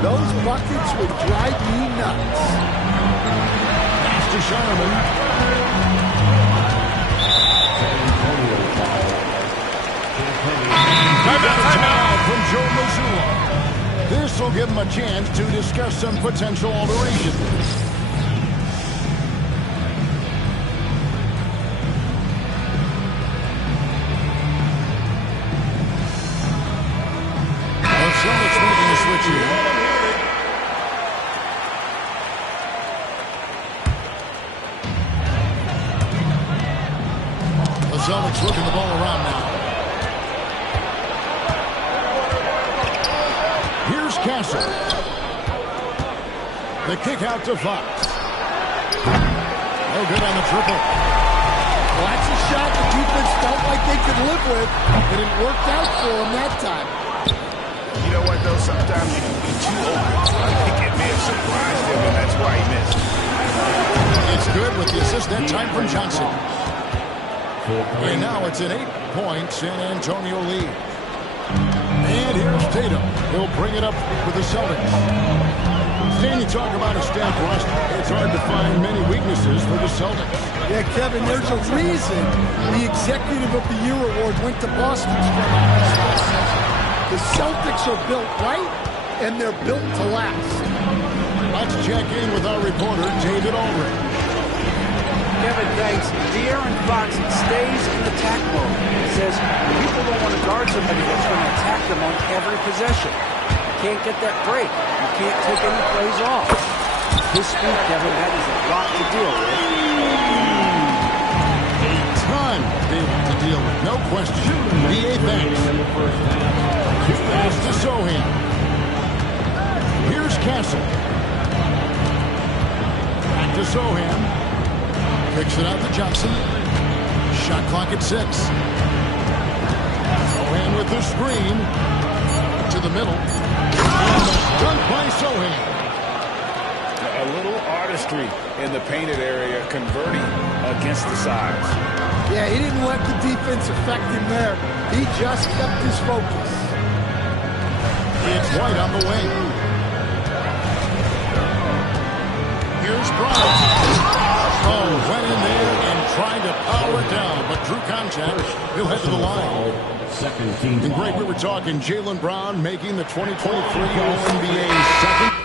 Those buckets would drive me nuts. Pass to Shireman. Timeout from Joe Mazzulla. This will give him a chance to discuss some potential alterations. The Celtics making a switch here. The Celtics looking the ball around now. Here's Castle. The kick out to Fox. No good on the triple. Well, that's a shot the defense felt like they could live with, but it worked out for them that time. You know what, though? Sometimes you can be too open. I think it may have surprised him, and that's why he missed. It's good with the assist that time from Johnson. And now it's an 8-point San Antonio lead. And here's Tatum. He'll bring it up for the Celtics. Stan, you talk about a stacked roster. It's hard to find many weaknesses for for the Celtics. Yeah, Kevin, there's a reason the Executive of the Year award went to Boston's front office last season. The Celtics are built right, and they're built to last. Let's check in with our reporter, David Aldridge. Kevin, thanks. De'Aaron Fox stays in attack mode. He says people don't want to guard somebody that's going to attack them on every possession. You can't get that break. You can't take any plays off. His speed, Kevin, that is a lot to deal with. A ton to deal with, no question. B.A. thanks. Pass to Sohan. Here's Castle. Back to Sohan. Kicks it out to Johnson. Shot clock at 6. Sohan with the screen. To the middle. Dunk by Sohan. A little artistry in the painted area, converting against the sides. Yeah, he didn't let the defense affect him there. He just kept his focus. It's White on the wing. Here's Bryant. Oh, went in there and tried to power it down, but drew contact. He'll head to the line. And Greg, we were talking Jaylen Brown making the 2023 All-NBA second.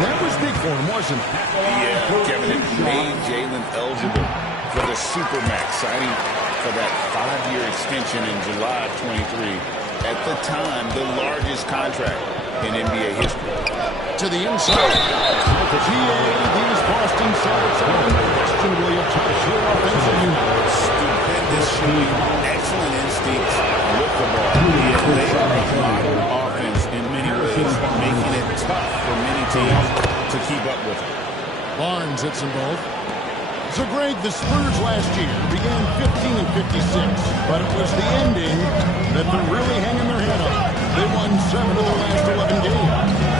That was big for him, wasn't it? Yeah, Kevin, it made Jaylen eligible for the Supermax, signing for that 5-year extension in July of 23. At the time, the largest contract in NBA history. To the inside. These Boston Celtics are unquestionably a top-tier offensive unit. Stupendous shooting, excellent instincts with the ball. They are a modern offense in many ways, making it tough for many teams to keep up with it. Barnes hits them both. So, Greg, the Spurs last year began 15 and 56, but it was the ending that they're really hanging their head on. They won 7 of their last 11 games.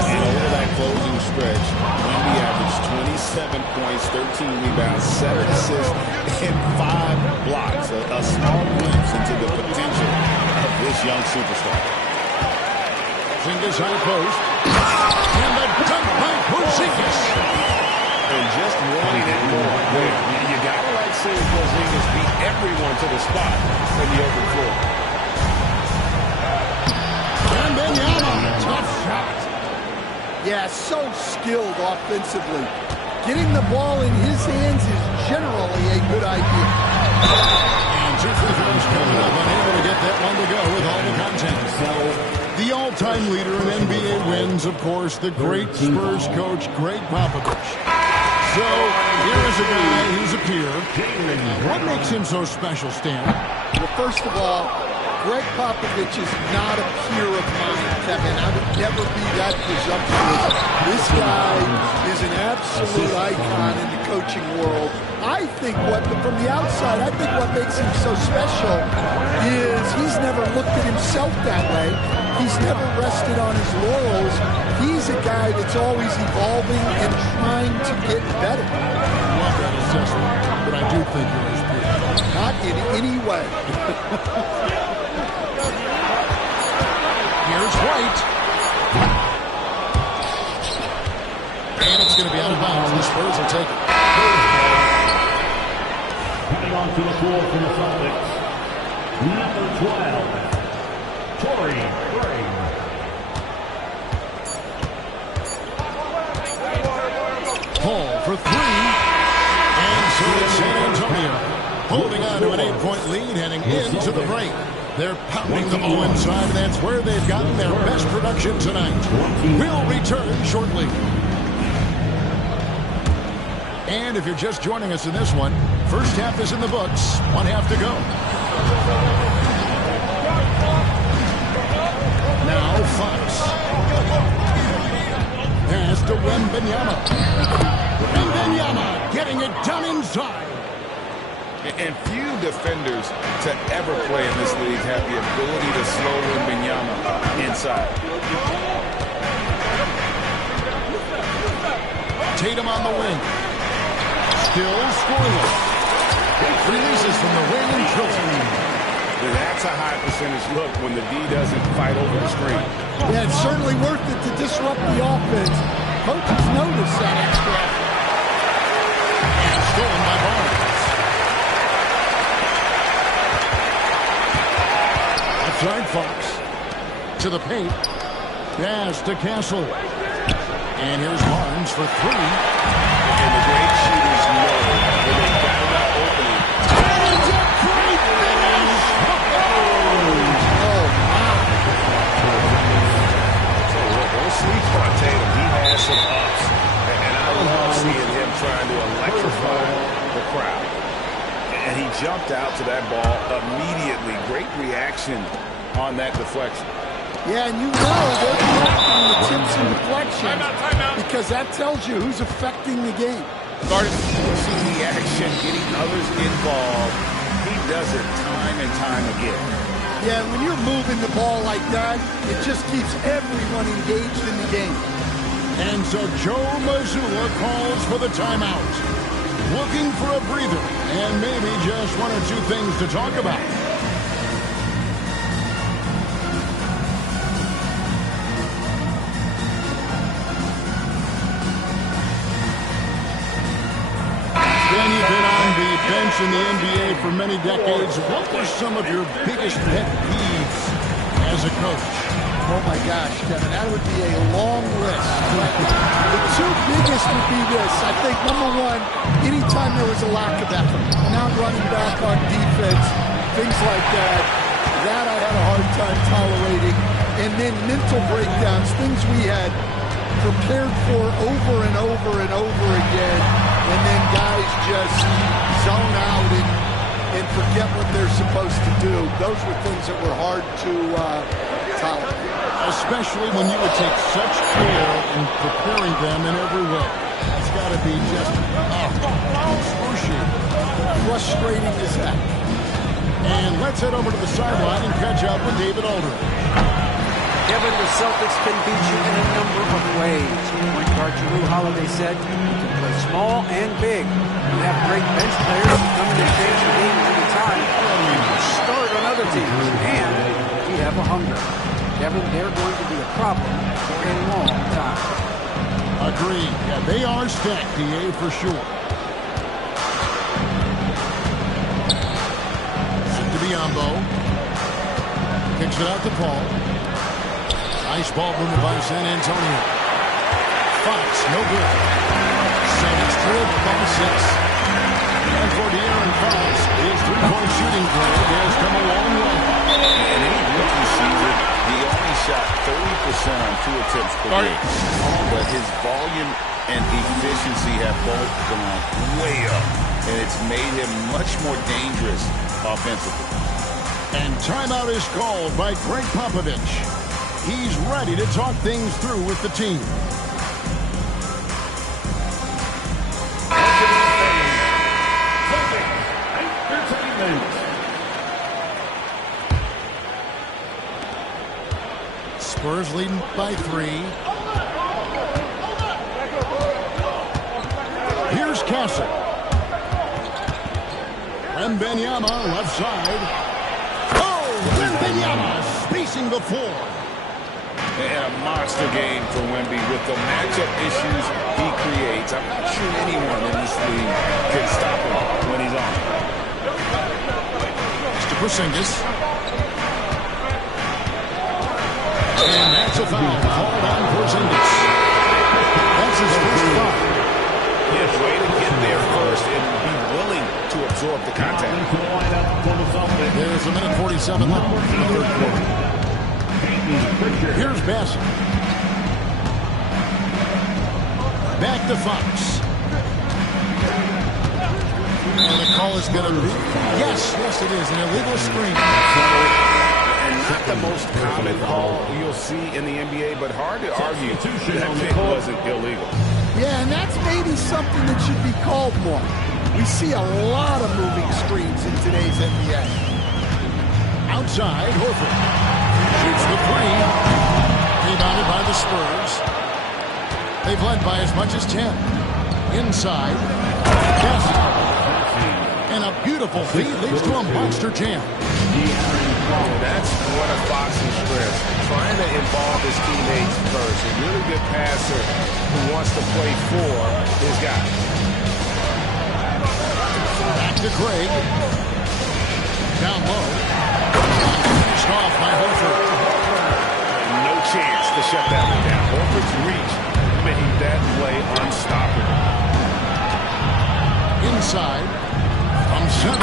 And over that closing stretch, Wemby averaged 27 points, 13 rebounds, 7 assists, and 5 blocks. A small glimpse into the potential of this young superstar. Porzingis high post. And the dunk by Porzingis. And just wanting it more there. You got to like seeing Porzingis beat everyone to the spot in the open floor. And Benyama, tough shot. Yeah, so skilled offensively. Getting the ball in his hands is generally a good idea. And 2 free throws coming up, unable to get that one to go with all the content. The all-time leader in NBA wins, of course, the great Spurs coach, Greg Popovich. So, here is a guy who's a peer. What makes him so special, Stan? Well, first of all, Greg Popovich is not a peer of mine, Kevin. I would never be that presumptuous. This guy is an absolute icon in the coaching world. I think from the outside, I think what makes him so special is he's never looked at himself that way. He's never rested on his laurels. He's a guy that's always evolving and trying to get better. Well, predecessor, but I do think yours is. Not in any way. Here's White. And it's going to be out of bounds. The Spurs will take it. Coming onto the floor for the Celtics, number 12, Torrey Craig. Paul for three. And so it's San Antonio holding on to an 8-point lead heading into the break. They're pounding the ball inside, and that's where they've gotten their best production tonight. We'll return shortly. And if you're just joining us in this one, first half is in the books. One half to go. Now Fox. Pass to Wembanyama. Wembanyama getting it done inside. And few defenders to ever play in this league have the ability to slow Wembanyama inside. Tatum on the wing. Still scoreless. Releases from the wing and drills it. That's a high percentage look when the D doesn't fight over the screen. Yeah, it's certainly worth it to disrupt the offense. Coaches notice that extra effort. And stolen by Barnes. Outside Fox. To the paint. Pass to Castle. And here's Barnes for three. And the great shooters know when they got that opening. It's a great finish! Don't sleep on Tatum. He has some ups. And I love seeing him trying to electrify the crowd. And he jumped out to that ball immediately. Great reaction on that deflection. Yeah, and you know they're correcting the tips and deflections because that tells you who's affecting the game. Started pushing the action, getting others involved. He does it time and time again. Yeah, when you're moving the ball like that, it just keeps everyone engaged in the game. And so Joe Mazzulla calls for the timeout. Looking for a breather and maybe just one or two things to talk about. You've been on the bench in the NBA for many decades. What were some of your biggest pet peeves as a coach? Oh my gosh, Kevin, that would be a long list. The two biggest would be this. I think number one, anytime there was a lack of effort, not running back on defense, things like that, that I had a hard time tolerating. And then mental breakdowns, things we had prepared for over and over and over again, and then guys just zone out and forget what they're supposed to do. Those were things that were hard to tolerate. Especially when you would take such care in preparing them in every way. It's got to be just excruciating. Frustrating as heck. And let's head over to the sideline and catch up with David Aldridge. Kevin, the Celtics can beat you in a number of ways. Point guard Jrue Holiday said, you can play small and big. You have great bench players who come in and change the game any time. You can start on other teams. And we have a hunger. Kevin, they're going to be a problem for a long time. Agreed. Yeah, they are stacked, DA, for sure. To Biyombo. Kicks it out to Paul. Nice ball movement by San Antonio. Fox, no good. Saints trailed by 6. And for De'Aaron Fox, his three-point shooting grade has come a long way. And in rookie season, he only shot 30% on 2 attempts per game. But his volume and efficiency have both gone way up. And it's made him much more dangerous offensively. And timeout is called by Greg Popovich. He's ready to talk things through with the team. Spurs leading by 3. Here's Castle. Wembanyama, left side. Oh, Wembanyama spacing the floor. And a monster game for Wemby with the matchup issues he creates. I'm not sure anyone in this league can stop him when he's on. Mr. Porzingis. And that's a foul called on Porzingis. That's his first foul. Yes, way to get there first and be willing to absorb the contact. There's a minute 47 left in the third quarter. Here's Bassett. Back to Fox. And the call is going to be... Yes, it is. An illegal screen. And not the most common call you'll see in the NBA, but hard to argue that it wasn't illegal. Yeah, and that's maybe something that should be called more. We see a lot of moving screens in today's NBA. Outside, Horford. Shoots the three. Rebounded by the Spurs. They've led by as much as 10. Inside. Bassett. And a beautiful feed leads to a monster jam. That's one of Fox's strengths. Trying to involve his teammates first. A really good passer who wants to play for his guys. Back to Craig. Down low. Finished off by Horford. No chance to shut that one down. Horford's reach made that play unstoppable. Inside. From 7.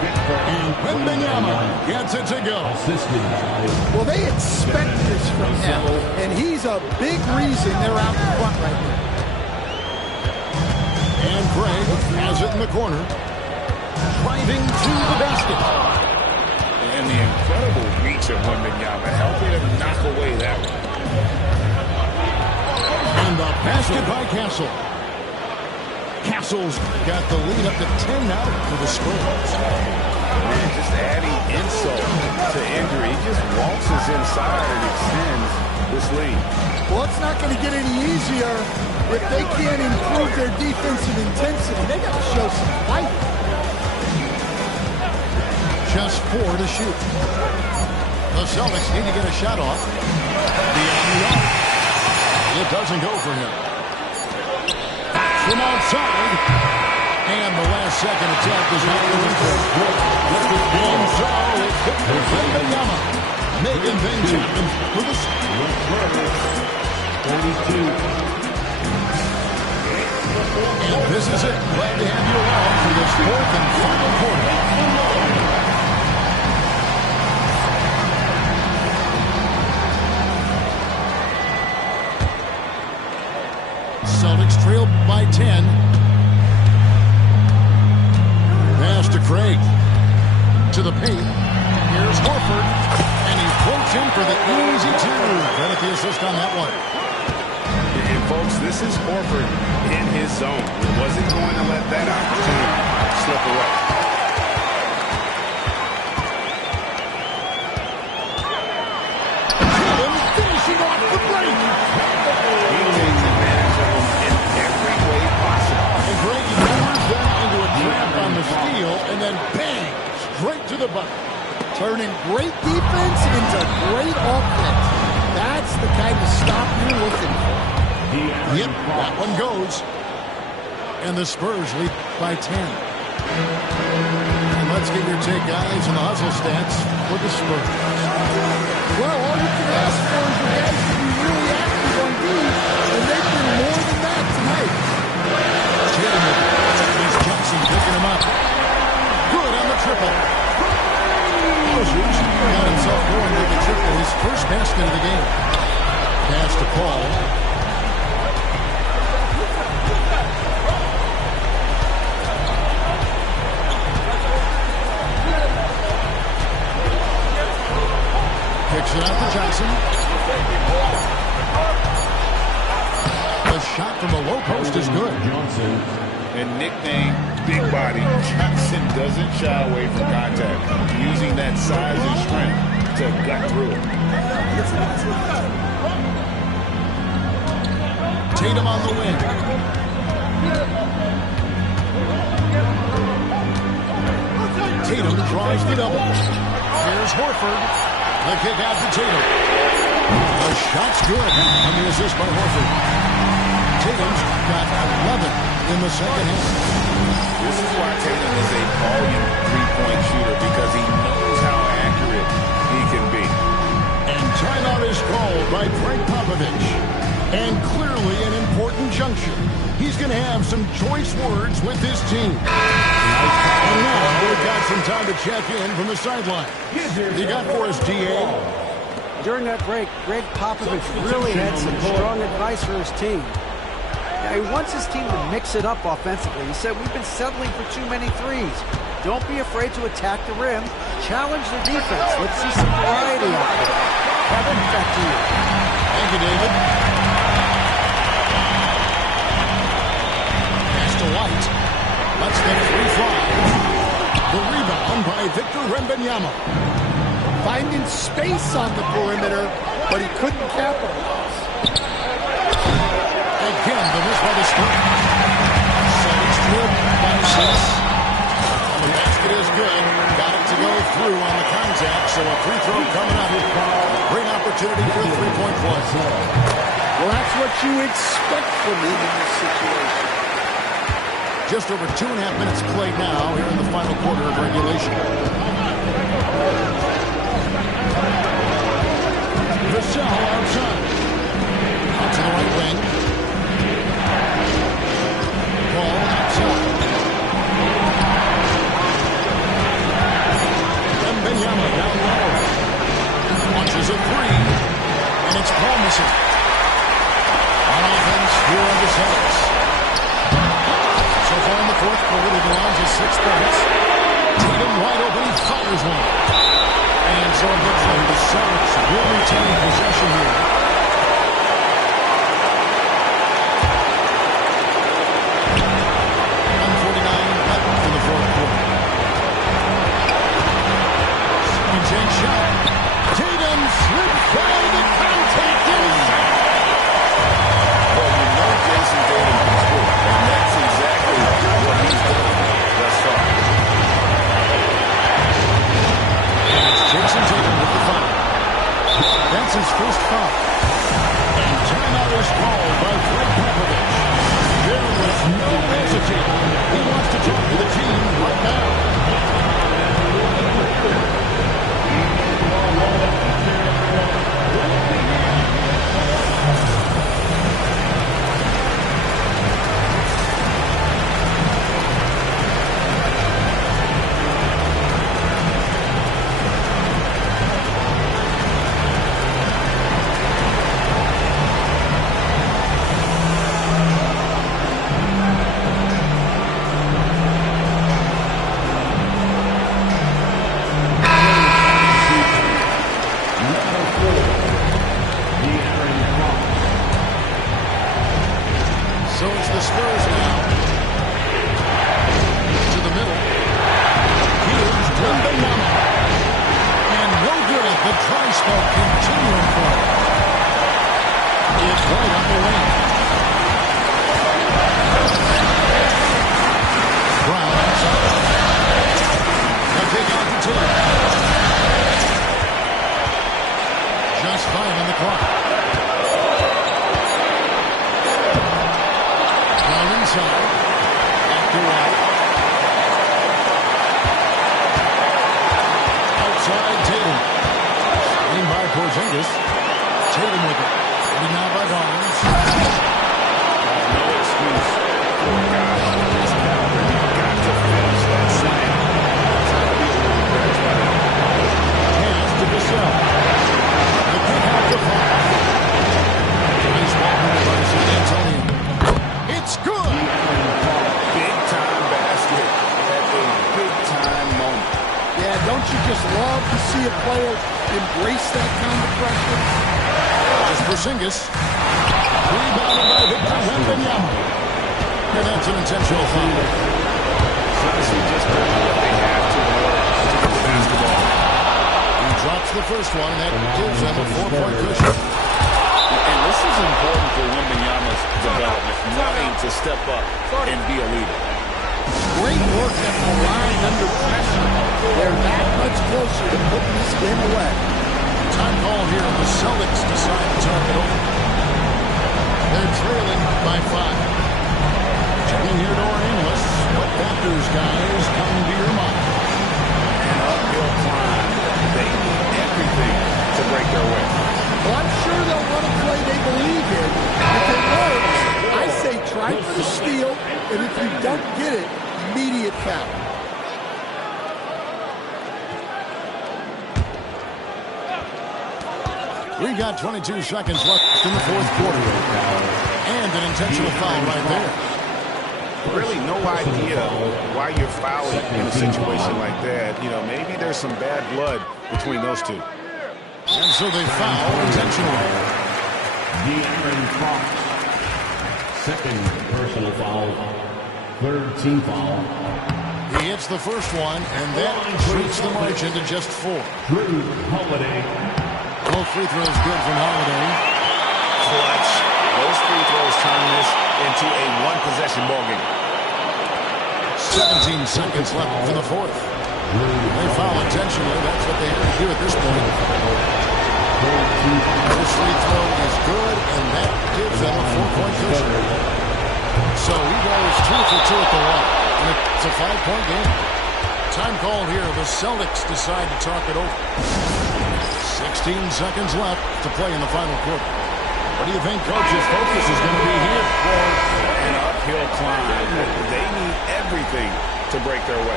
And Wembanyama gets it to go. Well, they expect this from him, and he's a big reason they're out in front right now. And Craig has it in the corner. Driving to the basket. And the incredible reach of Wembanyama helping him knock away that one. And the basket by Castle. Castle's got the lead up to 10 now for the Spurs. Man, just adding insult to injury. He just waltzes inside and extends this lead. Well, it's not going to get any easier if they can't improve their defensive intensity. They got to show some fight. Just 4 to shoot. The Celtics need to get a shot off. Beyond the arc. It doesn't go for him. From outside. And the last second attempt is not going for it. And so it's Victor Wembanyama making things happen for the Spurs. 42. And this is it. Glad to have you along for this fourth and final quarter. Celtics trail by 10. Pass to Craig. To the paint. Here's Horford. And he floats in for the easy 2. Credit the assist on that one. And folks, this is Horford in his zone. He wasn't going to let that opportunity slip away. Tatum finishing off the break. He takes advantage of him in every way possible. And Greg lures them into a trap on the steal, and then bang, straight to the bucket. Turning great defense into great offense. That's the kind of stop you're looking for. Yep, that one goes. And the Spurs lead by 10. And let's get your take, guys, on the hustle stats for the Spurs. Well, all you can ask for is your guys to be really active on D, and they've been more than that tonight. Tatum with Johnson picking him up. Good on the triple. Got himself going with the triple, his first basket of the game. Pass to Paul. Kicks it out to Johnson. The shot from the low post is good. Johnson. And nicknamed Big Body, Johnson doesn't shy away from contact, using that size and strength to gut through it. Tatum on the wing. draws the double. Here's Horford. The kick out to Tatum. The shot's good on the assist by Horford. Tatum's got 11 in the second half. This is why Tatum is a volume three-point shooter, because he knows how accurate he can be. And timeout is called by Greg Popovich. And clearly an important juncture. He's going to have some choice words with his team. And now we've got some time to check in from the sideline. You got for us, GA? During that break, Greg Popovich really had some strong advice for his team. He wants his team to mix it up offensively. He said, we've been settling for too many threes. Don't be afraid to attack the rim. Challenge the defense. Let's see some variety out there. Kevin, back to you. Thank you, David. Pass to White. Lets the three fly. The rebound by Victor Wembanyama. Finding space on the perimeter, but he couldn't capitalize. Again, the miss by the screen. Saints drilled by 6. And the basket is good. Got it to go through on the contact, so a free throw coming up. Great opportunity for a three-point play. Well, that's what you expect from him in this situation. Just over 2.5 minutes played now here in the final quarter of regulation. Vassell outside. Out to the right wing. Ball outside. Wembanyama down low. Launches a three. And it's promising. On offense, here are the Celtics. So far in the fourth quarter, the Lions has 6 points. Tatum wide open, he fires one. And so it looks like the Celtics will retain possession here. Shot. Tatum slipped by the contact inside. Well, you know Jason Tatum can score, and that's exactly what he's done thus far. And it's Jason Tatum with the foul. That's his first foul. And timeout is called by Greg Popovich. There was no hesitating. He wants to talk to the team right now. So it's the Spurs now. To the middle. Here's Wembanyama. And no good. The tri-spell continuing for him. It's right on the wing. Brown outside. Now take out the Tatum. Just 5 on the clock. Inside. Back to White. Outside Tatum. Screen by Porzingis. Tatum with it. And now by Barnes. No excuse for a guy on this caliber. You've got to finish that slam. That's how he will regret that. Pass to Vassell. The kick out to 5. Nice ball by San Antonio. It's good. Big-time basket at a big-time moment. Yeah, don't you just love to see a player embrace that kind of pressure? There's Porzingis. Rebounded by Victor Wembanyama. And that's an intentional foul. Honestly, just doing what they have to in order to keep the basketball. He drops the first one, and that gives them a 4-point cushion. And this is important for Wembanyama's development, wanting to step up and be a leader. Great work at the line under pressure. They're that much closer to putting this game away. Time call here. The Celtics decide to talk it over. They're trailing by 5. Checking here, Dora Inglis. What factors, guys, come to your mind? An uphill climb. They need everything to break their way. Well, I'm sure they'll run a play they believe in. If it works, I say try for the steal, and if you don't get it, immediate foul. We've got 22 seconds left in the fourth quarter. And an intentional foul right there. Really no idea why you're fouling in a situation like that. You know, maybe there's some bad blood between those two. And so they foul intentionally. De'Aaron Fox. Second personal foul. Third team foul. He hits the first one, and that shrinks the margin to just 4. Drew Holiday. Both free throws good from Holiday. Clutch. Those free throws turn this into a one-possession ball game. 17 seconds left in the fourth. They foul intentionally. That's what they have to do at this point. This free throw is good, and that gives them a 4-point cushion. So he goes 2 for 2 at the line, and it's a 5-point game. Time call here. The Celtics decide to talk it over. 16 seconds left to play in the final quarter. What do you think Coach's focus is going to be here? An uphill climb. They need everything to break their way.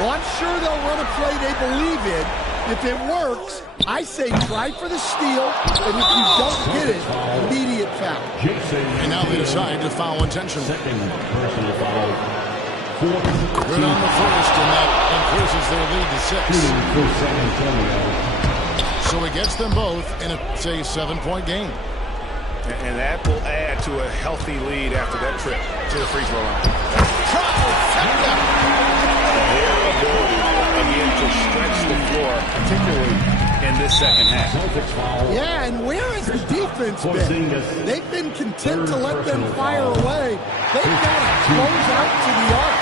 Well, I'm sure they'll run a play they believe in. If it works, I say try for the steal, and if you don't get it, immediate foul. And now they decide to foul intentionally. Second personal foul. Good on the first, and that increases their lead to 6. So it gets them both, and it's a 7-point game. And that will add to a healthy lead after that trip to the free throw line. Their ability, again, to stretch the floor, particularly in this second half. Yeah, and where has the defense been? They've been content to let them fire away. They've got to close out to the arc.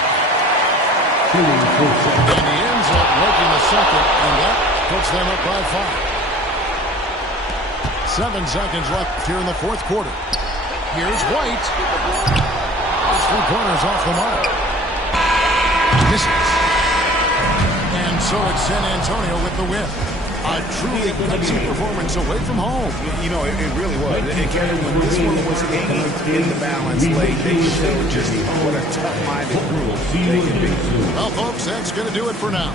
And he ends up making the second, and that puts them up by 5. 7 seconds left here in the fourth quarter. Here's White. His 3-pointer's off the mark. Misses. And so it's San Antonio with the win. A truly gutsy performance away from home. You know, it really was. And Kevin, when this one was hanging in the balance late, they showed just what a tough-minded group they can be. Well, folks, that's going to do it for now.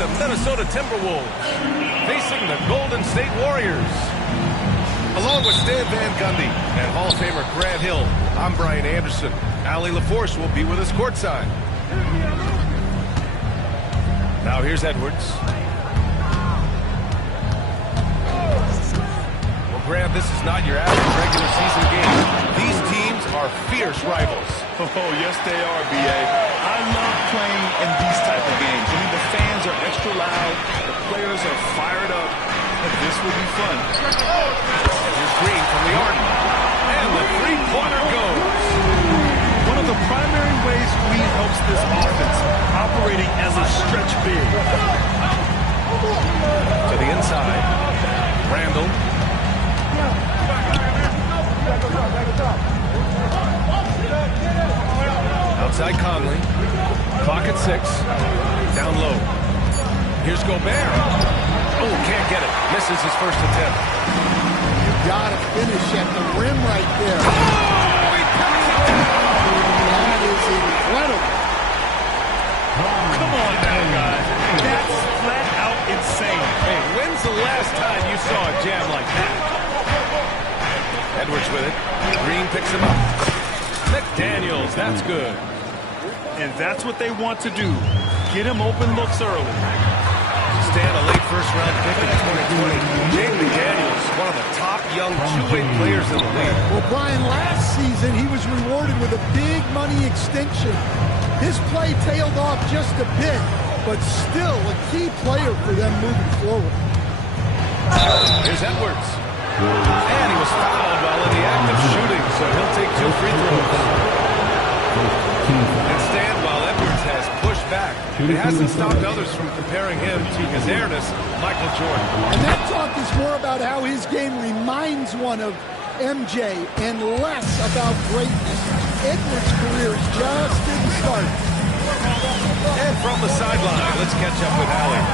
the Minnesota Timberwolves facing the Golden State Warriors. Along with Stan Van Gundy and Hall of Famer Grant Hill, I'm Brian Anderson. Allie LaForce will be with us courtside. Now here's Edwards. Well, Grant, this is not your average regular season game. These teams are fierce rivals. Oh, yes, they are, B.A. I love playing in these type of games. I mean, the fans are extra loud. The players are fired up. This will be fun. And here's Green from the arc. And the three-pointer goes. One of the primary ways Green helps this offense, operating as a stretch big. To the inside. Randall. Outside Conley. Clock at 6. Down low. Here's Gobert. Oh, can't get it. Misses his first attempt. You got to finish at the rim right there. Oh, he picks it down. That is incredible. Come on now, guys. That's flat out insane. Hey, when's the last time you saw a jam like that? Edwards with it. Green picks him up. McDaniels, that's good. And that's what they want to do. Get him open looks early. Stan, a late first-round pick in 2020. Jaden McDaniels, one of the top young two-way players in the league. Well, Brian, last season he was rewarded with a big money extension. His play tailed off just a bit, but still a key player for them moving forward. Here's Edwards. And he was fouled while in the act of shooting, so he'll take 2 free throws. And Stan, while Edwards has pushed back, it hasn't stopped others from comparing him to his airness, Michael Jordan. And that talk is more about how his game reminds one of MJ and less about greatness. Edwards' career is just getting started. And from the sideline, let's catch up with Allie.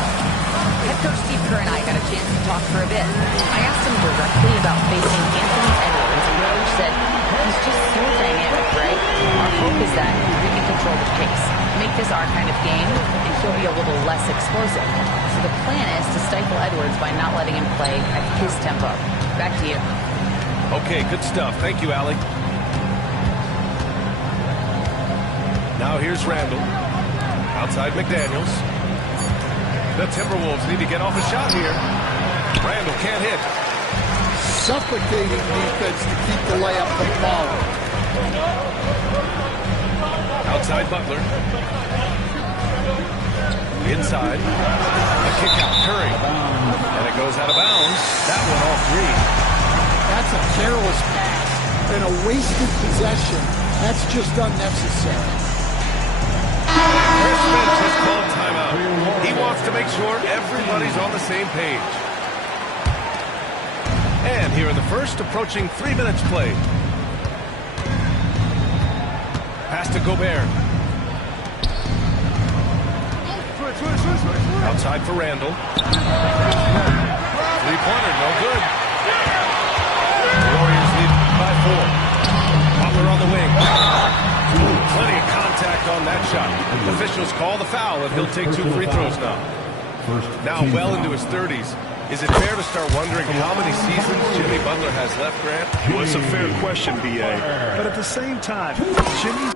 Head coach Steve Kerr and I got a chance to talk for a bit. I asked him directly about facing Anthony Edwards, and the coach said, he's just so dynamic, right? Our hope is that we can control the pace, make this our kind of game, and he'll be a little less explosive. So the plan is to stifle Edwards by not letting him play at his tempo. Back to you. Okay, good stuff. Thank you, Allie. Now here's Randall. Outside McDaniels. The Timberwolves need to get off a shot here. Randall can't hit. Suffocating defense to keep the layup from falling. Outside Butler. Inside. A kick out. Curry. And it goes out of bounds. That one off Green. That's a careless pass and a wasted possession. That's just unnecessary. Chris Finch has called timeout. He wants to make sure everybody's on the same page. And here in the first, approaching 3 minutes played. Pass to Gobert. Outside for Randall. Three-pointer, no good. The Warriors lead by 4. Butler on the wing. Plenty of contact on that shot. Officials call the foul, and he'll take 2 free throws now. Now well into his 30s. Is it fair to start wondering how many seasons Jimmy Butler has left, Grant? Well, it's a fair question, B.A. But at the same time, Jimmy...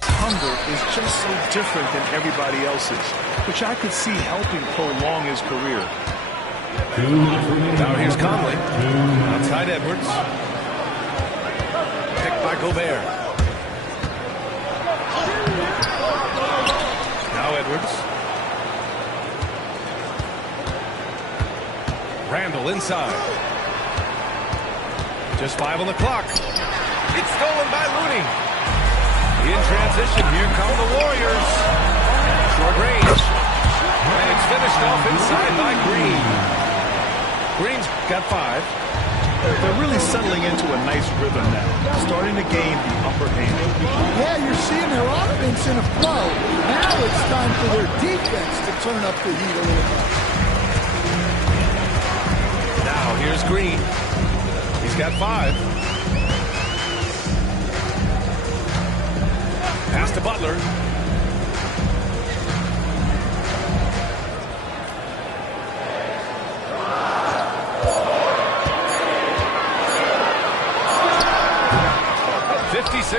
hunger is just so different than everybody else's, which I could see helping prolong his career. Now here's Conley. Outside Edwards. Picked by Gobert. Now Edwards. Randall inside. Just 5 on the clock. It's stolen by Looney. In transition, here come the Warriors. Short range. And it's finished off inside by Green. Green's got 5. They're really settling into a nice rhythm now, starting to gain the upper hand. Yeah, you're seeing their offense in a flow. Now it's time for their defense to turn up the heat a little bit. Now Here's Green. He's got 5. Pass to Butler.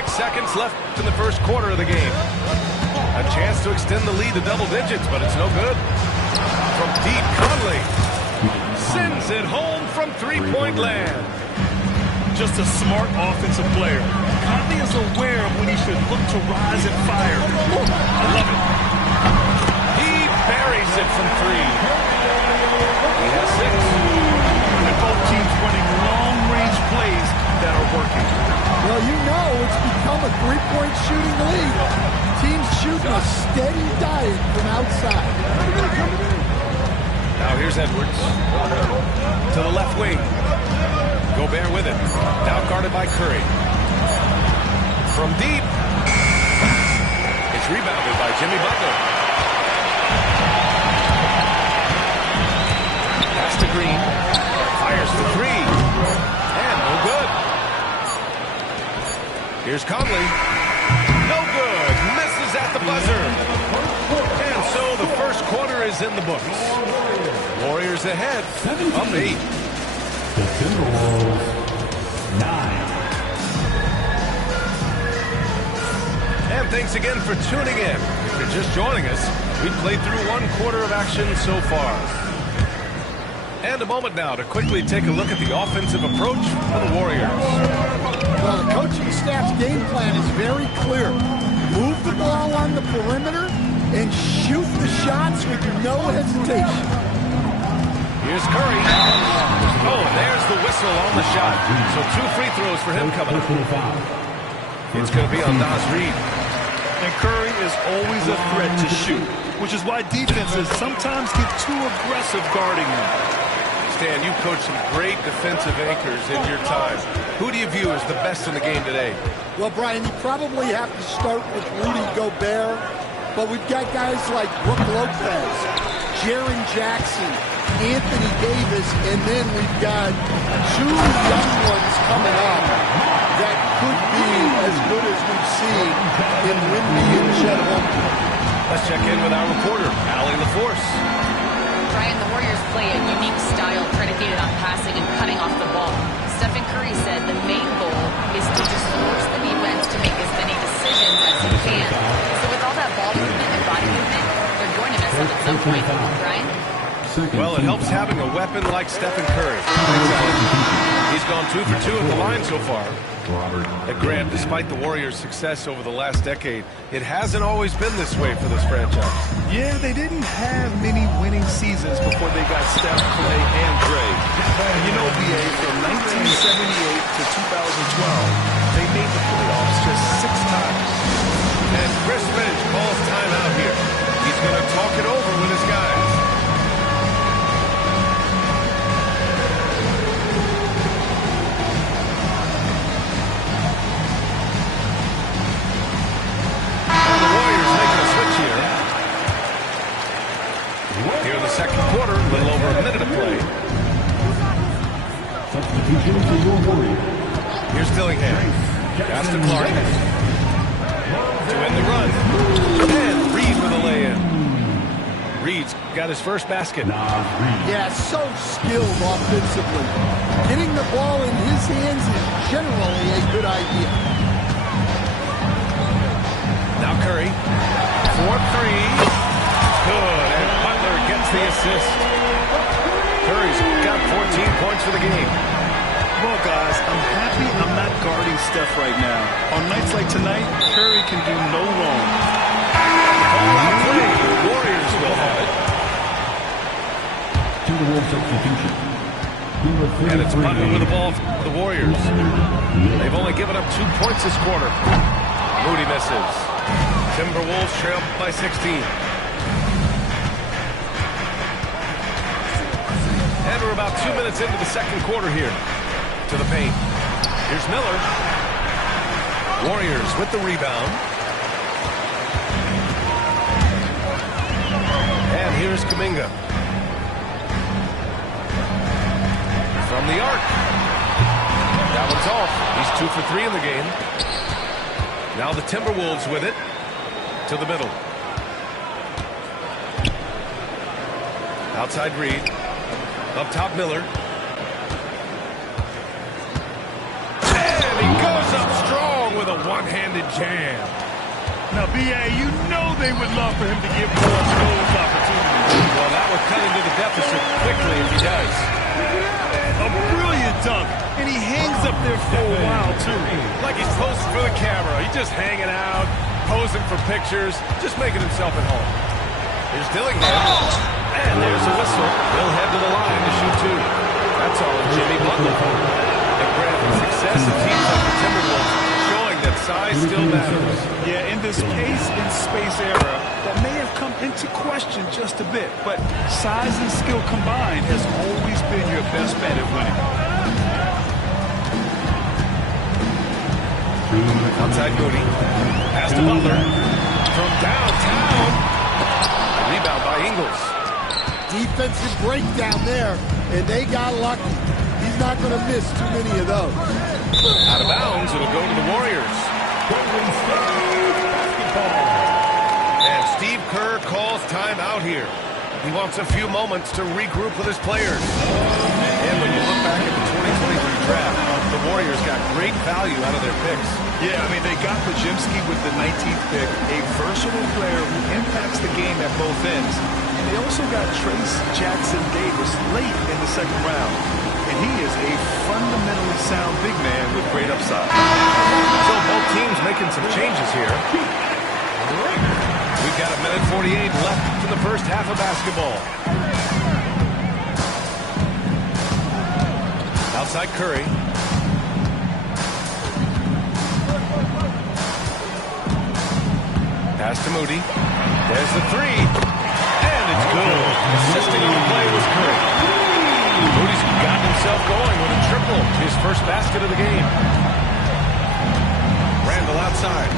Seconds left in the first quarter of the game. A chance to extend the lead to double digits, but it's no good. From deep, Conley sends it home from three-point land. Just a smart offensive player. Conley is aware of when he should look to rise and fire. I love it. He buries it from 3. He has 6. And both teams running long-range plays that are working. Well, you know it's become a three-point shooting league. Teams shooting a steady diet from outside. Now here's Edwards. To the left wing. Gobert with it. Now guarded by Curry. From deep. It's rebounded by Jimmy Butler. Pass to Green. Fires the 3. And no good. Here's Conley. No good. Misses at the buzzer. And so the first quarter is in the books. Warriors ahead of 8. The Timberwolves 9. And thanks again for tuning in. If you're just joining us, we've played through 1 quarter of action so far. And a moment now to quickly take a look at the offensive approach for the Warriors. Well, the coaching staff's game plan is very clear. Move the ball on the perimeter and shoot the shots with no hesitation. Here's Curry. Oh, there's the whistle on the shot. So 2 free throws for him coming up. It's going to be on Naz Reid. And Curry is always a threat to shoot, which is why defenses sometimes get too aggressive guarding him. Stan, you've coached some great defensive anchors in your time. Who do you view as the best in the game today? Well, Brian, you probably have to start with Rudy Gobert, but we've got guys like Brook Lopez, Jaren Jackson, Anthony Davis, and then we've got 2 young ones coming up that could be as good as we've seen in Wemby and Chet Holmgren. Let's check in with our reporter, Allie LaForce. Brian, the Warriors play a unique style predicated on passing and cutting off the ball. Stephen Curry said the main goal is to just force the defense to make as many decisions as he can. So with all that ball movement and body movement, they're going to mess up at some point. Brian? Well, it helps having a weapon like Stephen Curry. He's gone 2 for 2 at the line so far. And Grant, despite the Warriors' success over the last decade, it hasn't always been this way for this franchise. Yeah, they didn't have many winning seasons before they got Steph, Clay, and Dre. And you know, BA, from 1978 to 2012, they made the playoffs just 6 times. And Chris Finch calls timeout here. He's going to talk it over with his guys. Second quarter, a little over a minute of play. Here's Dillingham. Pass to Clark. To end the run. And Reid with a lay-in. Reid's got his first basket. Yeah, so skilled offensively. Getting the ball in his hands is generally a good idea. Now Curry. 4-3. Good. And Butler gets the assist. Curry's got 14 points for the game. Well, guys, I'm happy I'm not guarding Steph right now. On nights like tonight, Curry can do no wrong. Play. Warriors will have it. Timberwolves substitution. And it's Butler with the ball for the Warriors. They've only given up 2 points this quarter. Moody misses. Timberwolves trail by 16. And we're about 2 minutes into the second quarter here. To the paint. Here's Miller. Warriors with the rebound. And here's Kuminga. from the arc. That one's off. He's 2 for 3 in the game. Now the Timberwolves with it to the middle. Outside Reed. Up top Miller. And he goes up strong with a one-handed jam. Now, B.A., you know they would love for him to give more those opportunities. Well, that would cut into the deficit quickly if he does. A brilliant dunk, and he hangs up there for a while, too. Like he's posing for the camera. He's just hanging out, posing for pictures, just making himself at home. Here's Dillingham. And there's a whistle. He'll head to the line to shoot 2. That's all Jimmy Butler. And granted, success of teams like the Timberwolves showing that size still matters. Yeah, in this pace and space era, that may have come into question just a bit, but size and skill combined has always been your best bet at winning. Outside Moody. Pass to Butler. From downtown. Rebound by Ingles. Defensive breakdown there, and they got lucky. He's not going to miss too many of those. Out of bounds, it'll go to the Warriors. And Steve Kerr calls time out here. He wants a few moments to regroup with his players. And when you look back at the 2023 draft, the Warriors got great value out of their picks. Yeah, I mean, they got Podziemski with the 19th pick, a versatile player who impacts the game at both ends. And they also got Trace Jackson-Davis late in the second round. And he is a fundamentally sound big man with great upside. So both teams making some changes here. We've got 1:48 left in the first half of basketball. Outside Curry. Pass to Moody. There's the 3. And it's good. Assisting on the play was Curry. Moody's got himself going with a triple. His first basket of the game. Randall outside.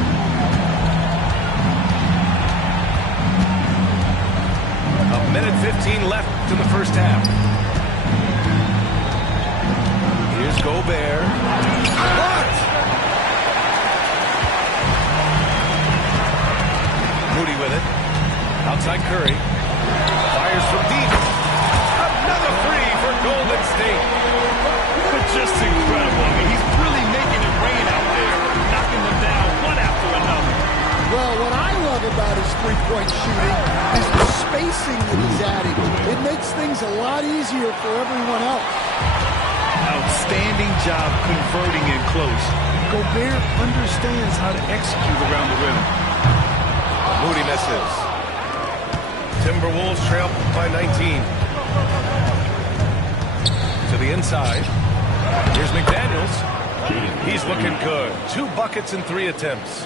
1:15 left in the first half. Here's Gobert. Blocked! Moody with it. Outside Curry. Fires from deep. Another 3 for Golden State. But just incredible. I mean, he's really making it rain out there, knocking them down one after another. Well, what I love about his three-point shooting is the spacing that he's adding. It makes things a lot easier for everyone else. Outstanding job converting in close. Gobert understands how to execute around the rim. Moody misses. Timberwolves trail by 19. To the inside. Here's McDaniels. He's looking good. 2 buckets and 3 attempts.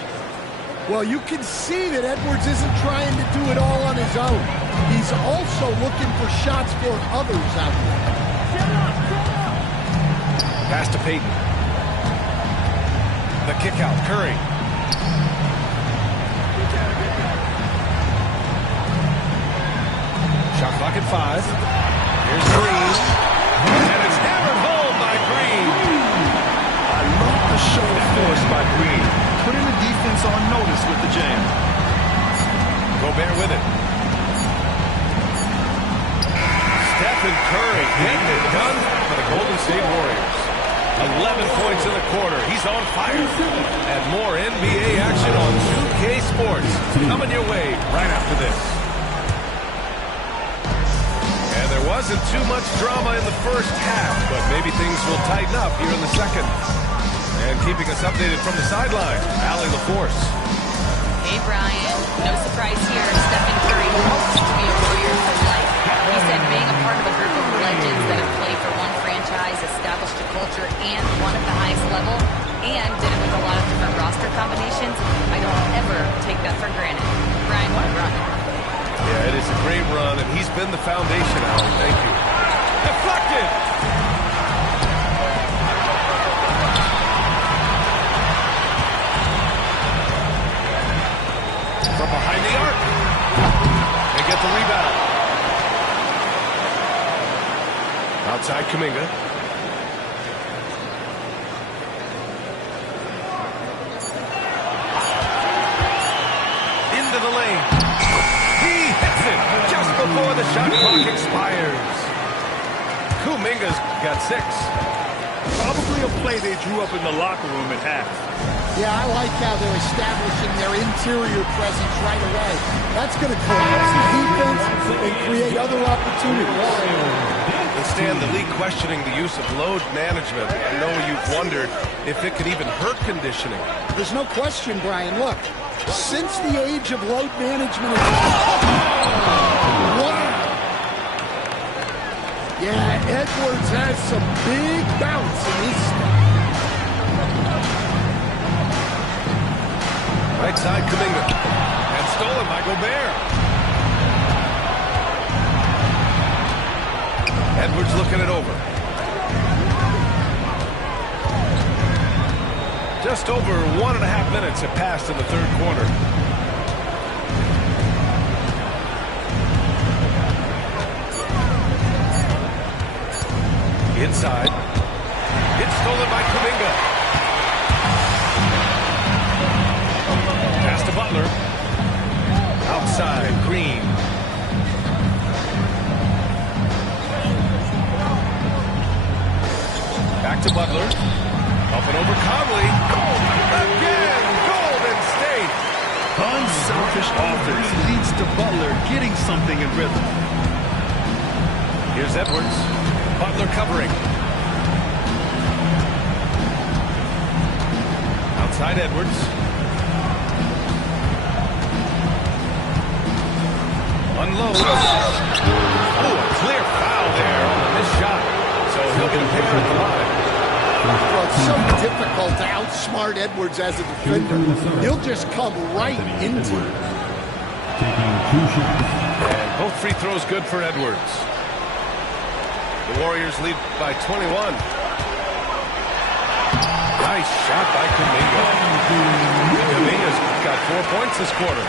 Well, you can see that Edwards isn't trying to do it all on his own. He's also looking for shots for others out there. Pass to Payton. The kick out. Curry. Shot clock at 5. Here's Green. And it's hammered home by Green. I love the show of force by Green. Putting the defense on notice with the jam. Gobert with it. Stephen Curry getting it done for the Golden State Warriors. 11 points in the quarter. He's on fire. And more NBA action on 2K Sports. Coming your way right after this. And there wasn't too much drama in the first half, but maybe things will tighten up here in the second. And keeping us updated from the sideline, Allie LaForce. Hey, Brian. No surprise here. Stephen Curry hopes to be a Warrior for life. He said being a part of a group of legends that have played for one franchise, established a culture, and won at the highest level, and did it with a lot of different roster combinations, I don't ever take that for granted. Brian, what a run. Yeah, it is a great run, and he's been the foundation, Allie. Thank you. Deflected! From behind the arc. They get the rebound. Outside Kuminga. lane. He hits it just before the shot clock expires. Kuminga's got 6. Probably a play they drew up in the locker room at half. Yeah, I like how they're establishing their interior presence right away. That's going to collapse the defense and create other opportunities. And Stan, the league questioning the use of load management. I know you've wondered if it could even hurt conditioning. There's no question, Brian. Look, since the age of load management... Wow! Yeah, Edwards has some big bounce in his step. Right side, Kuminga. And stolen by Gobert. Edwards looking it over. Just over 1.5 minutes have passed in the third quarter. Inside. It's stolen by Kuminga. Pass to Butler. Outside, Green. Back to Butler. Up and over Conley. Again, Golden State. Unselfish offense leads to Butler getting something in rhythm. Here's Edwards. Butler covering. Outside Edwards. Unloads. Oh, a clear foul there on the missed shot. So he'll get a pair at the line. Well, it's so difficult to outsmart Edwards as a defender. He'll just come right into it. Taking 2 shots. And both free throws good for Edwards. The Warriors lead by 21. Nice shot by Kuminga. Kuminga's got 4 points this quarter.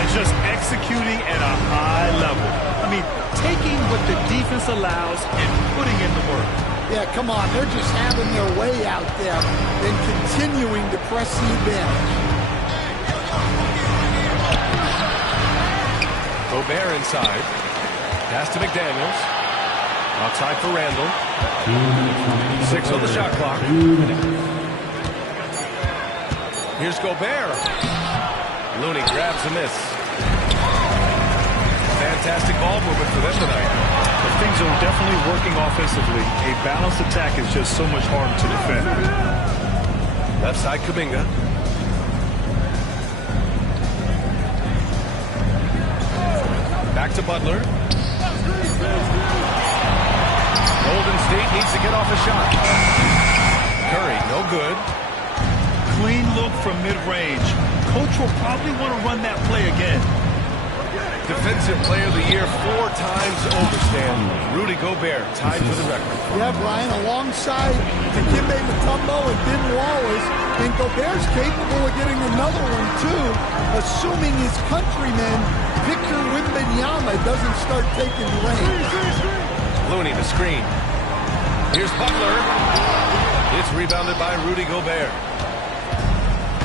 And just executing at a high level. I mean, taking what the defense allows and putting in the work. Yeah, come on. They're just having their way out there and continuing to press the advantage. Gobert inside. Pass to McDaniels. Outside for Randall. 6 on the shot clock. Here's Gobert. Looney grabs a miss. Fantastic ball movement for them tonight. But things are definitely working offensively. A balanced attack is just so much harder to defend. Left side, Kuminga. Back to Butler. Golden State needs to get off a shot. Curry, no good. Clean look from mid-range. Coach will probably want to run that play again. Defensive Player of the Year 4 times over, Stan. Rudy Gobert tied for the record. Yeah, Brian, alongside Dikembe Mutombo and Ben Wallace, and Gobert's capable of getting another one, too, assuming his countryman, Victor Wembanyama, doesn't start taking range. Looney the screen. Here's Butler. It's rebounded by Rudy Gobert.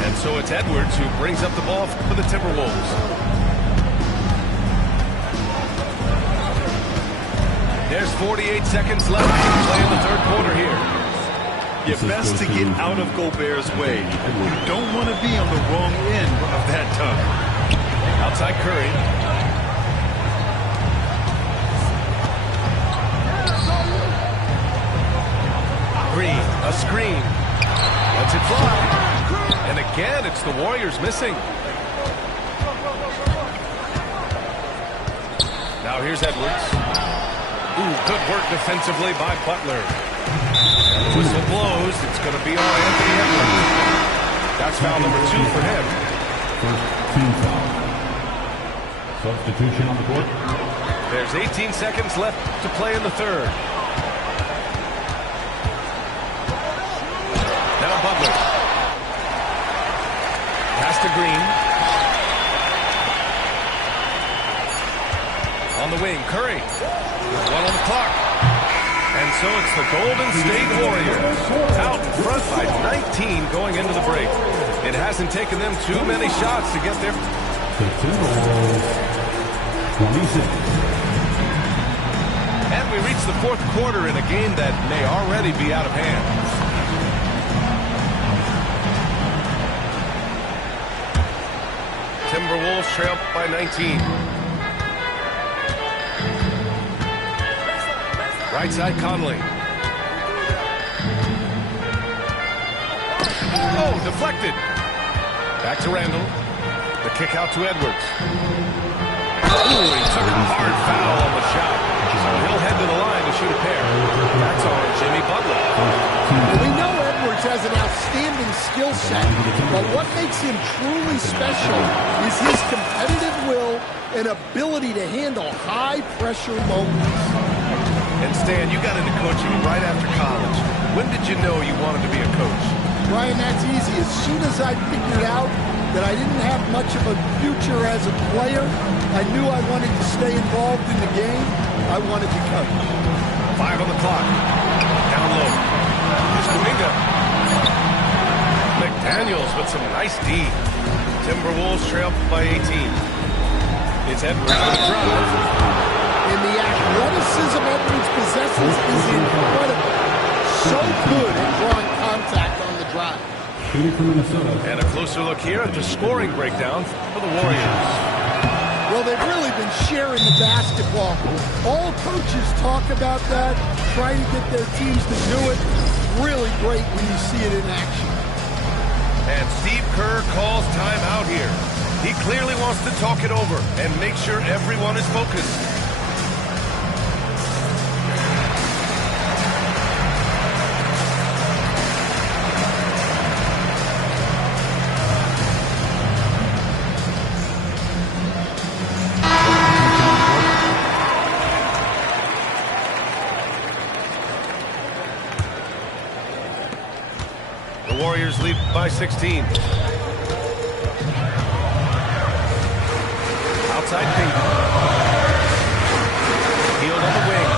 And so it's Edwards who brings up the ball for the Timberwolves. There's 48 seconds left to play in the third quarter here. You're best to get out of Gobert's way. You don't want to be on the wrong end of that tunnel. Outside Curry. Green, a screen. Lets it fly. And again, it's the Warriors missing. Now here's Edwards. Ooh, good work defensively by Butler. And the whistle blows. It's going to be on Anthony Edwards. That's foul number 2 for him. First team foul. Substitution on the court. There's 18 seconds left to play in the third. Now Butler. Pass to Green. On the wing, Curry. 1 on the clock. And so it's the Golden State Warriors out in front by 19 going into the break. It hasn't taken them too many shots to get their The Timberwolves, 26. And we reach the fourth quarter in a game that may already be out of hand. Timberwolves trail by 19. Right side, Conley. Oh, deflected. Back to Randall. The kick out to Edwards. Ooh, he took a hard foul on the shot. So he'll head to the line to shoot a pair. That's on Jimmy Butler. Well, we know Edwards has an outstanding skill set, but what makes him truly special is his competitive will and ability to handle high-pressure moments. And Stan, you got into coaching right after college. When did you know you wanted to be a coach? Ryan, that's easy. As soon as I figured out that I didn't have much of a future as a player, I knew I wanted to stay involved in the game. I wanted to coach. 5 on the clock. Down low. Here's Kuminga. McDaniels with some nice D. Timberwolves trail by 18. It's Edwards for the drive. And the athleticism Edwards possesses is incredible. So good at drawing contact on the drive. Shooting from Minnesota. And a closer look here at the scoring breakdown for the Warriors. Well, they've really been sharing the basketball. All coaches talk about that, trying to get their teams to do it. Really great when you see it in action. And Steve Kerr calls timeout here. He clearly wants to talk it over and make sure everyone is focused. Warriors lead by 16. Outside Payton. Hield on the wing.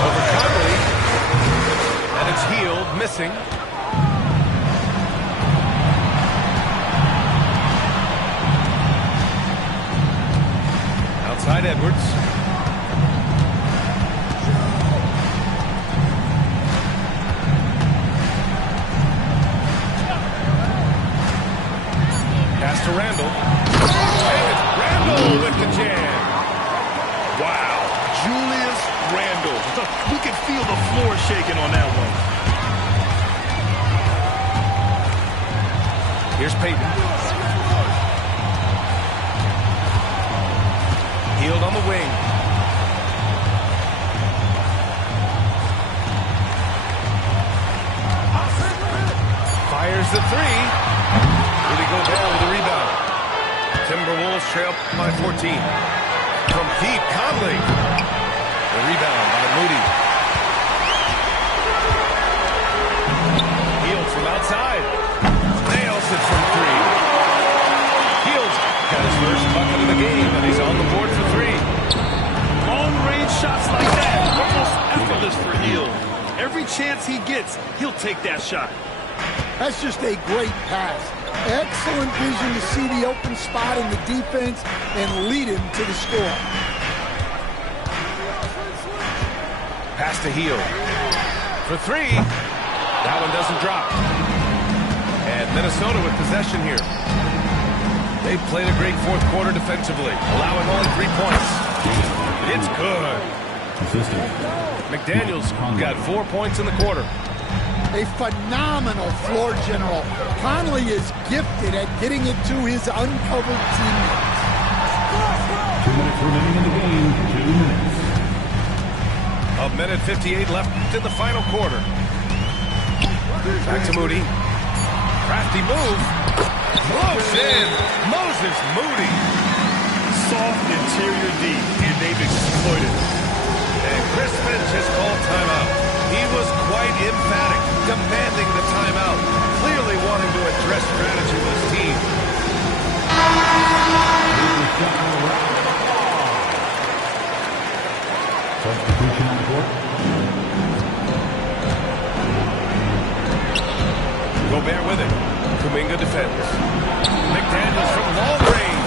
Over Conley. And it's Hield missing. Outside Edwards. To Randall. And it's Randall with the jam. Wow. Julius Randall. We can feel the floor shaking on that one. Here's Payton. Hield on the wing. Fires the three. Rudy Gobert with the rebound. Timberwolves trail by 14. From deep, Conley. The rebound by Moody. Hield from outside. Nails it from three. Hield's got his first bucket of the game, and he's on the board for three. Long-range shots like that, almost effortless for Hield. Every chance he gets, he'll take that shot. That's just a great pass. Excellent vision to see the open spot in the defense and lead him to the score. Pass to Hield. For three. That one doesn't drop. And Minnesota with possession here. They played a great fourth quarter defensively, allowing only 3 points. It's good. McDaniels got 4 points in the quarter. A phenomenal floor general. Conley is gifted at getting it to his uncovered teammates. 2 minutes remaining in the game. 2 minutes. A minute 58 left in the final quarter. Back to Moody. Crafty move. Close in. Moses Moody. Soft interior D, and they've exploited it. And Chris Finch has called timeout. He was quite emphatic, demanding the timeout, clearly wanting to address strategy with his team. Substitution on the court. Gobert with it. Kuminga defends. McDaniels from long range.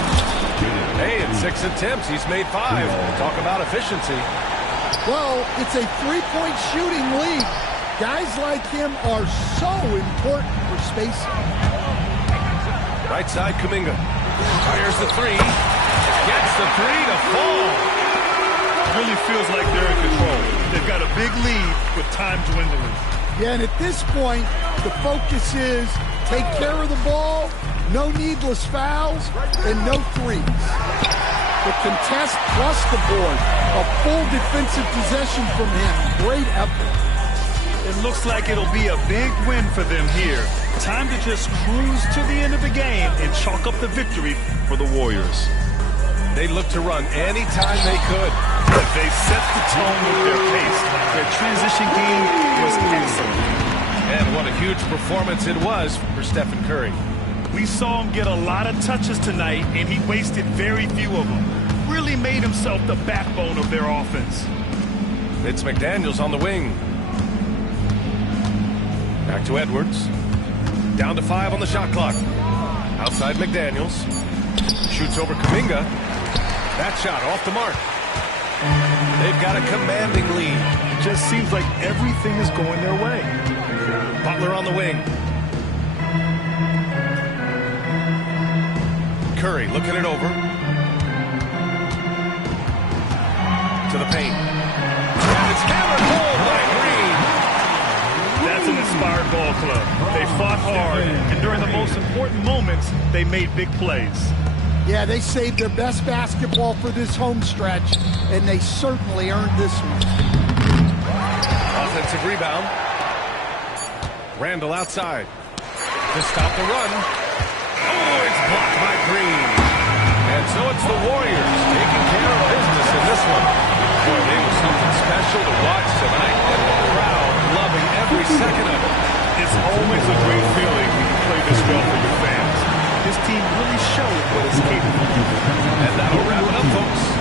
Hey, in 6 attempts, he's made 5. Talk about efficiency. Well, it's a three-point shooting league. Guys like him are so important for spacing. Right side, Kuminga. Fires the 3. Gets the 3 to fall. Really feels like they're in control. They've got a big lead with time dwindling. Yeah, and at this point, the focus is take care of the ball, no needless fouls, and no threes. The contest plus the board. A full defensive possession from him. Great effort. It looks like it'll be a big win for them here. Time to just cruise to the end of the game and chalk up the victory for the Warriors. They look to run anytime they could. But they set the tone with their pace. Their transition game was excellent. And what a huge performance it was for Stephen Curry. We saw him get a lot of touches tonight, and he wasted very few of them. Really made himself the backbone of their offense. It's McDaniels on the wing. Back to Edwards. Down to 5 on the shot clock. Outside McDaniels. Shoots over Kuminga. That shot off the mark. They've got a commanding lead. It just seems like everything is going their way. Butler on the wing. Curry looking it over. To the paint. And it's hammered home by Green. That's an inspired ball club. They fought hard, and during the most important moments, they made big plays. Yeah, they saved their best basketball for this home stretch, and they certainly earned this one. Offensive rebound. Randall outside. To stop the run. Oh, it's blocked by Green. And so it's the Warriors taking care of business in this one. Boy, they were something special to watch tonight. And the crowd loving every second of it. It's always a great feeling when you play this well for your fans. This team really showed what it's capable of. And that'll wrap it up, folks.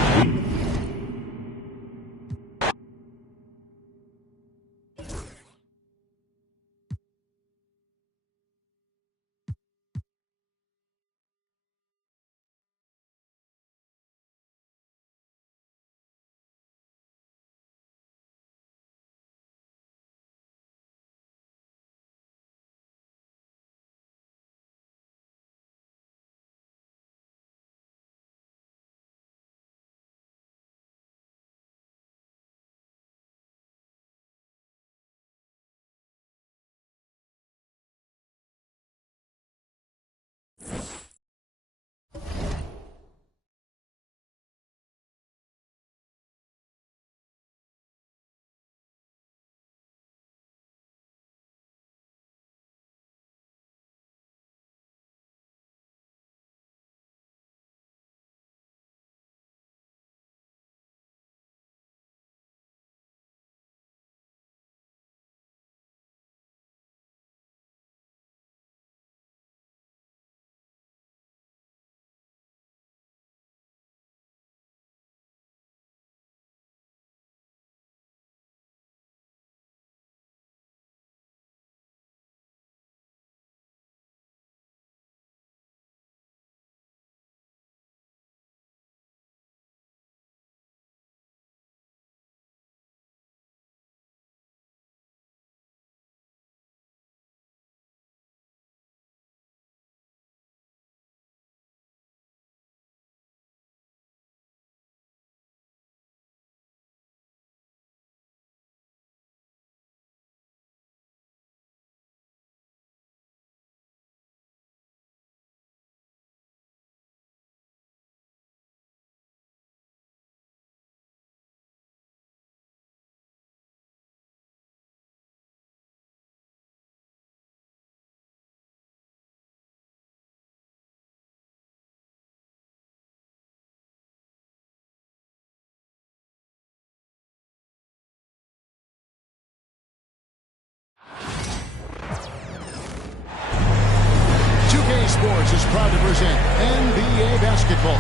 Sports is proud to present NBA basketball.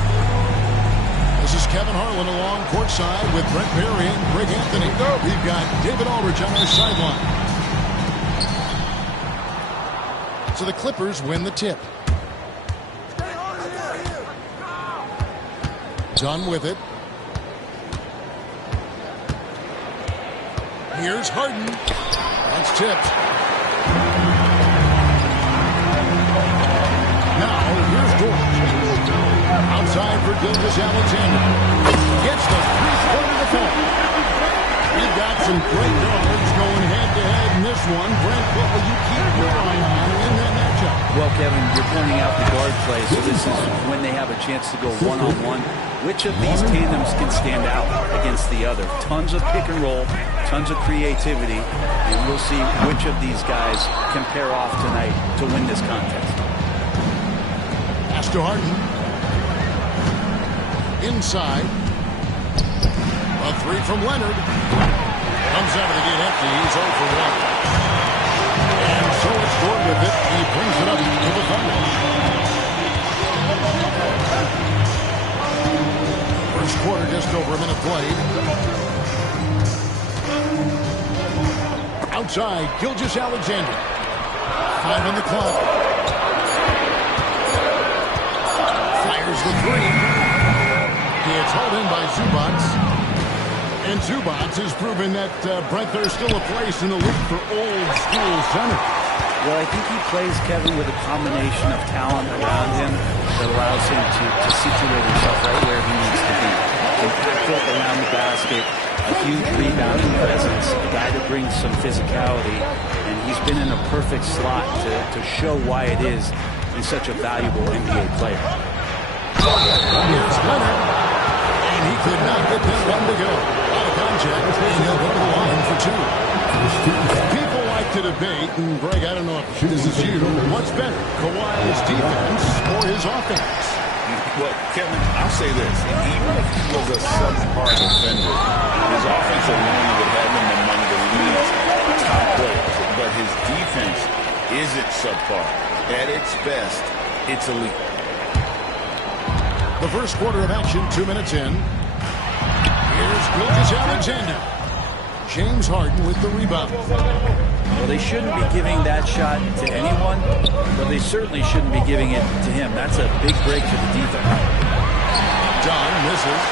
This is Kevin Harlan along courtside with Brent Barry and Greg Anthony. We've got David Aldridge on our sideline. So the Clippers win the tip. Done with it. Here's Harden. That's tipped. Now, here's Dort. Outside for Gilgeous-Alexander. Gets the three-quarter to fall. You've got some great guards going head-to-head in this one. Brent, what will you keep your eye on in that matchup? Well, Kevin, you're pointing out the guard play, so this is when they have a chance to go one-on-one. Which of these tandems can stand out against the other? Tons of pick and roll, tons of creativity, and we'll see which of these guys can pair off tonight to win this contest. Pass to Harden. Inside. A three from Leonard. Comes out of the gate empty. He's 0 for 1. And so it's Dort with it. He brings it up to the Thunder. First quarter, just over a minute played. Outside, Gilgeous-Alexander. 5 on the clock. Fires the three. It's hauled in by Zubac. And Zubac has proven that, Brent, there's still a place in the league for old-school centers. Well, I think he plays, Kevin, with a combination of talent around him that allows him to situate himself right where he needs to be. Impactful around the basket, a huge rebounding presence, a guy that brings some physicality, and he's been in a perfect slot to show why it is he's such a valuable NBA player. Here's Leonard, and he could not get this one to go. Out of contact, and he'll go to the line for 2. People like to debate, and Greg, I don't know if this is you, what's better, Kawhi's defense or his offense? Well, Kevin, I'll say this. Even if he was a subpar defender, his offense alone would have him among the league's top players. But his defense isn't subpar. At its best, it's elite. The first quarter of action, 2 minutes in. Here's Gilgeous-Alexander. James Harden with the rebound. Well, they shouldn't be giving that shot to anyone, but they certainly shouldn't be giving it to him. That's a big break for the defense. John misses.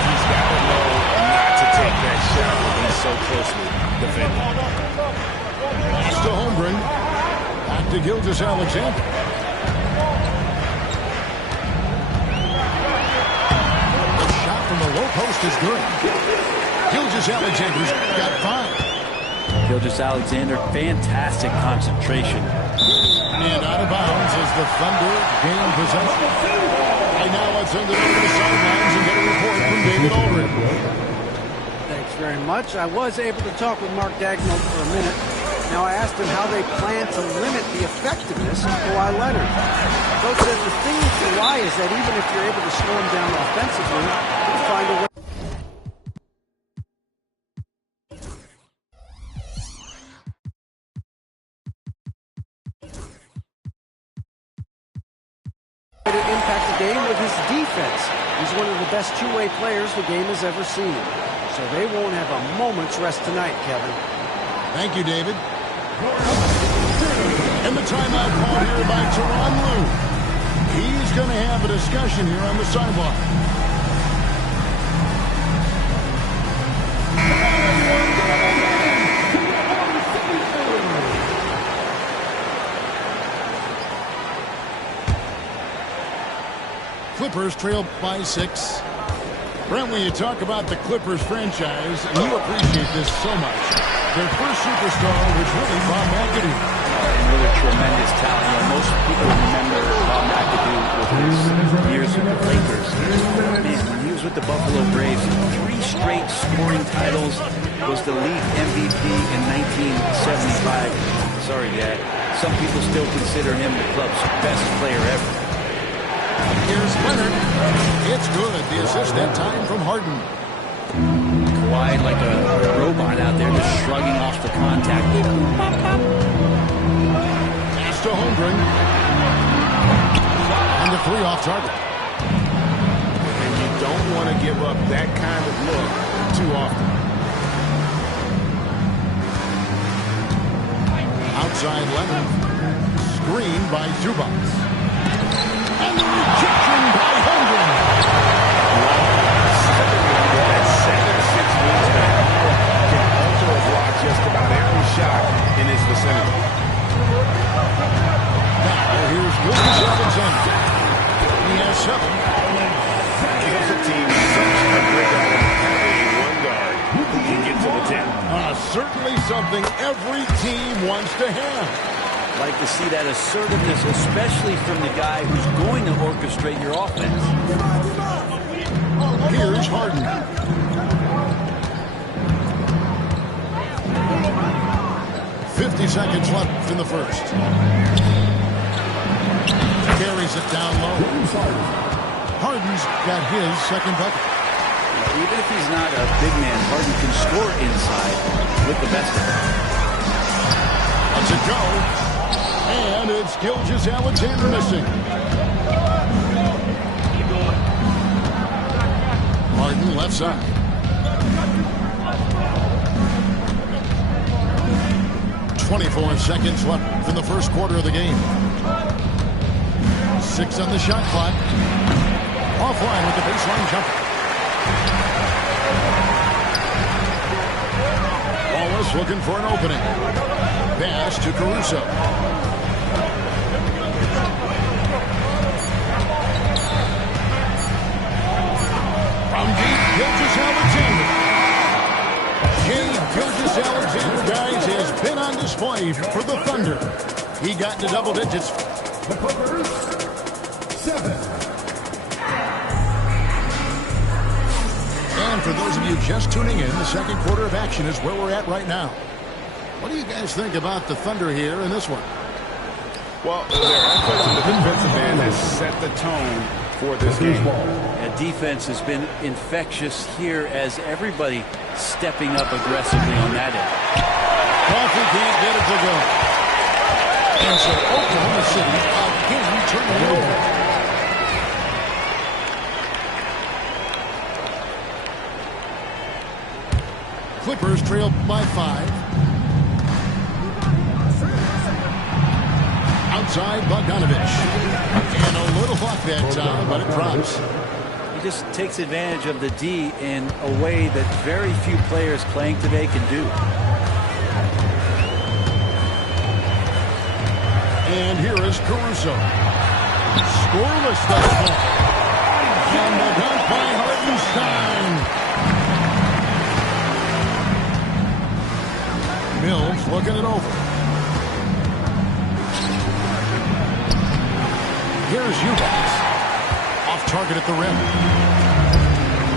He's got to know not to take that shot when he's so closely defended. Pass to Holmgren. Back to Gilgeous-Alexander. The shot from the low post is good. Gilgeous-Alexander's got 5. Gilgeous-Alexander, fantastic concentration. And out of bounds as the Thunder gain possession. Right now, let's send it over to the sidelines and get a report from David Aldridge. Thanks very much. I was able to talk with Mark Daigneault for a minute. Now, I asked him how they plan to limit the effectiveness of Kawhi Leonard. Coach says the thing with Kawhi is that even if you're able to slow him down offensively, you'll find a way to impact the game with his defense. He's one of the best two-way players the game has ever seen. So they won't have a moment's rest tonight, Kevin. Thank you, David. And the timeout call here by Tyronn Lue. He's going to have a discussion here on the sideline. Clippers trail by 6. Brent, when you talk about the Clippers franchise, and you appreciate this so much, their first superstar was really Bob McAdoo. Another tremendous talent. You know, most people remember Bob McAdoo with his years with the Lakers. Man, when he was with the Buffalo Braves, 3 straight scoring titles, was the league MVP in 1975. Sorry, Dad. Some people still consider him the club's best player ever. Here's Leonard. It's good. The assist that time from Harden. Kawhi like a robot out there just shrugging off the contact. Pass to Holmgren. And the 3 off target. And you don't want to give up that kind of look too often. Outside Leonard. by Zubac. And the rejection by Holmgren. That 7'6" wingsman can also block just about every shot in his vicinity. Now here's Gilgeous Alexander. He has 7. Gives the team such a great element having one guard who can get to the 10. Certainly something every team wants to have. Like to see that assertiveness, especially from the guy who's going to orchestrate your offense. Here's Harden. Seconds left in the first. Carries it down low. Harden's got his second bucket. Even if he's not a big man, Harden can score inside with the best of them. Let's it go. And it's Gilgeous Alexander missing. Harden left side. .24 seconds left in the first quarter of the game. 6 on the shot clock. Offline with the baseline jumper. Wallace looking for an opening. Pass to Caruso. From deep, Gilgeous Alexander. Gilgeous Alexander, guys, has been on display for the Thunder. He got into double digits. The Clippers, 7. And for those of you just tuning in, the second quarter of action is where we're at right now. What do you guys think about the Thunder here in this one? Well, their efforts on the defensive end has set the tone for this game. And defense has been infectious here as everybody stepping up aggressively on that end. Coffee can't get it to go. And so Oklahoma City again turning it over. Clippers trail by 5. Outside Bogdanovich. And a little luck that time, but it drops. He just takes advantage of the D in a way that very few players playing today can do. And here is Caruso. Scoreless thus far. And the dunk by Hartenstein. Mills looking it over. Here's Eubanks. Off target at the rim.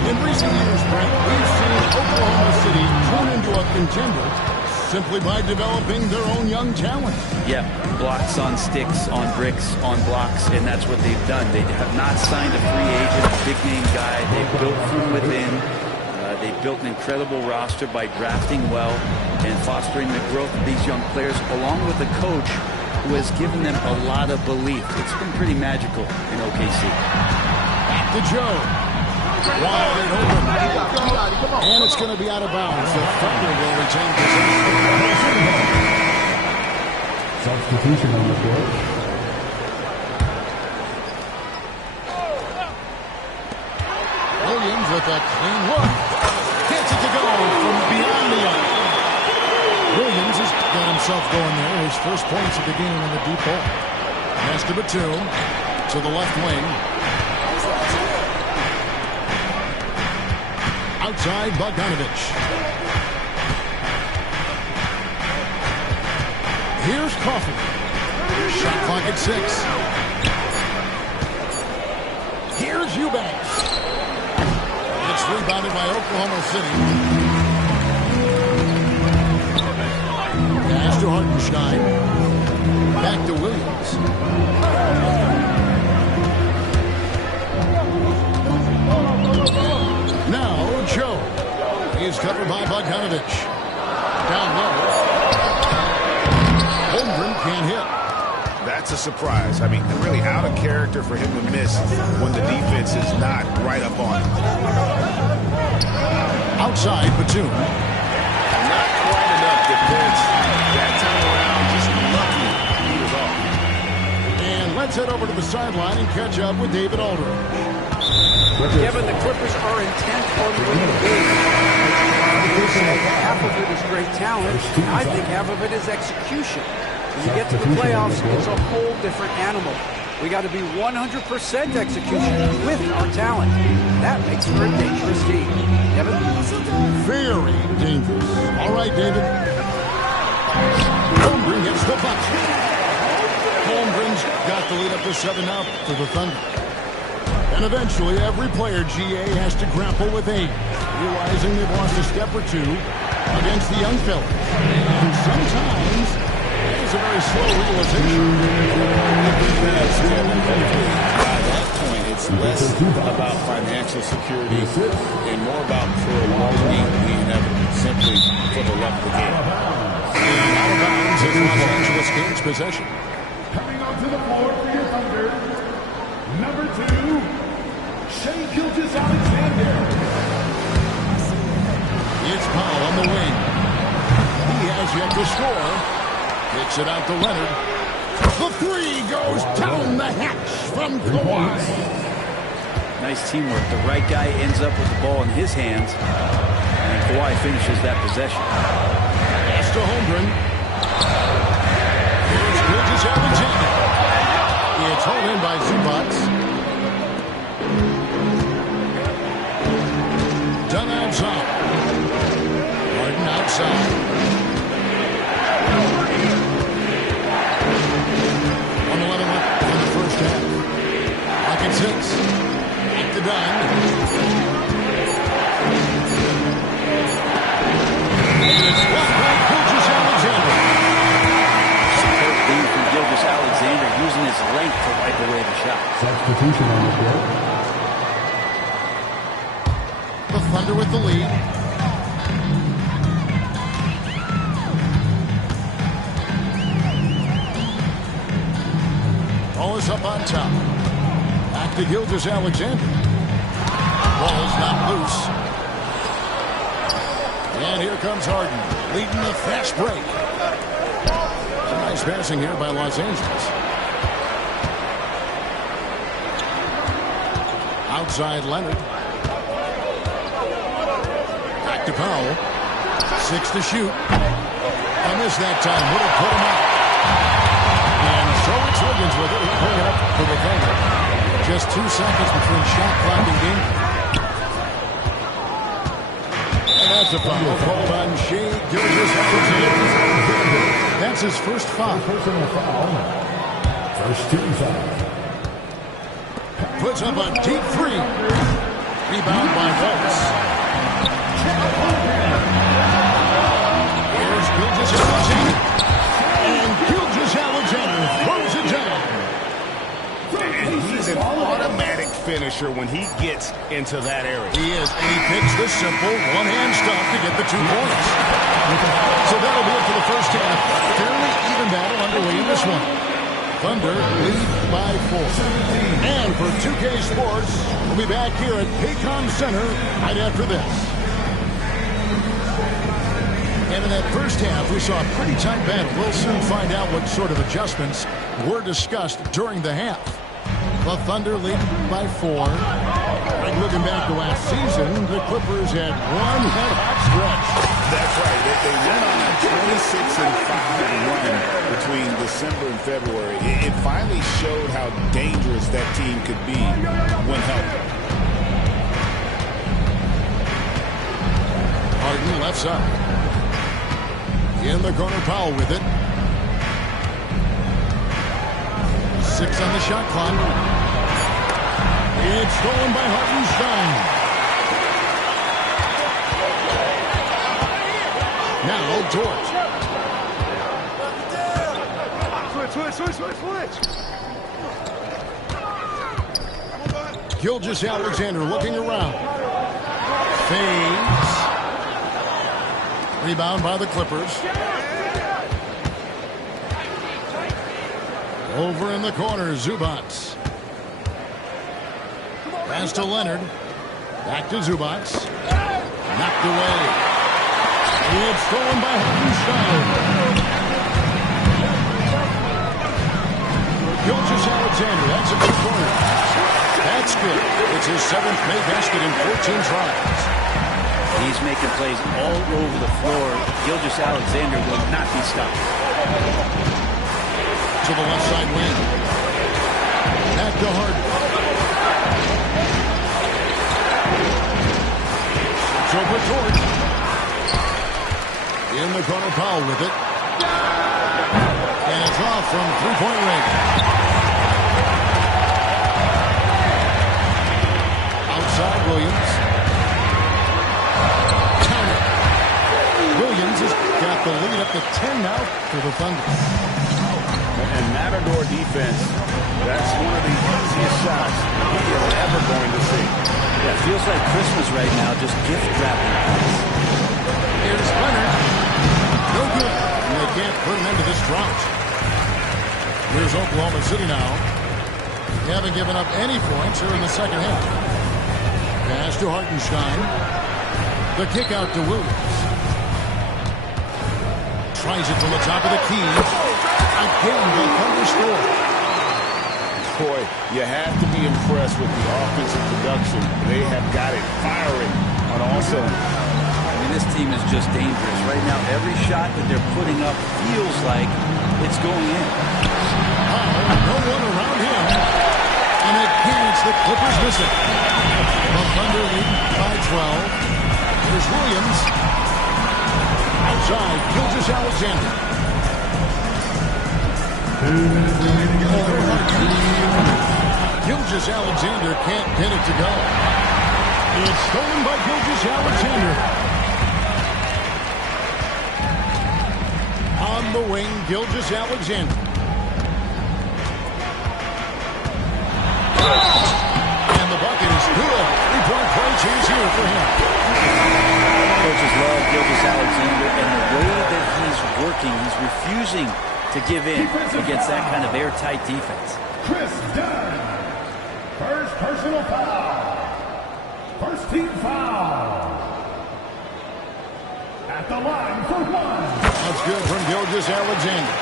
In recent years, Brent, we've seen Oklahoma City turn into a contender simply by developing their own young talent. Yeah, blocks on sticks, on bricks, on blocks, and that's what they've done. They have not signed a free agent, a big-name guy. They've built from within. They've built an incredible roster by drafting well and fostering the growth of these young players, along with a coach who has given them a lot of belief. It's been pretty magical in OKC. Back to Joe. Wide open. And it's going to be out of bounds. The Thunder will retain possession. Substitution on the court. Williams with a clean look. Gets it to go from beyond the arc. Williams has got himself going there. His first points of the game in the deep ball. Pass to Batum. To the left wing. Outside Bogdanovich. Here's Coffee. Shot clock at 6. Here's Eubanks. It's rebounded by Oklahoma City. Pass to Hartenstein. Back to Williams. Now Joe. He's covered by Bogdanovich. Down low. Holmgren can't hit. That's a surprise. I mean, really out of character for him to miss when the defense is not right up on him. Outside Batum. Not quite enough defense. That time around, just lucky he was off. Let's head over to the sideline and catch up with David Aldridge. Kevin, the Clippers are intent on winning games. You said half of it is great talent. I think half of it is execution. When you get to the playoffs, it's a whole different animal. We got to be 100% execution with our talent. That makes for a dangerous team. Kevin? Very dangerous. All right, David. Holmgren hits the bucket. Holmgren's got the lead up to 7 now for the Thunder. And eventually, every player, GA, has to grapple with age, realizing they've lost a step or two against the young fellas. And sometimes, it's a very slow realization. By that point, it's less about financial security and more about prolonging the inevitable, simply for the love of the game. And out of bounds as Los Angeles gains possession. Coming onto the floor for your Thunder, number 2, Shai Gilgeous-Alexander. It's Powell on the wing. He has yet to score. Kicks it out to Leonard. The three goes down the hatch from Kawhi. Nice teamwork. The right guy ends up with the ball in his hands, and Kawhi finishes that possession. Pass to Holmgren. Here's Gilgeous-Alexander. It's hauled in by Zubac. Done outside. Harden outside. 1:11 left in the first half. Rocket 6. Back to Dunn. It's blocked by Gilgeous-Alexander. Superb beat from Gilgeous-Alexander using his length to wipe away the shot. Substitution on the court. The Thunder with the lead. Ball is up on top. Back to Gilgeous-Alexander. Ball's not loose. And here comes Harden, leading the fast break. Nice passing here by Los Angeles. Outside Leonard. Back to Powell. 6 to shoot. I missed that time. Would have put him up. And so it's Wiggins with it. He'll bring it up for the Thunder. Just 2 seconds between shot clock and game. And that's a foul called on Shai Gilgeous-Alexander. That's his first foul. Personal foul. First team foul. Puts up a deep three. Rebound by Fultz. Here's Gilgeous-Alexander. And Gilgeous-Alexander throws it down. And he's an automatic finisher when he gets into that area. He is. And he picks the simple one-hand stop to get the 2 points. So that'll be it for the first half. Fairly even battle underway in this one. Thunder lead by 4. And for 2K Sports, we'll be back here at Paycom Center right after this. And in that first half, we saw a pretty tight battle. We'll soon find out what sort of adjustments were discussed during the half. The Thunder lead by 4. And looking back to last season, the Clippers had one hot stretch. That's right. They went on a 26-5 run between December and February. It finally showed how dangerous that team could be when healthy. Harden left side. In the corner, Powell with it. 6 on the shot clock. It's stolen by Hartenstein. Now, George. Switch. Gilgeous-Alexander looking around. Fades. Rebound by the Clippers. Over in the corner, Zubac. Pass to Leonard. Back to Zubac. Knocked away. It's stolen by Hartenstein. Gilgeous-Alexander, that's a three-pointer. That's good. It's his 7th made basket in 14 tries. He's making plays all over the floor. Gilgeous-Alexander will not be stopped. To the left side wing. Back to Harden. Over George. In the corner, Powell with it. And it's off from three-point range. Outside Williams. Count it. Williams has got the lead up to 10 now for the Thunder. And Matador defense, that's one of the easiest shots he is ever going to see. Yeah, it feels like Christmas right now, just gift wrapping. Here's Leonard. No good. And they can't put an end to this drought. Here's Oklahoma City now. They haven't given up any points here in the second half. Pass to Hartenstein. The kick out to Williams. Tries it from the top of the key. Again, the Thunder score. Boy, you have to be impressed with the offensive production. They have got it firing on all cylinders. I mean, this team is just dangerous. Right now, every shot that they're putting up feels like it's going in. No one around him. And again, it's the Clippers missing. The Thunder lead by 12. Here's Williams. Outside, Gilgeous-Alexander. Gilgeous-Alexander can't get it to go. It's stolen by Gilgeous-Alexander. On the wing, Gilgeous-Alexander. And the bucket is good. 3-point play chance here for him. Coaches love Gilgeous-Alexander, and the way that he's working, he's refusing to give in against that kind of airtight defense. Chris Dunn. First personal foul. First team foul. At the line for one. That's good from Gilgeous-Alexander.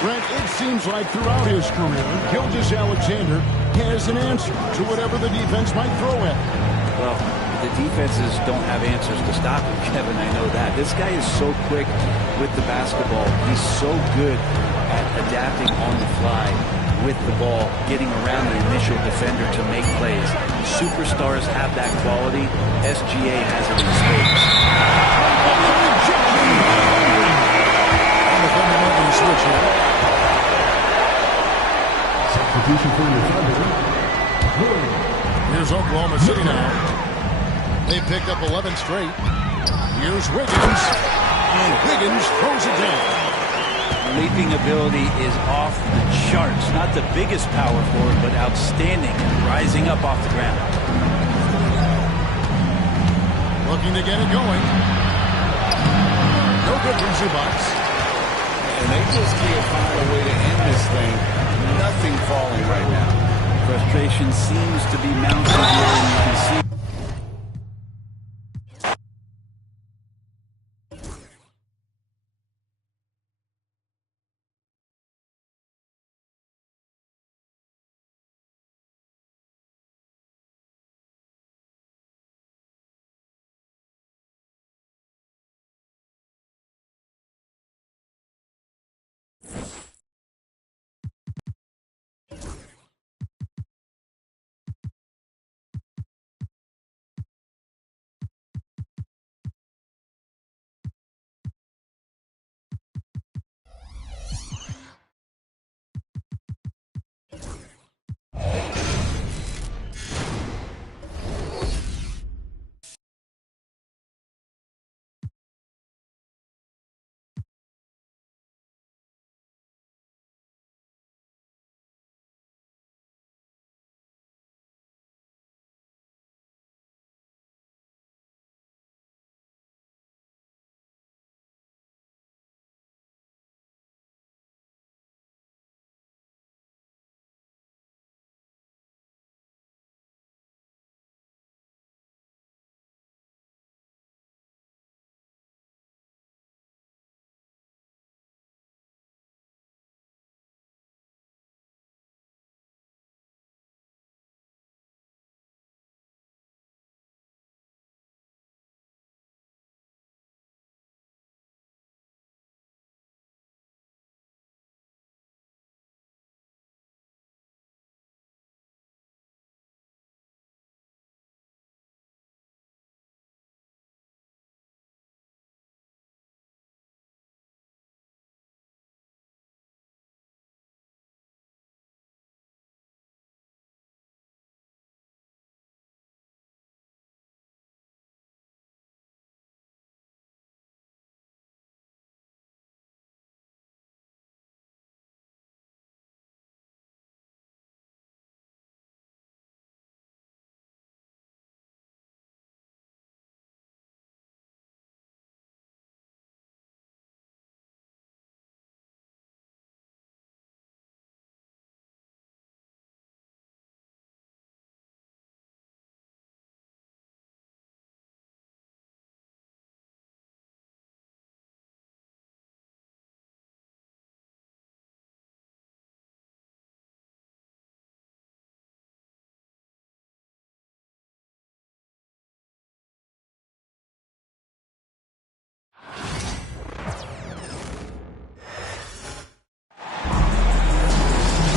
Brent, it seems like throughout his career, Gilgeous-Alexander has an answer to whatever the defense might throw at him. Well, the defenses don't have answers to stop him, Kevin. I know that. This guy is so quick with the basketball. He's so good at adapting on the fly with the ball, getting around the initial defender to make plays. Superstars have that quality. SGA has it in spades. Switch here. Substitution for your Thunder. Here's Oklahoma City now. They picked up 11 straight. Here's Wiggins. And Wiggins throws it down. Leaping ability is off the charts. Not the biggest power forward, but outstanding and rising up off the ground. Looking to get it going. No good from Zubac. And they just can't find a way to end this thing. Nothing falling right now. Frustration seems to be mounting here, and you can see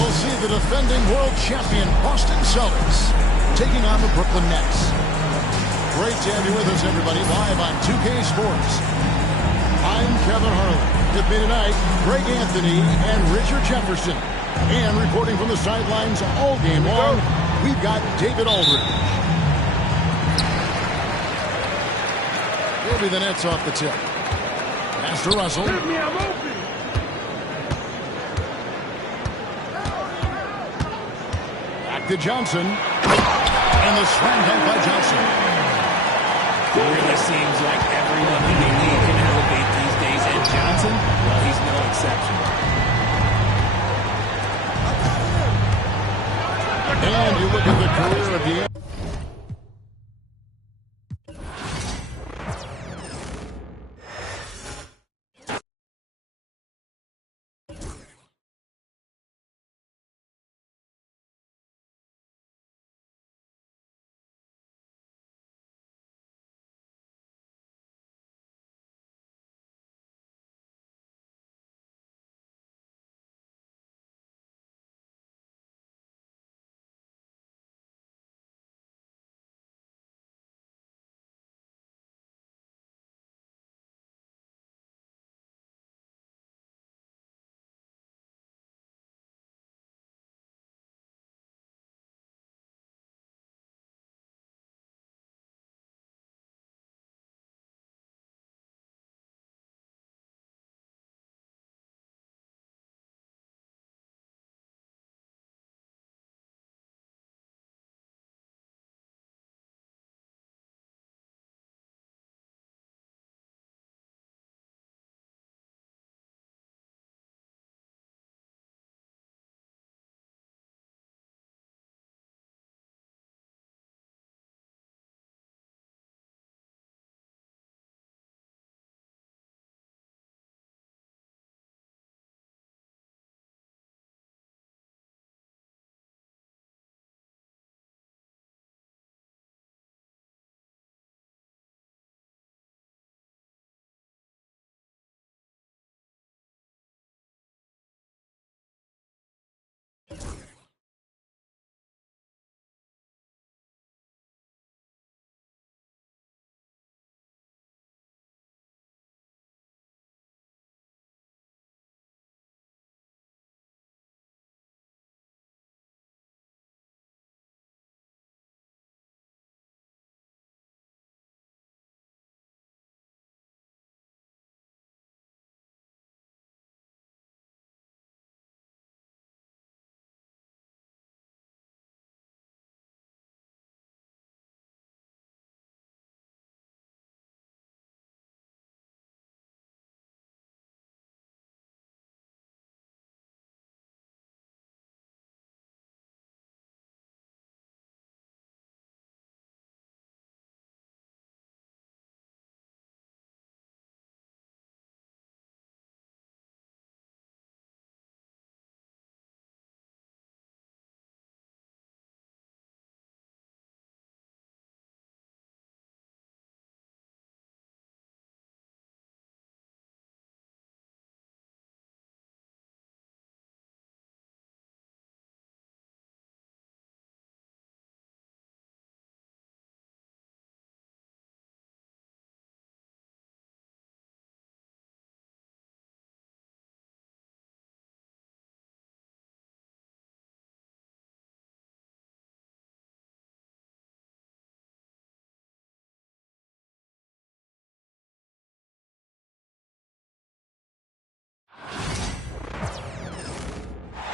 We'll see the defending world champion Boston Celtics taking on the Brooklyn Nets. Great to have you with us, everybody, live on 2K Sports. I'm Kevin Harlan. With me tonight, Greg Anthony and Richard Jefferson. And reporting from the sidelines all game long, we've got David Aldridge. Will be the Nets off the tip. Pass to Russell. Back to Johnson. And the slam dunk by Johnson. It really seems like everyone in the league can elevate these days. And Johnson, well, he's no exception. And you look at the career of the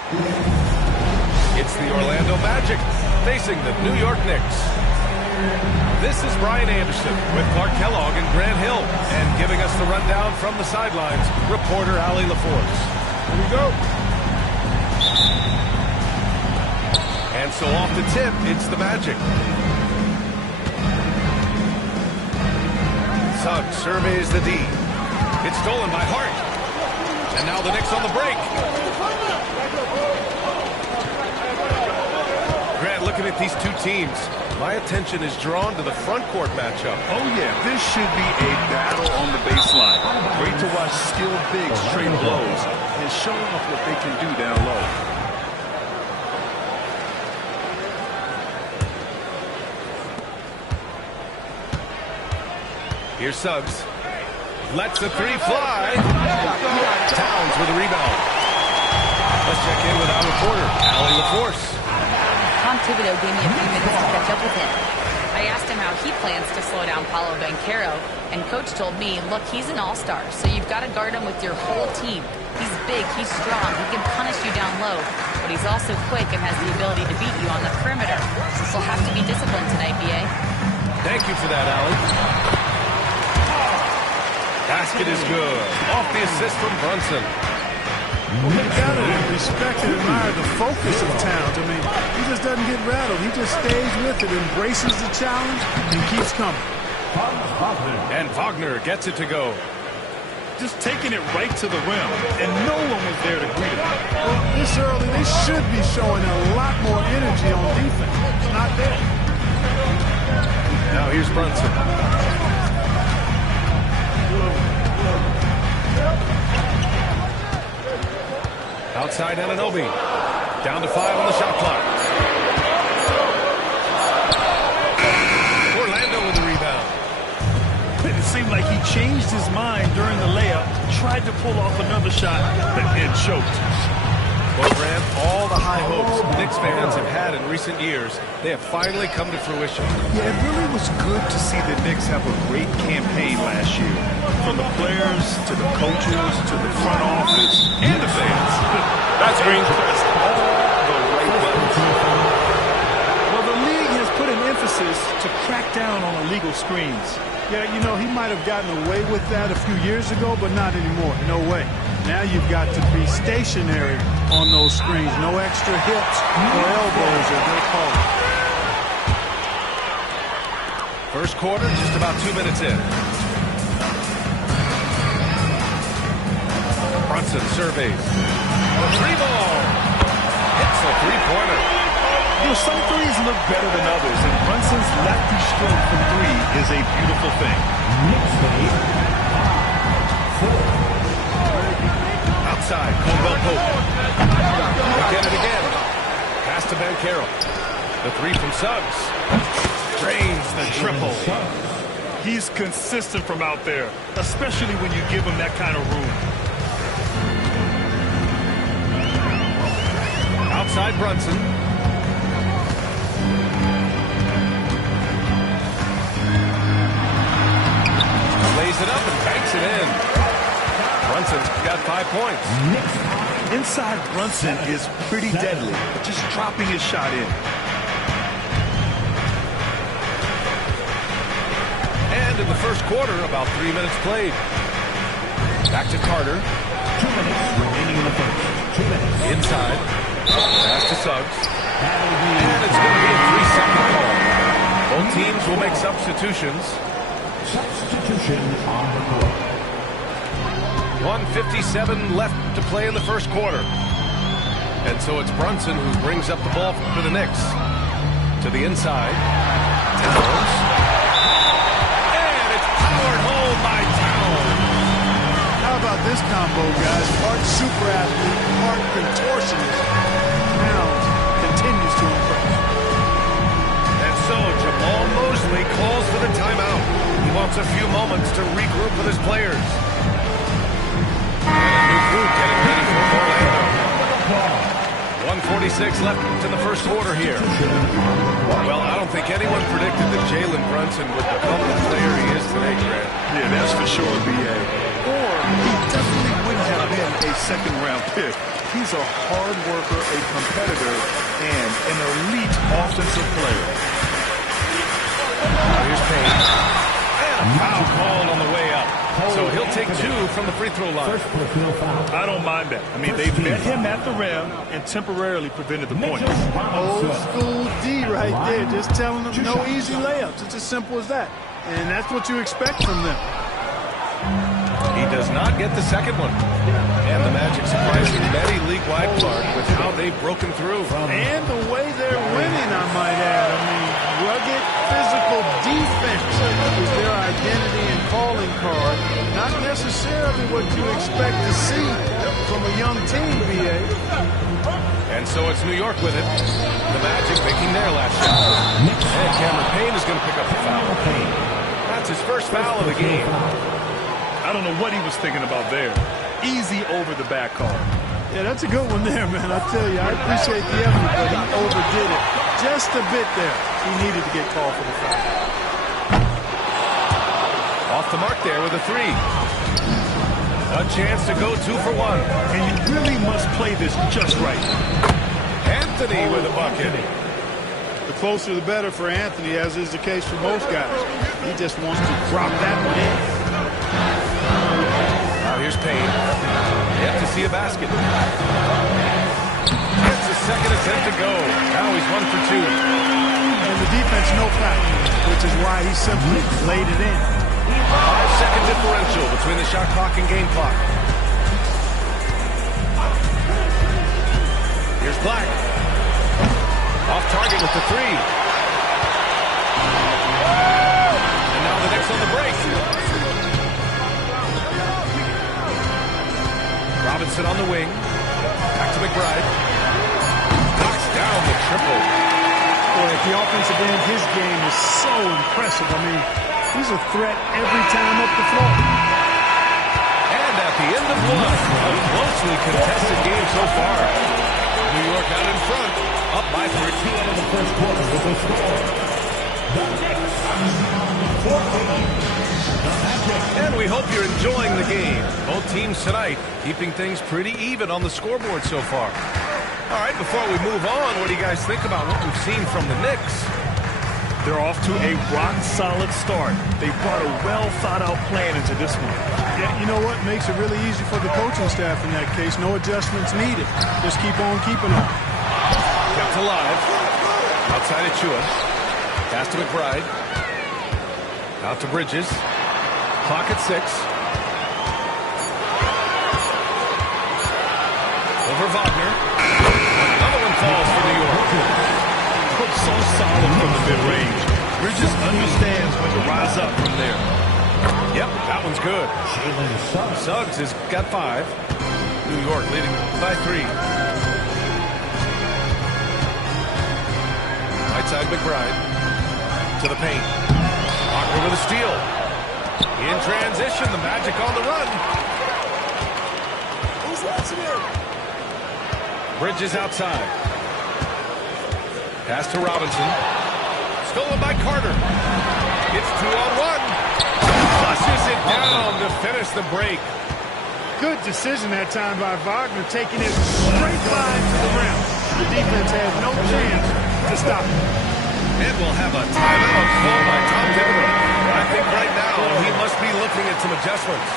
It's the Orlando Magic facing the New York Knicks. This is Brian Anderson with Clark Kellogg and Grant Hill. And giving us the rundown from the sidelines, reporter Allie LaForce. Here we go. And so off the tip, it's the Magic. Suggs surveys the D. It's stolen by Hart. And now the Knicks on the break. Grant, looking at these two teams, my attention is drawn to the front court matchup. Oh, yeah, this should be a battle on the baseline. Great to watch skilled bigs trade blows and showing off what they can do down low. Here's Suggs. Lets the three fly. Towns with a rebound. Let's check in with our reporter, Allie LaForce. Tom Thibodeau gave me a few minutes to catch up with him. I asked him how he plans to slow down Paolo Banchero, and Coach told me, look, he's an all-star, so you've got to guard him with your whole team. He's big, he's strong, he can punish you down low, but he's also quick and has the ability to beat you on the perimeter. So he'll have to be disciplined tonight, B.A. Thank you for that, Allie. Basket is good. Off the assist from Brunson. Well, you gotta respect and admire the focus of Towns. I mean, he just doesn't get rattled. He just stays with it, embraces the challenge, and keeps coming. And Wagner gets it to go. Just taking it right to the rim, and no one was there to greet him. Well, this early, they should be showing a lot more energy on defense. It's not there. Now here's Brunson. Outside Anunoby. Down to 5 on the shot clock. Orlando with the rebound. It seemed like he changed his mind during the layup, tried to pull off another shot, and choked. Well, Grant, all the high hopes Knicks fans have had in recent years, they have finally come to fruition. Yeah, it really was good to see the Knicks have a great campaign last year. From the players, to the coaches, to the front office, and the fans. That's green. Pressed all the right buttons. Well, the league has put an emphasis to crack down on illegal screens. Yeah, you know, he might have gotten away with that a few years ago, but not anymore. No way. Now you've got to be stationary on those screens. No extra hips or elbows, as they call it. First quarter, just about 2 minutes in. Brunson surveys. The three ball. Hits a three-pointer. You know, some threes look better than others, and Brunson's lefty stroke from three is a beautiful thing. Outside, Caldwell Pope. Again and again. Pass to Banchero. The three from Suggs. Drains the triple. He's consistent from out there, especially when you give him that kind of room. Outside Brunson. Lays it up and banks it in. Brunson's got 5 points. Inside Brunson is pretty deadly, just dropping his shot in. And in the first quarter, about 3 minutes played. Back to Carter. 2 minutes remaining in the first. 2 minutes. Inside. Pass to Suggs. And it's going to be a 3-second call. Both teams will make substitutions. Substitution on the court. 1:57 left to play in the first quarter. And so it's Brunson who brings up the ball for the Knicks. To the inside. Towns. And it's powered home by Towns. How about this combo, guys? Part super athlete, part contortionist. Towns continues to impress. And so Jamal Mosley calls for the timeout. He wants a few moments to regroup with his players. And a new group getting ready for Orlando. 1:46 left to the first quarter here. Well, I don't think anyone predicted that Jalen Brunson would become the player he is today, Grant. Yeah, that's for sure, B.A. Or he definitely wouldn't have been a second-round pick. He's a hard worker, a competitor, and an elite offensive player. Now here's Payne. And a foul called on the way up. So he'll take 2 from the free throw line. I don't mind that. I mean, they met him at the rim and temporarily prevented the points. Old school D right there, just telling them no easy layups. It's as simple as that. And that's what you expect from them. He does not get the second one. And the Magic surprising many league-wide part with how they've broken through. And the way they're winning, I might add. I mean, rugged, physical defense is their identity and calling card. Not necessarily what you expect to see from a young team, B.A. And so it's New York with it. The Magic making their last shot. And Cameron Payne is going to pick up the foul. That's his first foul of the game. I don't know what he was thinking about there. Easy over the back call. Yeah, that's a good one there, man. I tell you, I appreciate the effort, but he overdid it just a bit there. He needed to get called for the foul. Off the mark there with a three. A chance to go 2 for 1. And you really must play this just right. Anthony with a bucket. The closer the better for Anthony, as is the case for most guys. He just wants to drop that one in. Now here's Payne. Yet to see a basket. Gets his second attempt to go. Now he's 1 for 2. And the defense no foul, which is why he simply laid it in. 5-second differential between the shot clock and game clock. Here's Black. Off target with the three. And now the Knicks on the break. Robinson on the wing. Back to McBride. Knocks down the triple. Boy, at the offensive end, his game is so impressive. I mean, he's a threat every time up the floor. And at the end of one, a closely contested game so far. New York out in front, up by 3. In the first quarter with the score. The Knicks, 14. And we hope you're enjoying the game. Both teams tonight keeping things pretty even on the scoreboard so far. All right, before we move on, what do you guys think about what we've seen from the Knicks? They're off to a rock-solid start. They brought a well-thought-out plan into this one. Yeah, you know what? Makes it really easy for the coaching staff in that case. No adjustments needed. Just keep on keeping on. Kept alive. Outside of Chua. Pass to McBride. Out to Bridges. Clock at 6. Over Wagner. Another one falls for New York. So solid from the mid-range. Bridges understands when to rise up from there. Yep, that one's good. Suggs has got 5. New York leading by 3. Right side McBride. To the paint. Wagner with a steal. In transition, the Magic on the run. Who's watching it? Bridges outside. Pass to Robinson. Stolen by Carter. It's 2-on-1. Flushes it down to finish the break. Good decision that time by Wagner, taking it straight line to the rim. The defense had no chance to stop it. And we'll have a timeout called by Tom Thibodeau. I think right now he must be looking at some adjustments.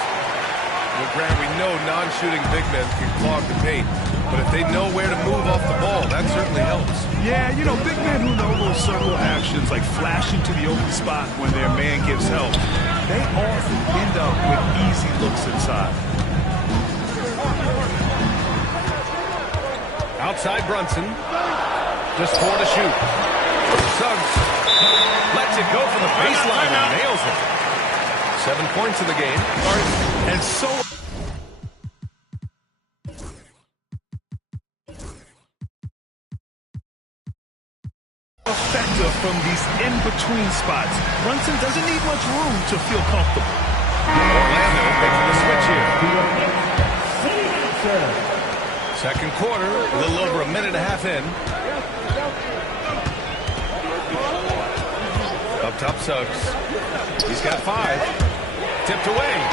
Well, Grant, we know non-shooting big men can clog the paint, but if they know where to move off the ball, that certainly helps. Yeah, you know, big men who know those circle actions, like flashing to the open spot when their man gives help, they often end up with easy looks inside. Outside Brunson. Just 4 to shoot. Suggs lets it go from the baseline and nails it. 7 points in the game. And so effective from these in-between spots. Brunson doesn't need much room to feel comfortable. Orlando making the switch here. Second quarter, a little over a minute and a half in. Up top, Suggs. He's got 5. Tipped away.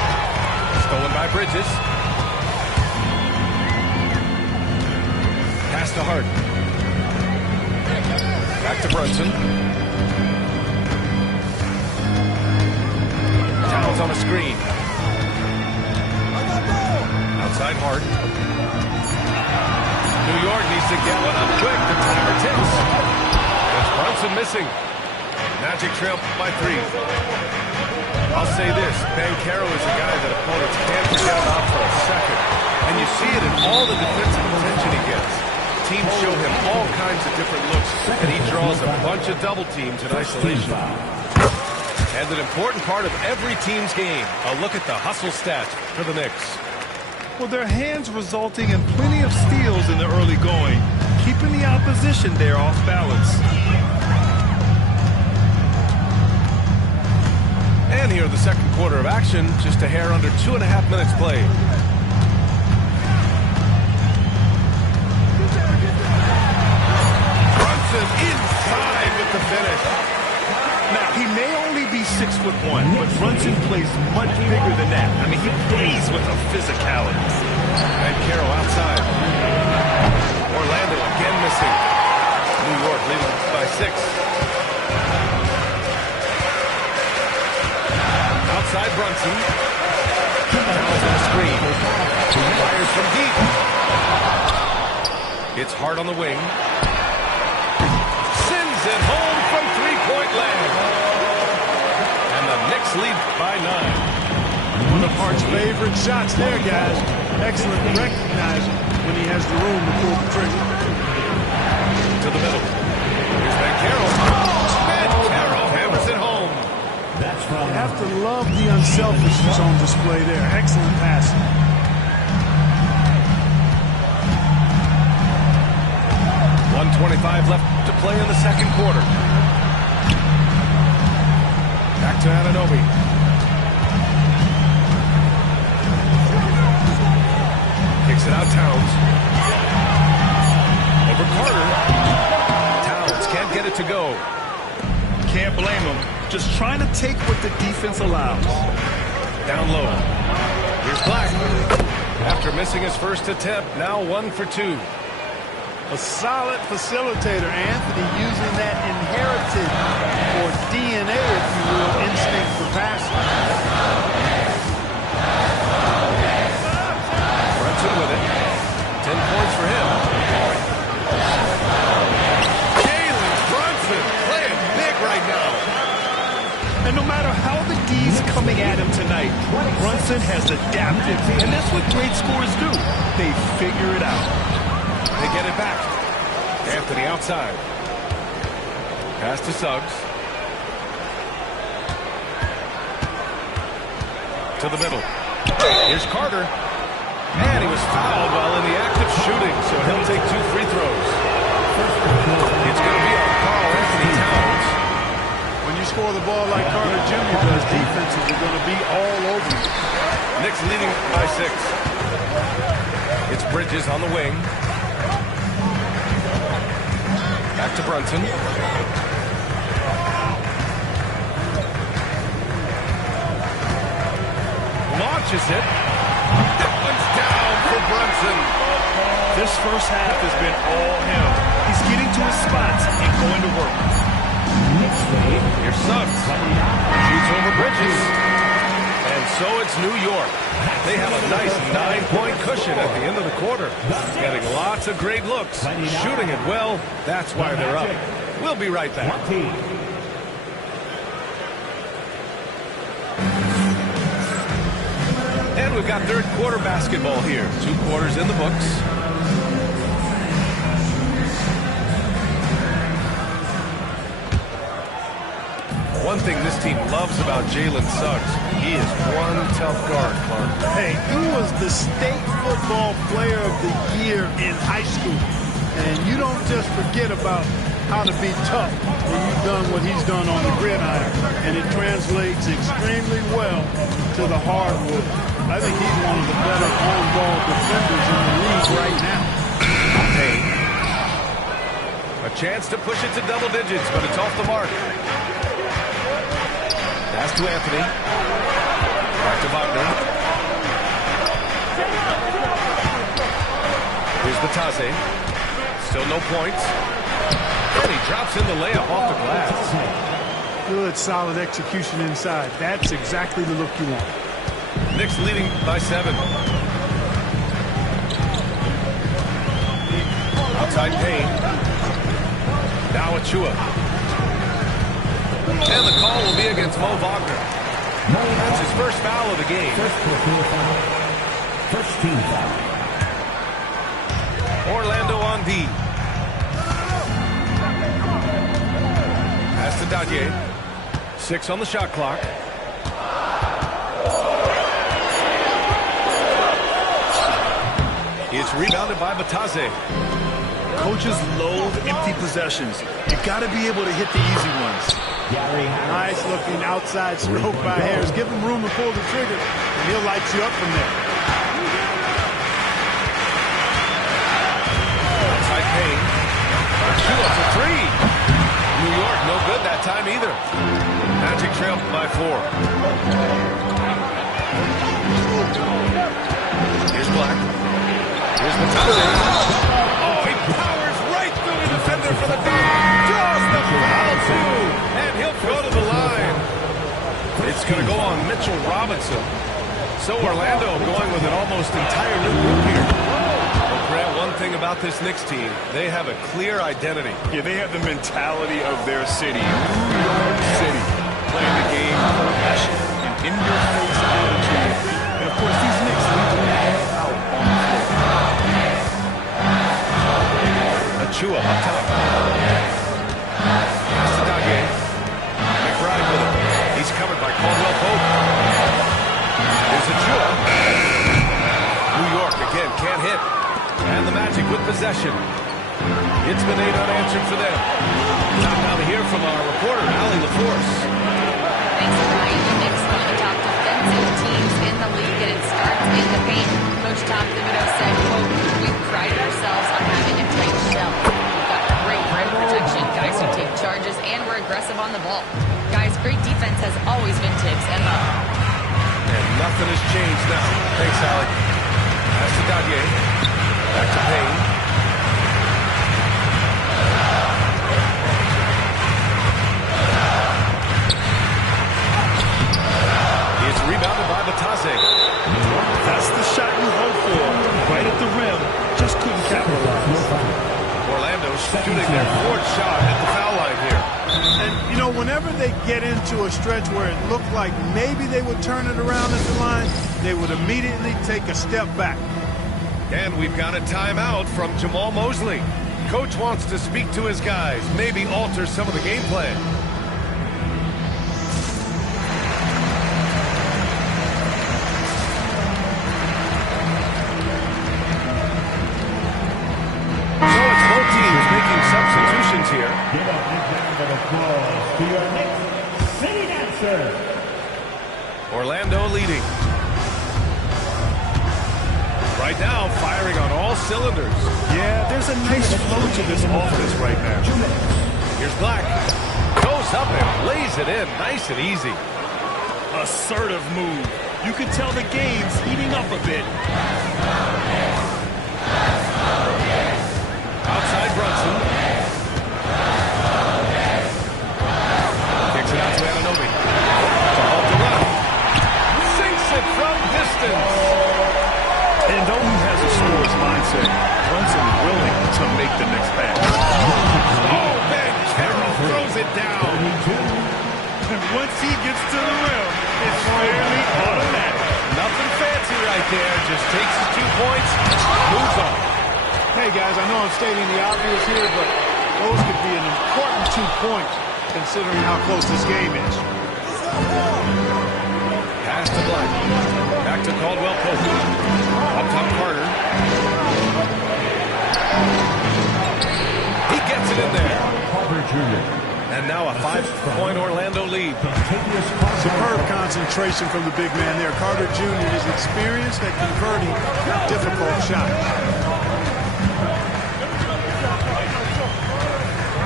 Stolen by Bridges. Pass to Harden. Back to Brunson. Towns on a screen. Outside Harden. New York needs to get one up quick. The timer ticks. It's Brunson missing. Magic trail by 3. I'll say this. Banchero is a guy that opponents can't forget about for a second. And you see it in all the defensive attention he gets. Teams show him all kinds of different looks, and he draws a bunch of double teams in isolation. And an important part of every team's game, a look at the hustle stats for the Knicks. Well, their hands resulting in plenty of steals in the early going, keeping the opposition there off balance. And here in the second quarter of action, just a hair under 2.5 minutes played. Brunson inside with the finish. Now, he may only be 6'1", but Brunson plays much bigger than that. I mean, he plays with a physicality. And Carroll outside. Orlando again missing. New York leading by 6. Outside Brunson. Towns on the screen. Fires from deep. It's hard on the wing. Sends it home from three-point land. And the Knicks lead by 9. One of Hart's favorite shots there, guys. Excellent recognizing when he has the room to pull the trigger. To the middle. Here's Van Carroll. Van Carroll hammers it home. You have to love the unselfishness on display there. Excellent passing. .125 left to play in the second quarter. Back to Anunoby. Kicks it out, Towns. Over Carter. Towns can't get it to go. Can't blame him. Just trying to take what the defense allows. Down low. Here's Black. After missing his first attempt, now 1 for 2. A solid facilitator, Anthony, using that inherited, or DNA, if you will, instinct for passing. Brunson with it. 10 points for him. Jalen Brunson playing big right now. And no matter how the D's coming at him tonight, Brunson has adapted. And that's what great scorers do. They figure it out. They get it back. Anthony outside. Pass to Suggs. To the middle. Here's Carter. And he was fouled while in the act of shooting, so he'll take 2 free throws. It's going to be on Karl Anthony Towns. When you score the ball like Carter Jr. does, defenses are going to be all over you. Knicks leading by 6. It's Bridges on the wing. Back to Brunson. Launches it. That one's down for Brunson. This first half has been all him. He's getting to his spots and going to work. Here's Suggs. Shoots over Bridges. And so it's New York. They have a nice 9-point cushion at the end of the quarter. Getting lots of great looks. Shooting it well. That's why they're up. We'll be right back. And we've got third quarter basketball here. 2 quarters in the books. One thing this team loves about Jalen Suggs, he is one tough guard, Clark. Hey, he was the state football player of the year in high school. And you don't just forget about how to be tough when you've done what he's done on the gridiron. And it translates extremely well to the hardwood. I think he's one of the better on-ball defenders in the league right now. Payne. A chance to push it to double digits, but it's off the mark. Pass to Anthony. Back to Wagner. Here's Batase. Still no points. And he drops in the layup off the glass. Good, solid execution inside. That's exactly the look you want. Knicks leading by 7. Outside Payne. Now Achua. And the call will be against Mo Wagner. That's his first foul of the game. First team foul. Orlando on D. Pass to Dadier. 6 on the shot clock. It's rebounded by Batase. Coaches loathe empty possessions. You got to be able to hit the easy ones. Nice looking outside stroke by Harris. Give him room to pull the trigger, and he'll light you up from there. Outside Payne. Achua for three. New York, no good that time either. Magic trailed by 4. Here's Black. Here's Matane. Oh, he powers right through the defender for the dunk. Draws the foul, too. And he'll go to the line. It's going to go on Mitchell Robinson. So Orlando going with an almost entire new group here. Well, Grant, one thing about this Knicks team, they have a clear identity. Yeah, they have the mentality of their city. New York City. Playing the game with passion and in-your-face attitude. And, of course, these Knicks leave them out on the floor. Achua up top. Pass to Dage. McBride with it. He's covered by Caldwell Pope. Here's Achua. New York again can't hit. And the Magic with possession. It's been 8 unanswered for them. Time now to hear from our reporter, Allie LaForce. Thanks, Brian. The Knicks, one of the top defensive teams in the league, and it starts in the paint. Coach Tom Thibodeau said, quote, "We pride ourselves on having a tight shell. We've got great rim protection, guys who take charges, and we're aggressive on the ball. Guys, great defense has always been Tibbs' MO." And nothing has changed now. Thanks, Allie. Pass to Dage. Back to Payne. It's rebounded by Batase. That's the shot you hope for. Right at the rim. Just couldn't capitalize. Orlando shooting their 4th shot at the foul line here. And, you know, whenever they get into a stretch where it looked like maybe they would turn it around at the line, they would immediately take a step back. And we've got a timeout from Jamal Mosley. Coach wants to speak to his guys, maybe alter some of the game plan. So it's both teams making substitutions here. Give a big round of applause to your Knicks City Dancers. Orlando leading. Right now, firing on all cylinders. Yeah, there's a nice flow to this offense right now. Here's Black. Goes up and lays it in. Nice and easy. Assertive move. You can tell the game's heating up a bit. Outside Brunson. Kicks it out to Anunoby. To halt the run. Sinks it from distance. And though he has a scorer's mindset, Brunson willing to make the next pass. Oh, man, Carroll throws it down. And once he gets to the rim, it's fairly automatic. Nothing fancy right there. Just takes his 2 points, moves on. Hey, guys, I know I'm stating the obvious here, but those could be an important 2 points considering how close this game is. Pass to Black. Back to Caldwell Pope. Up top, Carter. He gets it in there. Carter Jr. And now a 5-point Orlando lead. Superb concentration from the big man there. Carter Jr. is experienced at converting difficult shots.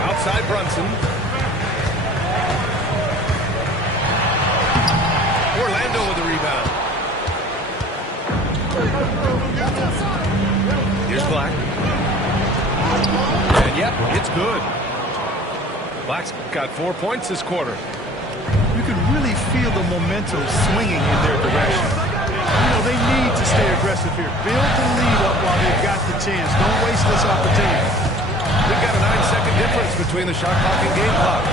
Outside Brunson. Orlando with the rebound. Here's Black. And yep, it's good. Black's got 4 points this quarter. You can really feel the momentum swinging in their direction. You know, they need to stay aggressive here. Build the lead up while they've got the chance. Don't waste this opportunity. We've got a 9-second difference between the shot clock and game clock.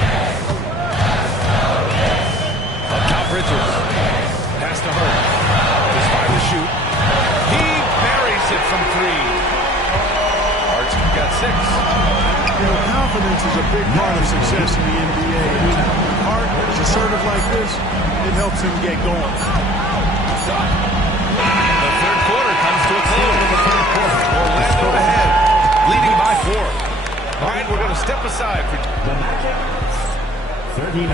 Up top, Bridges. Pass to Hurt. Just 5 to shoot. He buries it from 3. Hart's got 6. You know, confidence is a big part of success in the NBA. When Hart is assertive like this, it helps him get going. The third quarter comes to a close. Orlando ahead, leading by 4. All right, we're going to step aside for The Magic 39.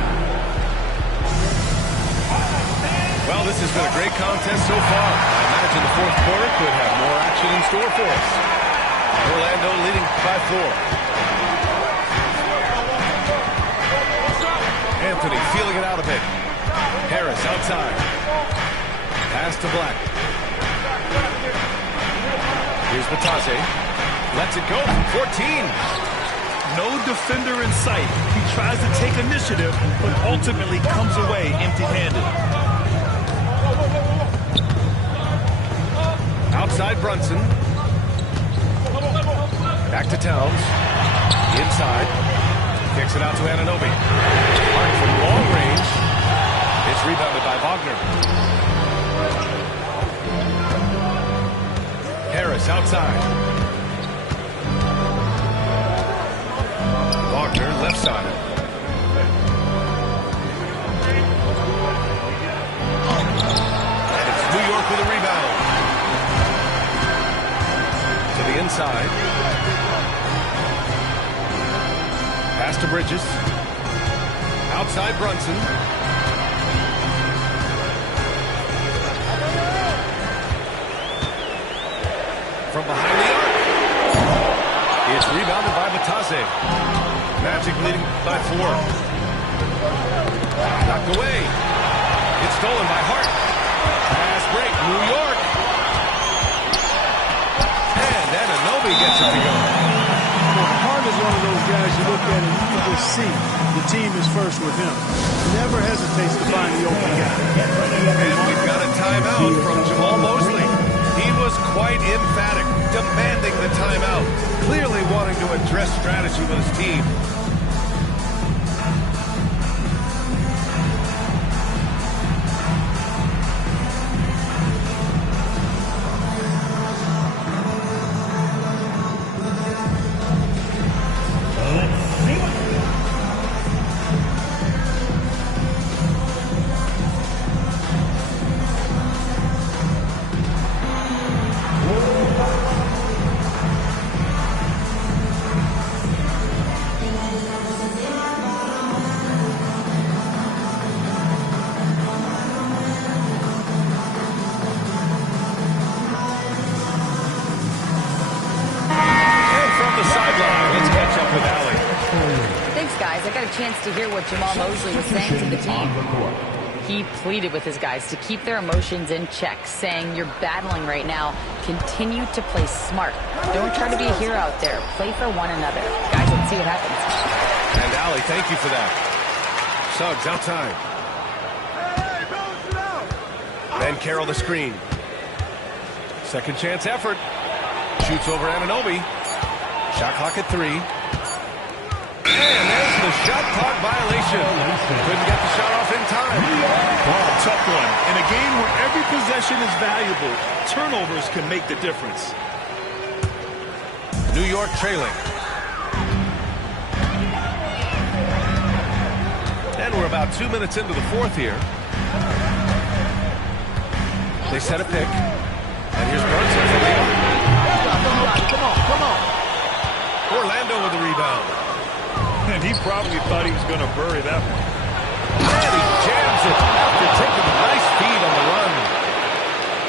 Well, this has been a great contest so far. I imagine the fourth quarter could have more action in store for us. Orlando leading by 4. Anthony feeling it out a bit. Harris outside. Pass to Black. Here's Batase. Lets it go from 14. No defender in sight. He tries to take initiative, but ultimately comes away empty-handed. Outside Brunson. Back to Towns. Inside. Kicks it out to Anunoby. Hart from long range. It's rebounded by Wagner. Harris outside. Wagner left side. And it's New York with a rebound. To the inside. Pass to Bridges. Outside Brunson. From behind the arc. It's rebounded by Batase. Magic leading by 4. Knocked away. It's stolen by Hart. Pass break, New York. And Anunoby gets it to go. Hart is one of those guys you look at and you can just see the team is first with him. Never hesitates to find the open guy. And we've got a timeout from Jamal Mosley. He was quite emphatic, demanding the timeout, clearly wanting to address strategy with his team. To hear what Jamal Mosley was saying to the team. He pleaded with his guys to keep their emotions in check, saying, you're battling right now. Continue to play smart. Don't try to be a hero out there. Play for one another. Guys, let's see what happens. And Allie, thank you for that. Suggs outside. Then Carroll the screen. Second chance effort. Shoots over Anunoby. Shot clock at 3. And there's the shot clock violation. Couldn't get the shot off in time. Oh, tough one. In a game where every possession is valuable, turnovers can make the difference. New York trailing. And we're about 2 minutes into the fourth here. They set a pick. And here's Brunson for the Come on. Orlando with the rebound. And he probably thought he was going to bury that one. And he jams it after taking a nice feed on the run.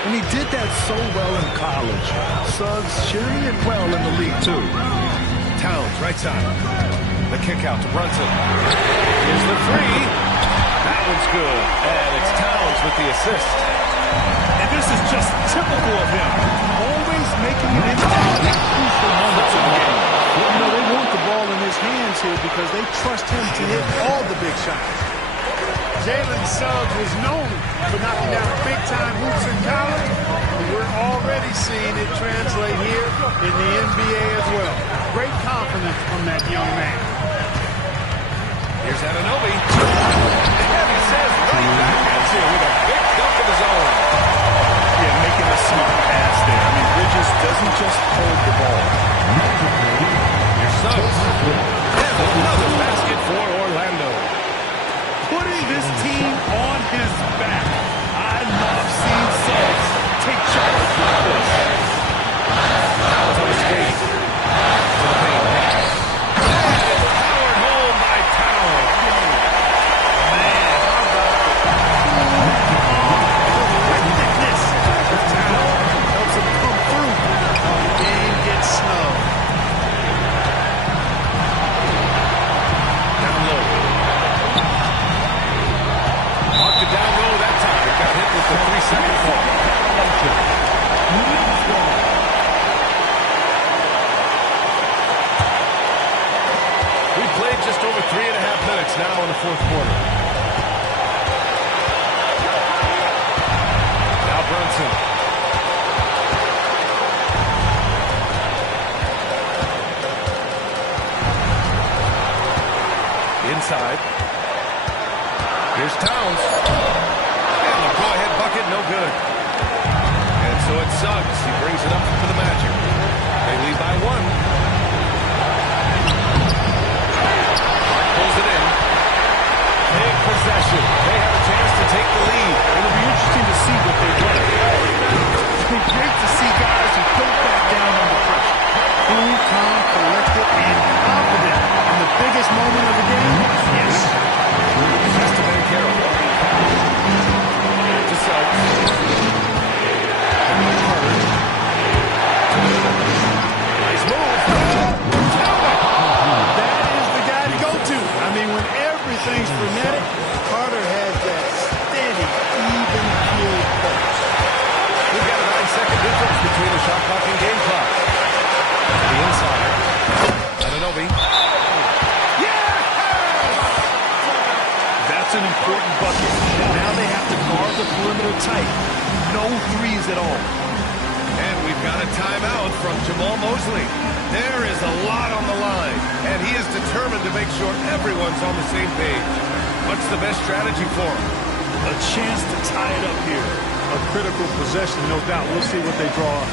And he did that so well in college. Suggs sharing it well in the league, too. Towns, right side. The kick out to Brunson. Here's the 3. That one's good. And it's Towns with the assist. And this is just typical of him. Always making it into the crucial moments of the game. Well, you know, they want the ball in his hands here because they trust him to hit all the big shots. Jalen Suggs was known for knocking down big-time hoops in college, and we're already seeing it translate here in the NBA as well. Great confidence from that young man. Here's Anunoby. And he says right back at you with a big dump of his own. Yeah, making a smart pass there. I mean, Bridges doesn't just hold the ball. Suggs. And another basket for Orlando. Putting this team on his back. I love seeing Suggs take charge like this. To the skate. To the paint. And it's powered home by Towns. minutes now in the fourth quarter. Now Brunson. Inside. Here's Towns. And the go-ahead bucket, no good. And so it's Suggs. He brings it up for the Magic. They lead by 1. Pulls it in. Big possession. They have a chance to take the lead. It'll be interesting to see what they run. It's been great to see guys who don't back down under pressure. Cool, calm, collected, and confident in the biggest moment of the game. Yes. Has to be careful. To Suggs. Nice move. That is the guy to go to. I mean, when everything's frenetic, Carter has that steady, even keel pulse. We've got a 9-second difference between the shot clock and game clock. The inside. Anunoby. That's an important bucket. Now they have to guard the perimeter tight. No threes at all. And we've got a timeout from Jamal Mosley. There is a lot on the line, and he is determined to make sure everyone's on the same page. What's the best strategy for him? A chance to tie it up here. A critical possession, no doubt. We'll see what they draw up.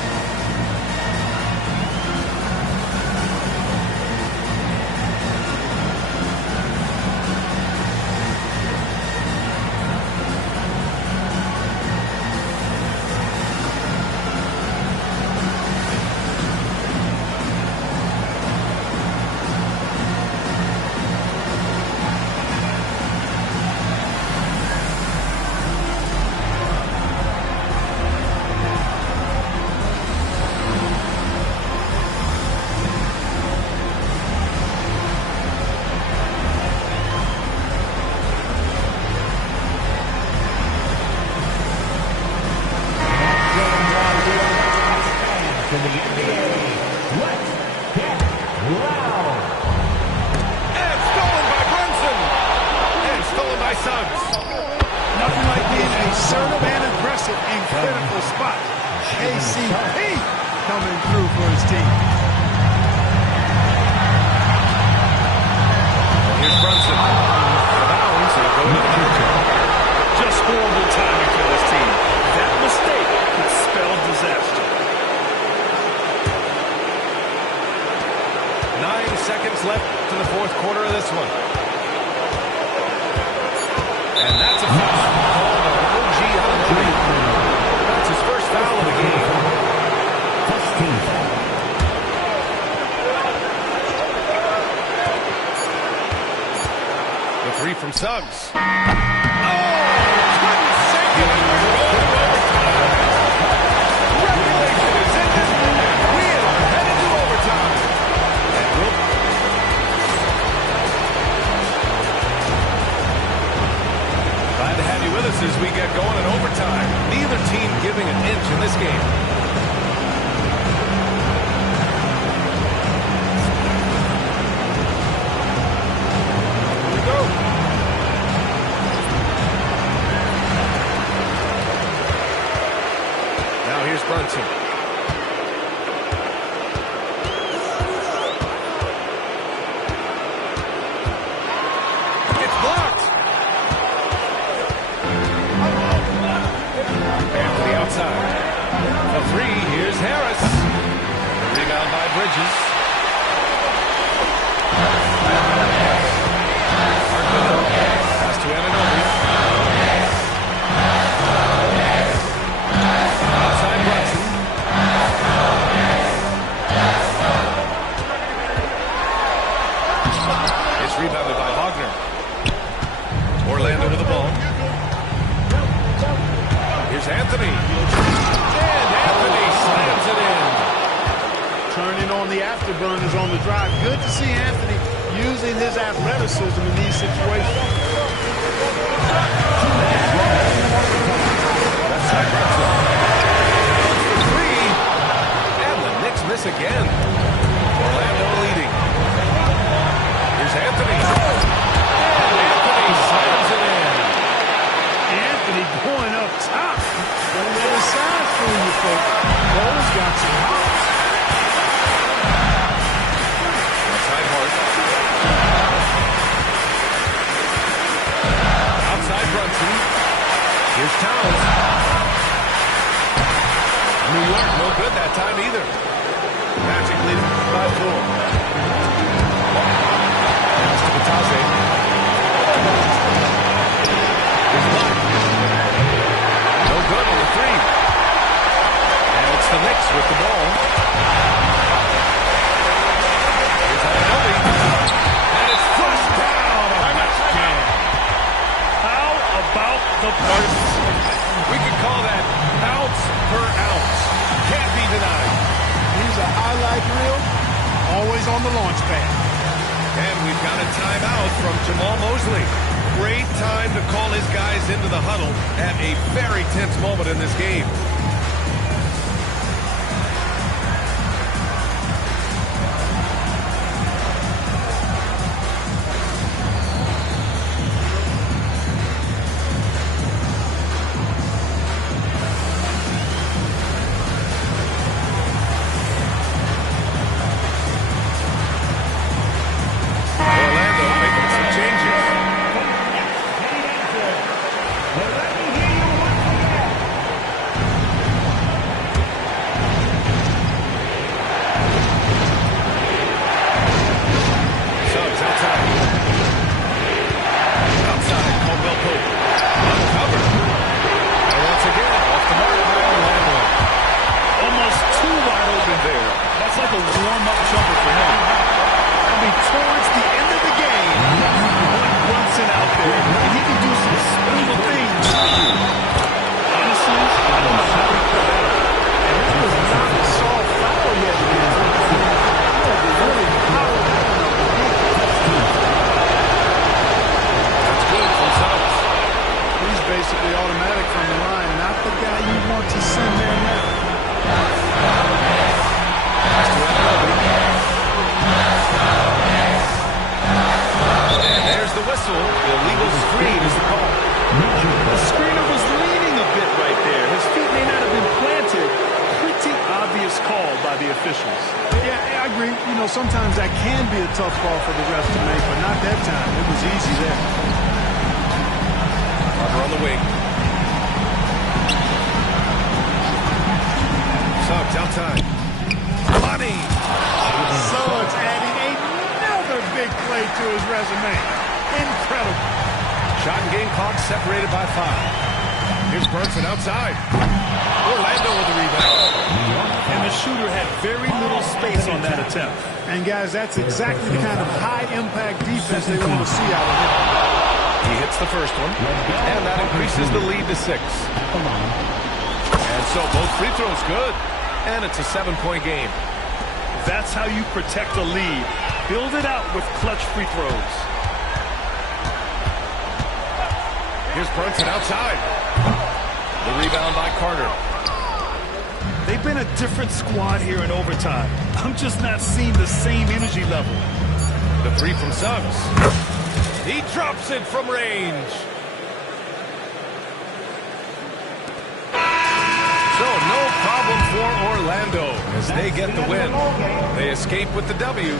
Suggs. Oh! Couldn't sink it. Regulation is ended. We are headed to overtime. Glad to have you with us as we get going in overtime. Neither team giving an inch in this game. Here we go. Here's Brunson. It's blocked. Anthony outside. The three. Here's Harris. Rebound by Bridges. Pass to Anunoby. Rebounded by Wagner. Orlando with the ball. Here's Anthony. And Anthony slams it in. Turning on the afterburners on the drive. Good to see Anthony using his athleticism in these situations. Left side Brunson. Three. And the Knicks miss again. Orlando leading. Here's Anthony. New York, no good that time either. Magic leading by 4. Pass to Batase. No good on the 3. And it's the Knicks with the ball. Here's Anunoby. And it's flushed down. How about the burst? We could call that ounce per ounce. Can't be denied. He's a highlight reel, always on the launch pad. And we've got a timeout from Jamal Mosley. Great time to call his guys into the huddle at a very tense moment in this game. Sometimes that can be a tough call for the refs to make, but not that time. It was easy there. Carter on the wing. Suggs outside. Money. Suggs adding another big play to his resume. Incredible. Shot and game clock separated by 5. Here's Brunson outside. Orlando with the rebound. And the shooter had very little space on that attempt. And, guys, that's exactly the kind of high-impact defense they want to see out of him. He hits the first one, and that increases the lead to 6. And so both free throws good, and it's a 7-point game. That's how you protect a lead. Build it out with clutch free throws. Here's Brunson outside. The rebound by Carter. They've been a different squad here in overtime. I'm just not seeing the same energy level. The 3 from Suggs. He drops it from range. So no problem for Orlando as they get the win. They escape with the W.